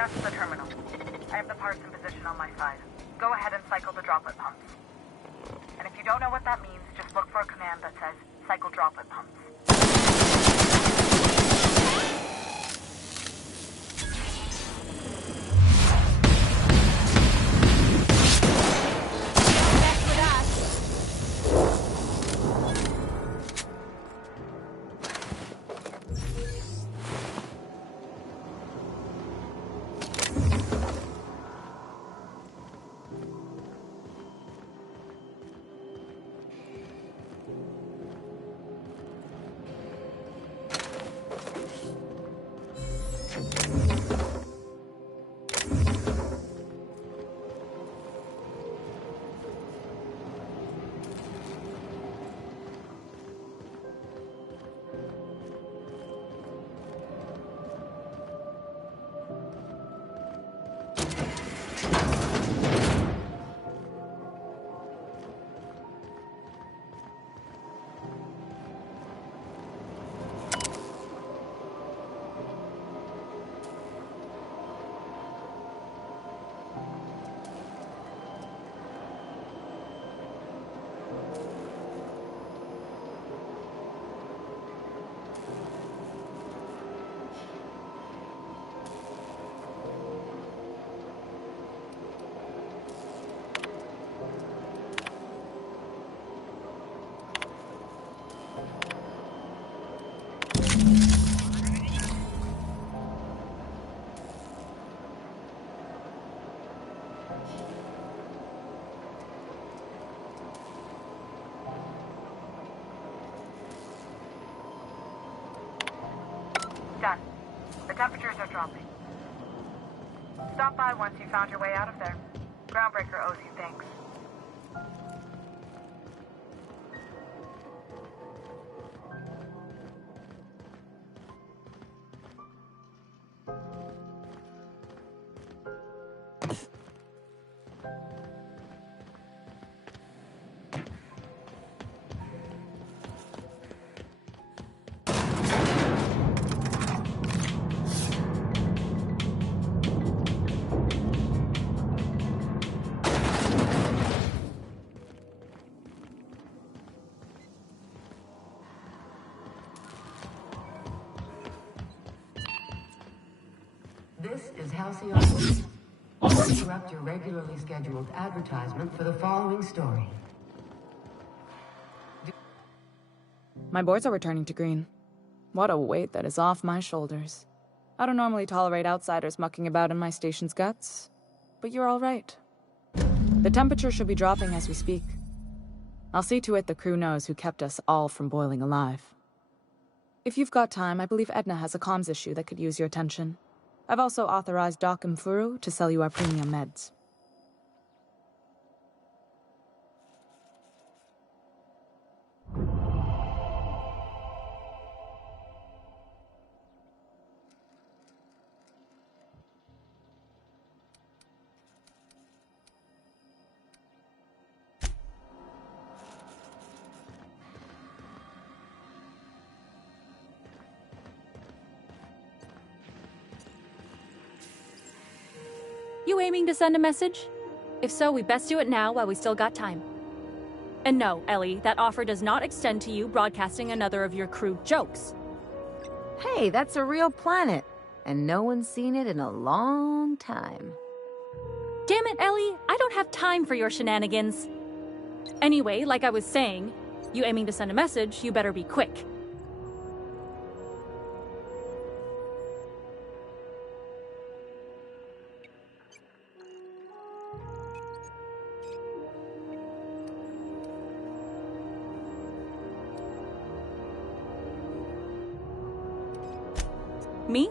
That's the terminal. I have the parts in position on my side. Go ahead and cycle the droplet pumps. And if you don't know what that means, just look for a command that says, cycle droplet pumps. Done. The temperatures are dropping. Stop by once you found your way out of there. Groundbreaker owes you thanks. This is Halcyon. I'll interrupt your regularly scheduled advertisement for the following story. My boards are returning to green. What a weight that is off my shoulders. I don't normally tolerate outsiders mucking about in my station's guts, but you're all right. The temperature should be dropping as we speak. I'll see to it the crew knows who kept us all from boiling alive. If you've got time, I believe Edna has a comms issue that could use your attention. I've also authorized Doc and Furu to sell you our premium meds. You aiming to send a message? If so, we best do it now while we still got time. And no, Ellie, that offer does not extend to you broadcasting another of your crew jokes. Hey, that's a real planet, and no one's seen it in a long time. Damn it, Ellie, I don't have time for your shenanigans. Anyway, like I was saying, you aiming to send a message, you better be quick. Me?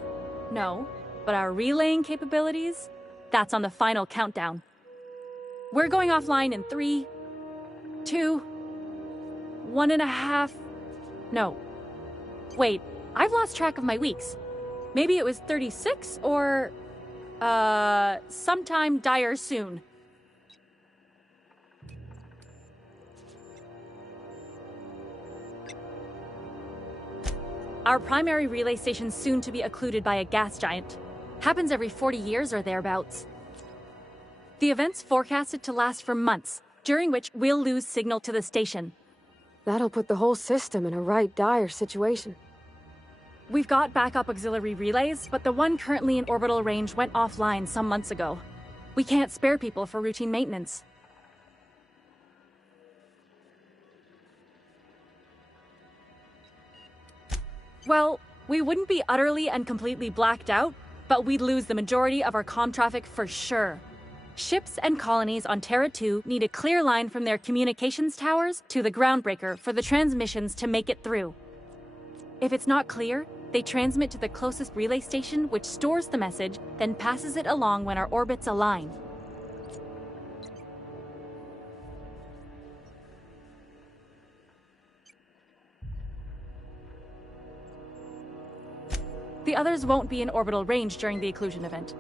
No. But our relaying capabilities? That's on the final countdown. We're going offline in 3, 2, 1.5... No. Wait, I've lost track of my weeks. Maybe it was 36 or... sometime dire soon. Our primary relay station's soon to be occluded by a gas giant. Happens every 40 years or thereabouts. The event's forecasted to last for months, during which we'll lose signal to the station. That'll put the whole system in a right dire situation. We've got backup auxiliary relays, but the one currently in orbital range went offline some months ago. We can't spare people for routine maintenance. Well, we wouldn't be utterly and completely blacked out, but we'd lose the majority of our comm traffic for sure. Ships and colonies on Terra 2 need a clear line from their communications towers to the groundbreaker for the transmissions to make it through. If it's not clear, they transmit to the closest relay station, which stores the message, then passes it along when our orbits align. The others won't be in orbital range during the occlusion event.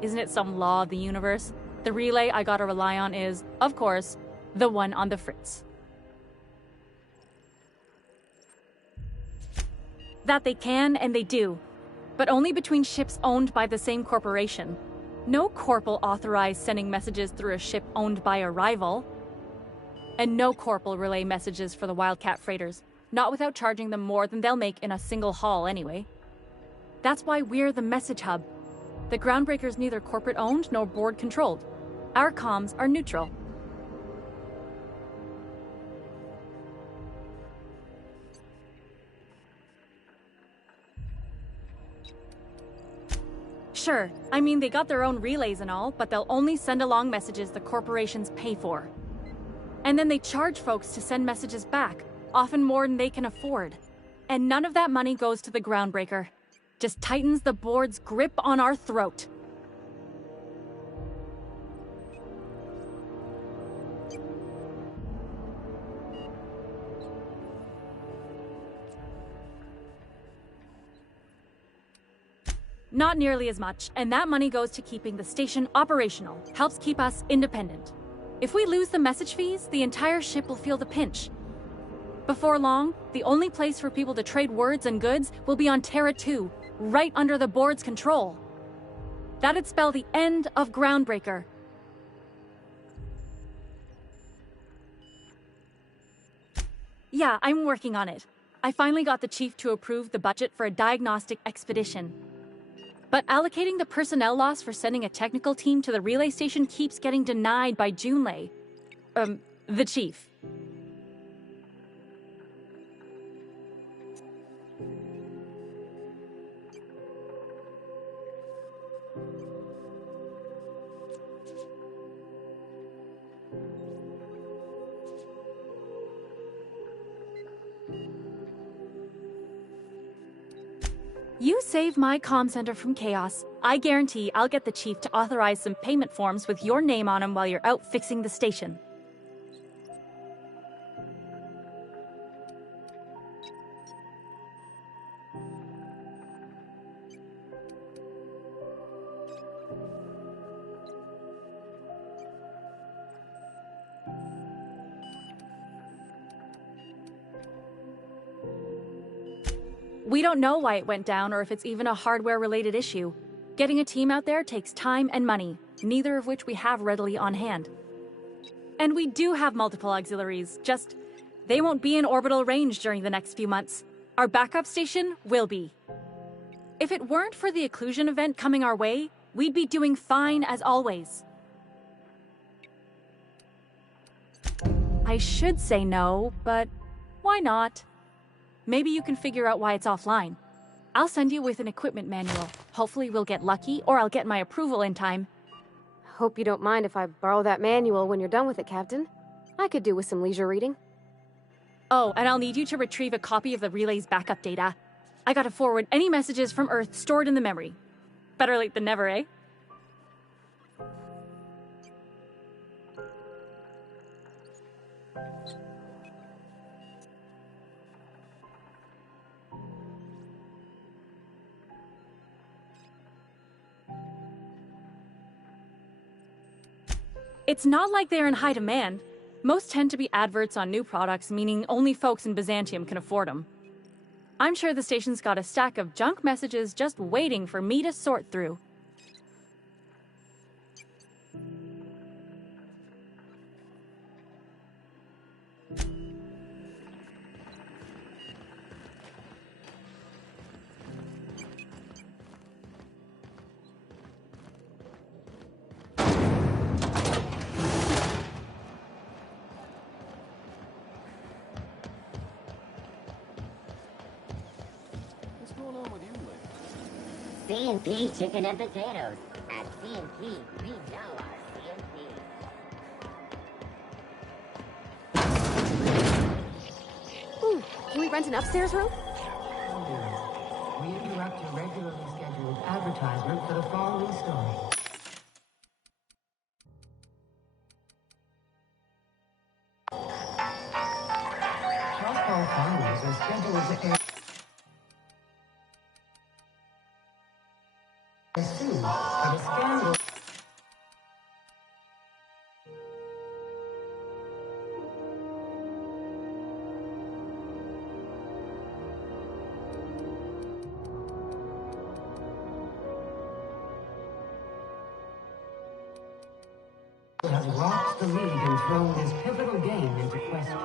Isn't it some law of the universe? The relay I gotta rely on is, of course, the one on the Fritz. That they can and they do, but only between ships owned by the same corporation. No corp will authorize sending messages through a ship owned by a rival. And no corp will relay messages for the Wildcat freighters, not without charging them more than they'll make in a single haul anyway. That's why we're the message hub. The groundbreaker's neither corporate owned nor board controlled. Our comms are neutral. Sure, I mean they got their own relays and all, but they'll only send along messages the corporations pay for. And then they charge folks to send messages back, often more than they can afford. And none of that money goes to the groundbreaker. Just tightens the board's grip on our throat. Not nearly as much, and that money goes to keeping the station operational, helps keep us independent. If we lose the message fees, the entire ship will feel the pinch. Before long, the only place for people to trade words and goods will be on Terra 2, right under the board's control. That'd spell the end of Groundbreaker. Yeah, I'm working on it. I finally got the chief to approve the budget for a diagnostic expedition. But allocating the personnel loss for sending a technical team to the relay station keeps getting denied by Junlei. The chief. You save my comm center from chaos. I guarantee I'll get the chief to authorize some payment forms with your name on them while you're out fixing the station. We don't know why it went down or if it's even a hardware-related issue. Getting a team out there takes time and money, neither of which we have readily on hand. And we do have multiple auxiliaries, just they won't be in orbital range during the next few months. Our backup station will be. If it weren't for the occlusion event coming our way, we'd be doing fine as always. I should say no, but why not? Maybe you can figure out why it's offline. I'll send you with an equipment manual. Hopefully we'll get lucky, or I'll get my approval in time. Hope you don't mind if I borrow that manual when you're done with it, Captain. I could do with some leisure reading. Oh, and I'll need you to retrieve a copy of the relay's backup data. I gotta forward any messages from Earth stored in the memory. Better late than never, eh? It's not like they're in high demand. Most tend to be adverts on new products, meaning only folks in Byzantium can afford them. I'm sure the station's got a stack of junk messages just waiting for me to sort through. What's going on with you lately? C&P chicken and potatoes. At C&P, we know our C&P. Ooh, can we rent an upstairs room? We interrupt your regularly scheduled advertisement for the following story. Softball finals are scheduled to air as soon, but a scandal. Has rocked the league and thrown this pivotal game into question.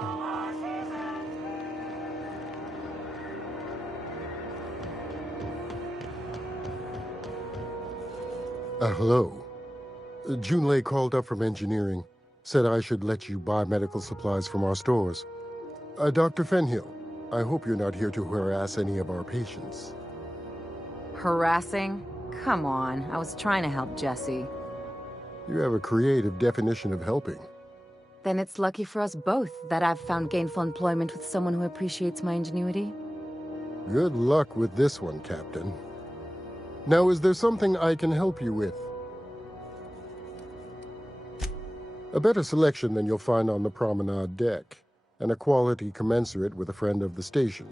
Hello. Junlei called up from engineering, said I should let you buy medical supplies from our stores. Dr. Fenhill, I hope you're not here to harass any of our patients. Harassing? Come on, I was trying to help Jesse. You have a creative definition of helping. Then it's lucky for us both that I've found gainful employment with someone who appreciates my ingenuity. Good luck with this one, Captain. Now, is there something I can help you with? A better selection than you'll find on the promenade deck, and a quality commensurate with a friend of the station.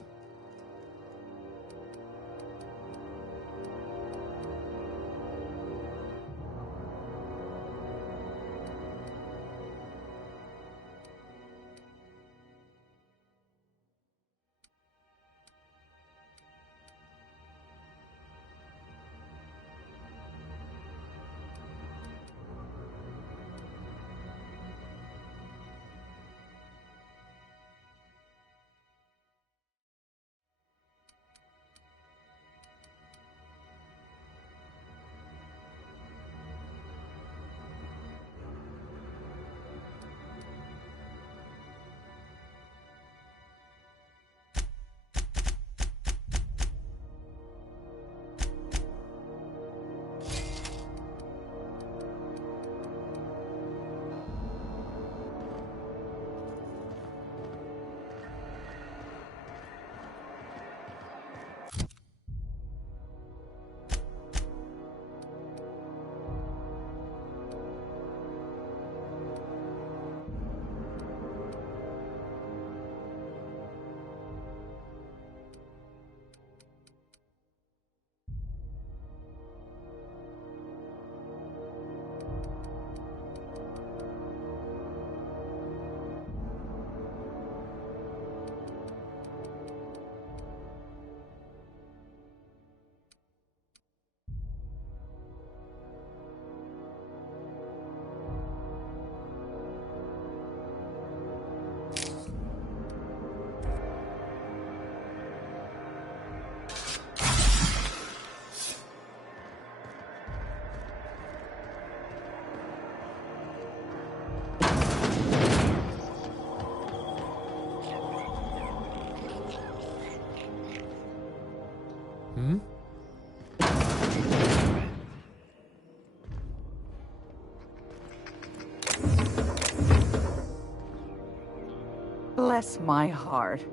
Bless my heart.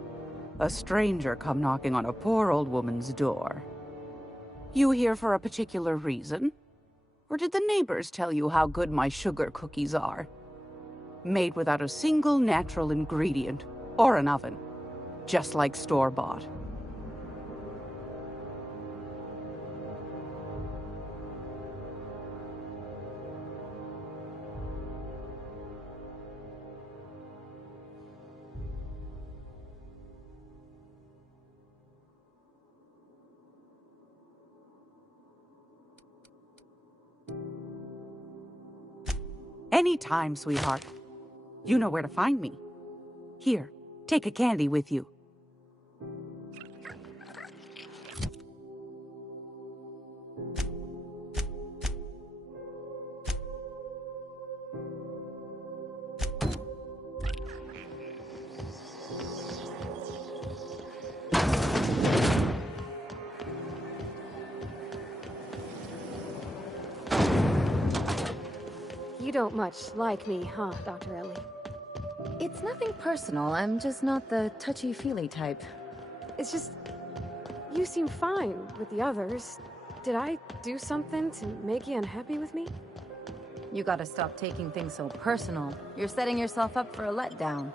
A stranger come knocking on a poor old woman's door. You here for a particular reason? Or did the neighbors tell you how good my sugar cookies are? Made without a single natural ingredient, or an oven. Just like store-bought. Anytime, sweetheart. You know where to find me. Here, take a candy with you. You don't much like me, huh, Dr. Ellie? It's nothing personal. I'm just not the touchy-feely type. It's just... you seem fine with the others. Did I do something to make you unhappy with me? You gotta stop taking things so personal. You're setting yourself up for a letdown.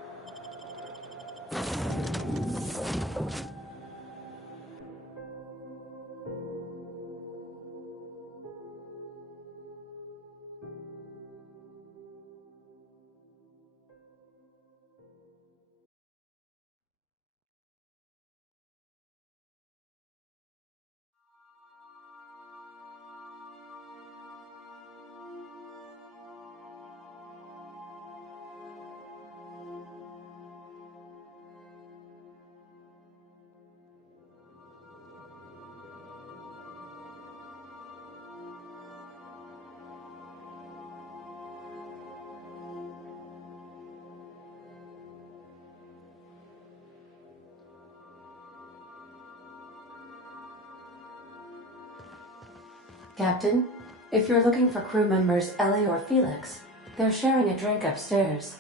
Captain, if you're looking for crew members Ellie or Felix, they're sharing a drink upstairs.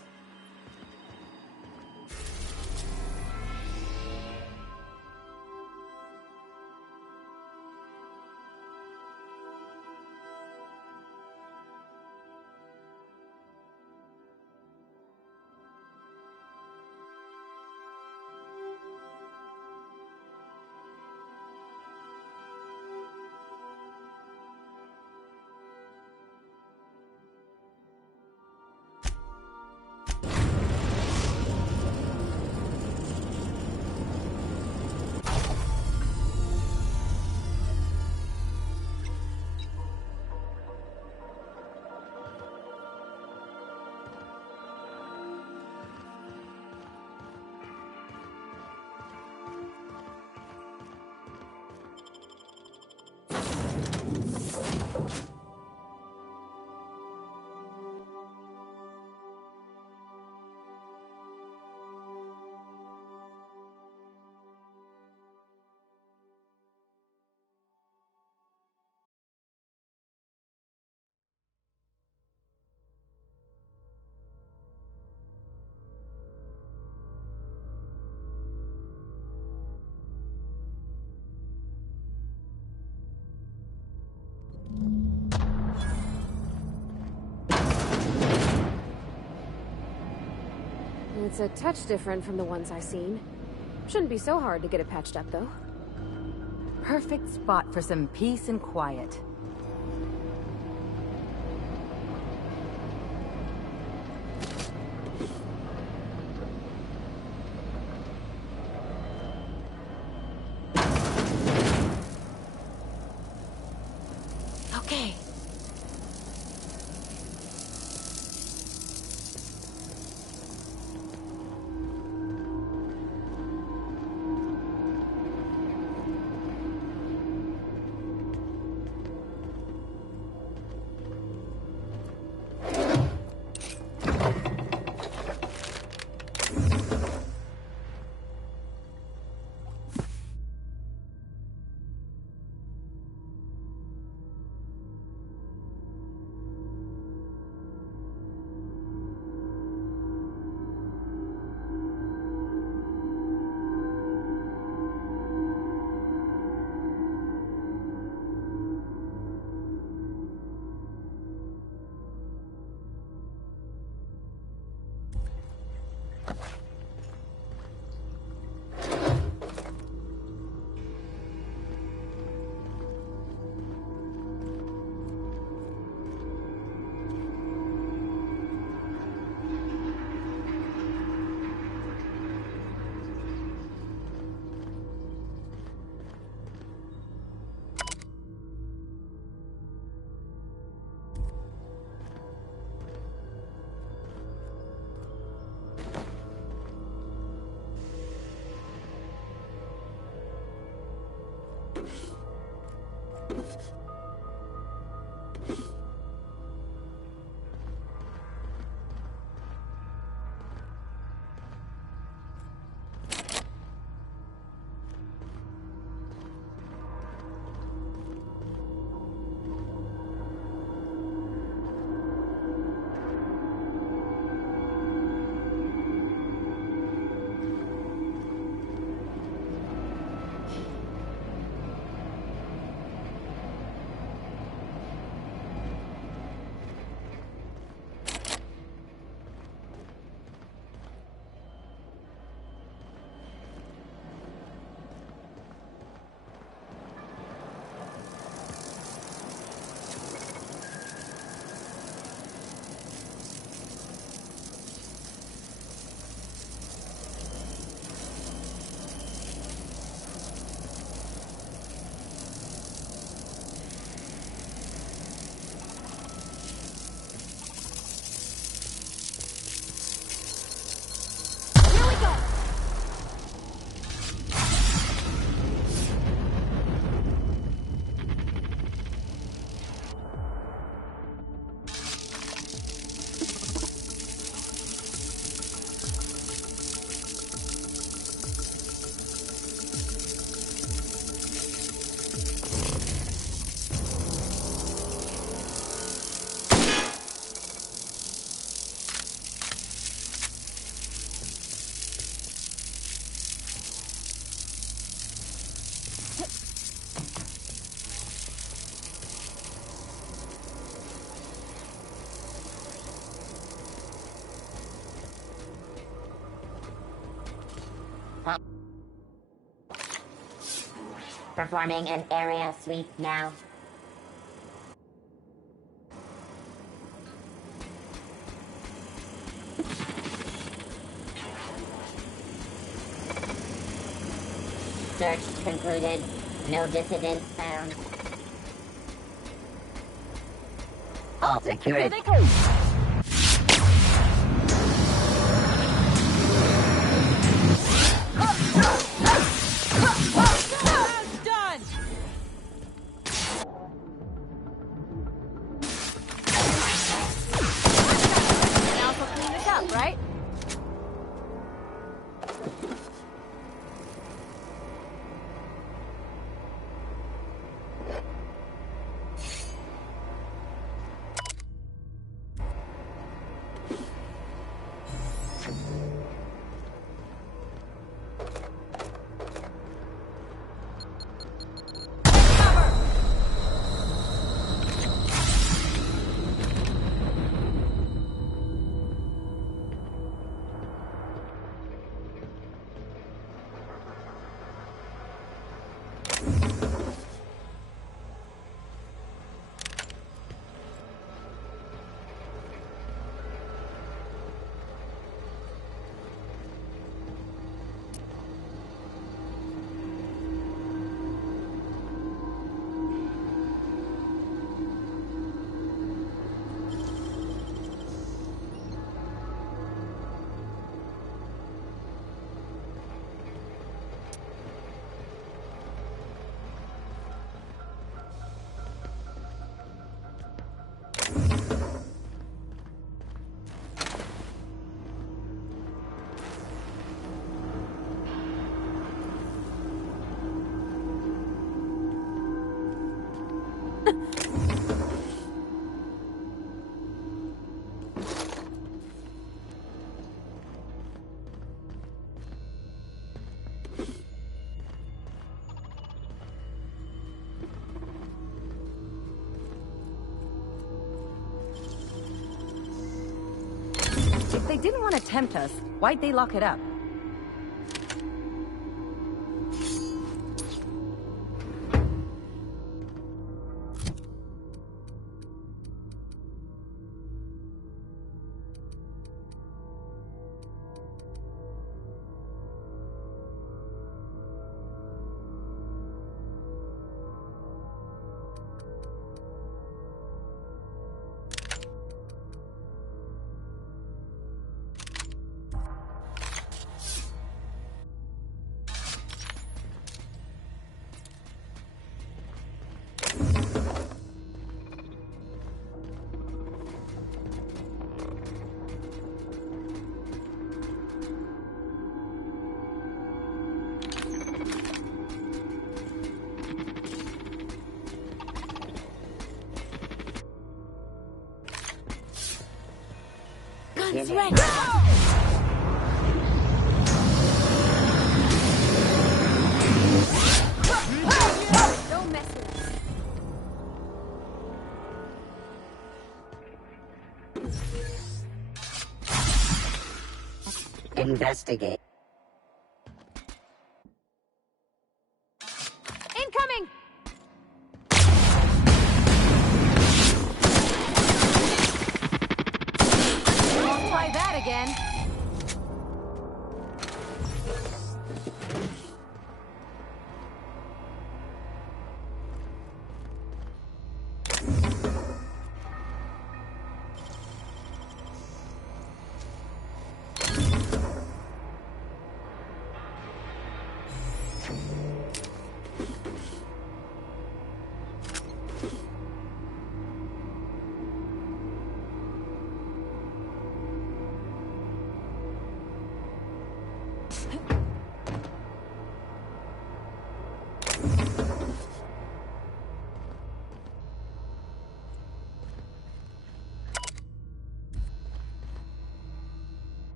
It's a touch different from the ones I've seen. Shouldn't be so hard to get it patched up, though. Perfect spot for some peace and quiet. Okay. Performing an area sweep now. Search concluded. No dissidents found. All security. Here they come. Done! Now we'll clean this up, right? If they didn't want to tempt us, why'd they lock it up? Guns ready. Don't mess with us. Investigate.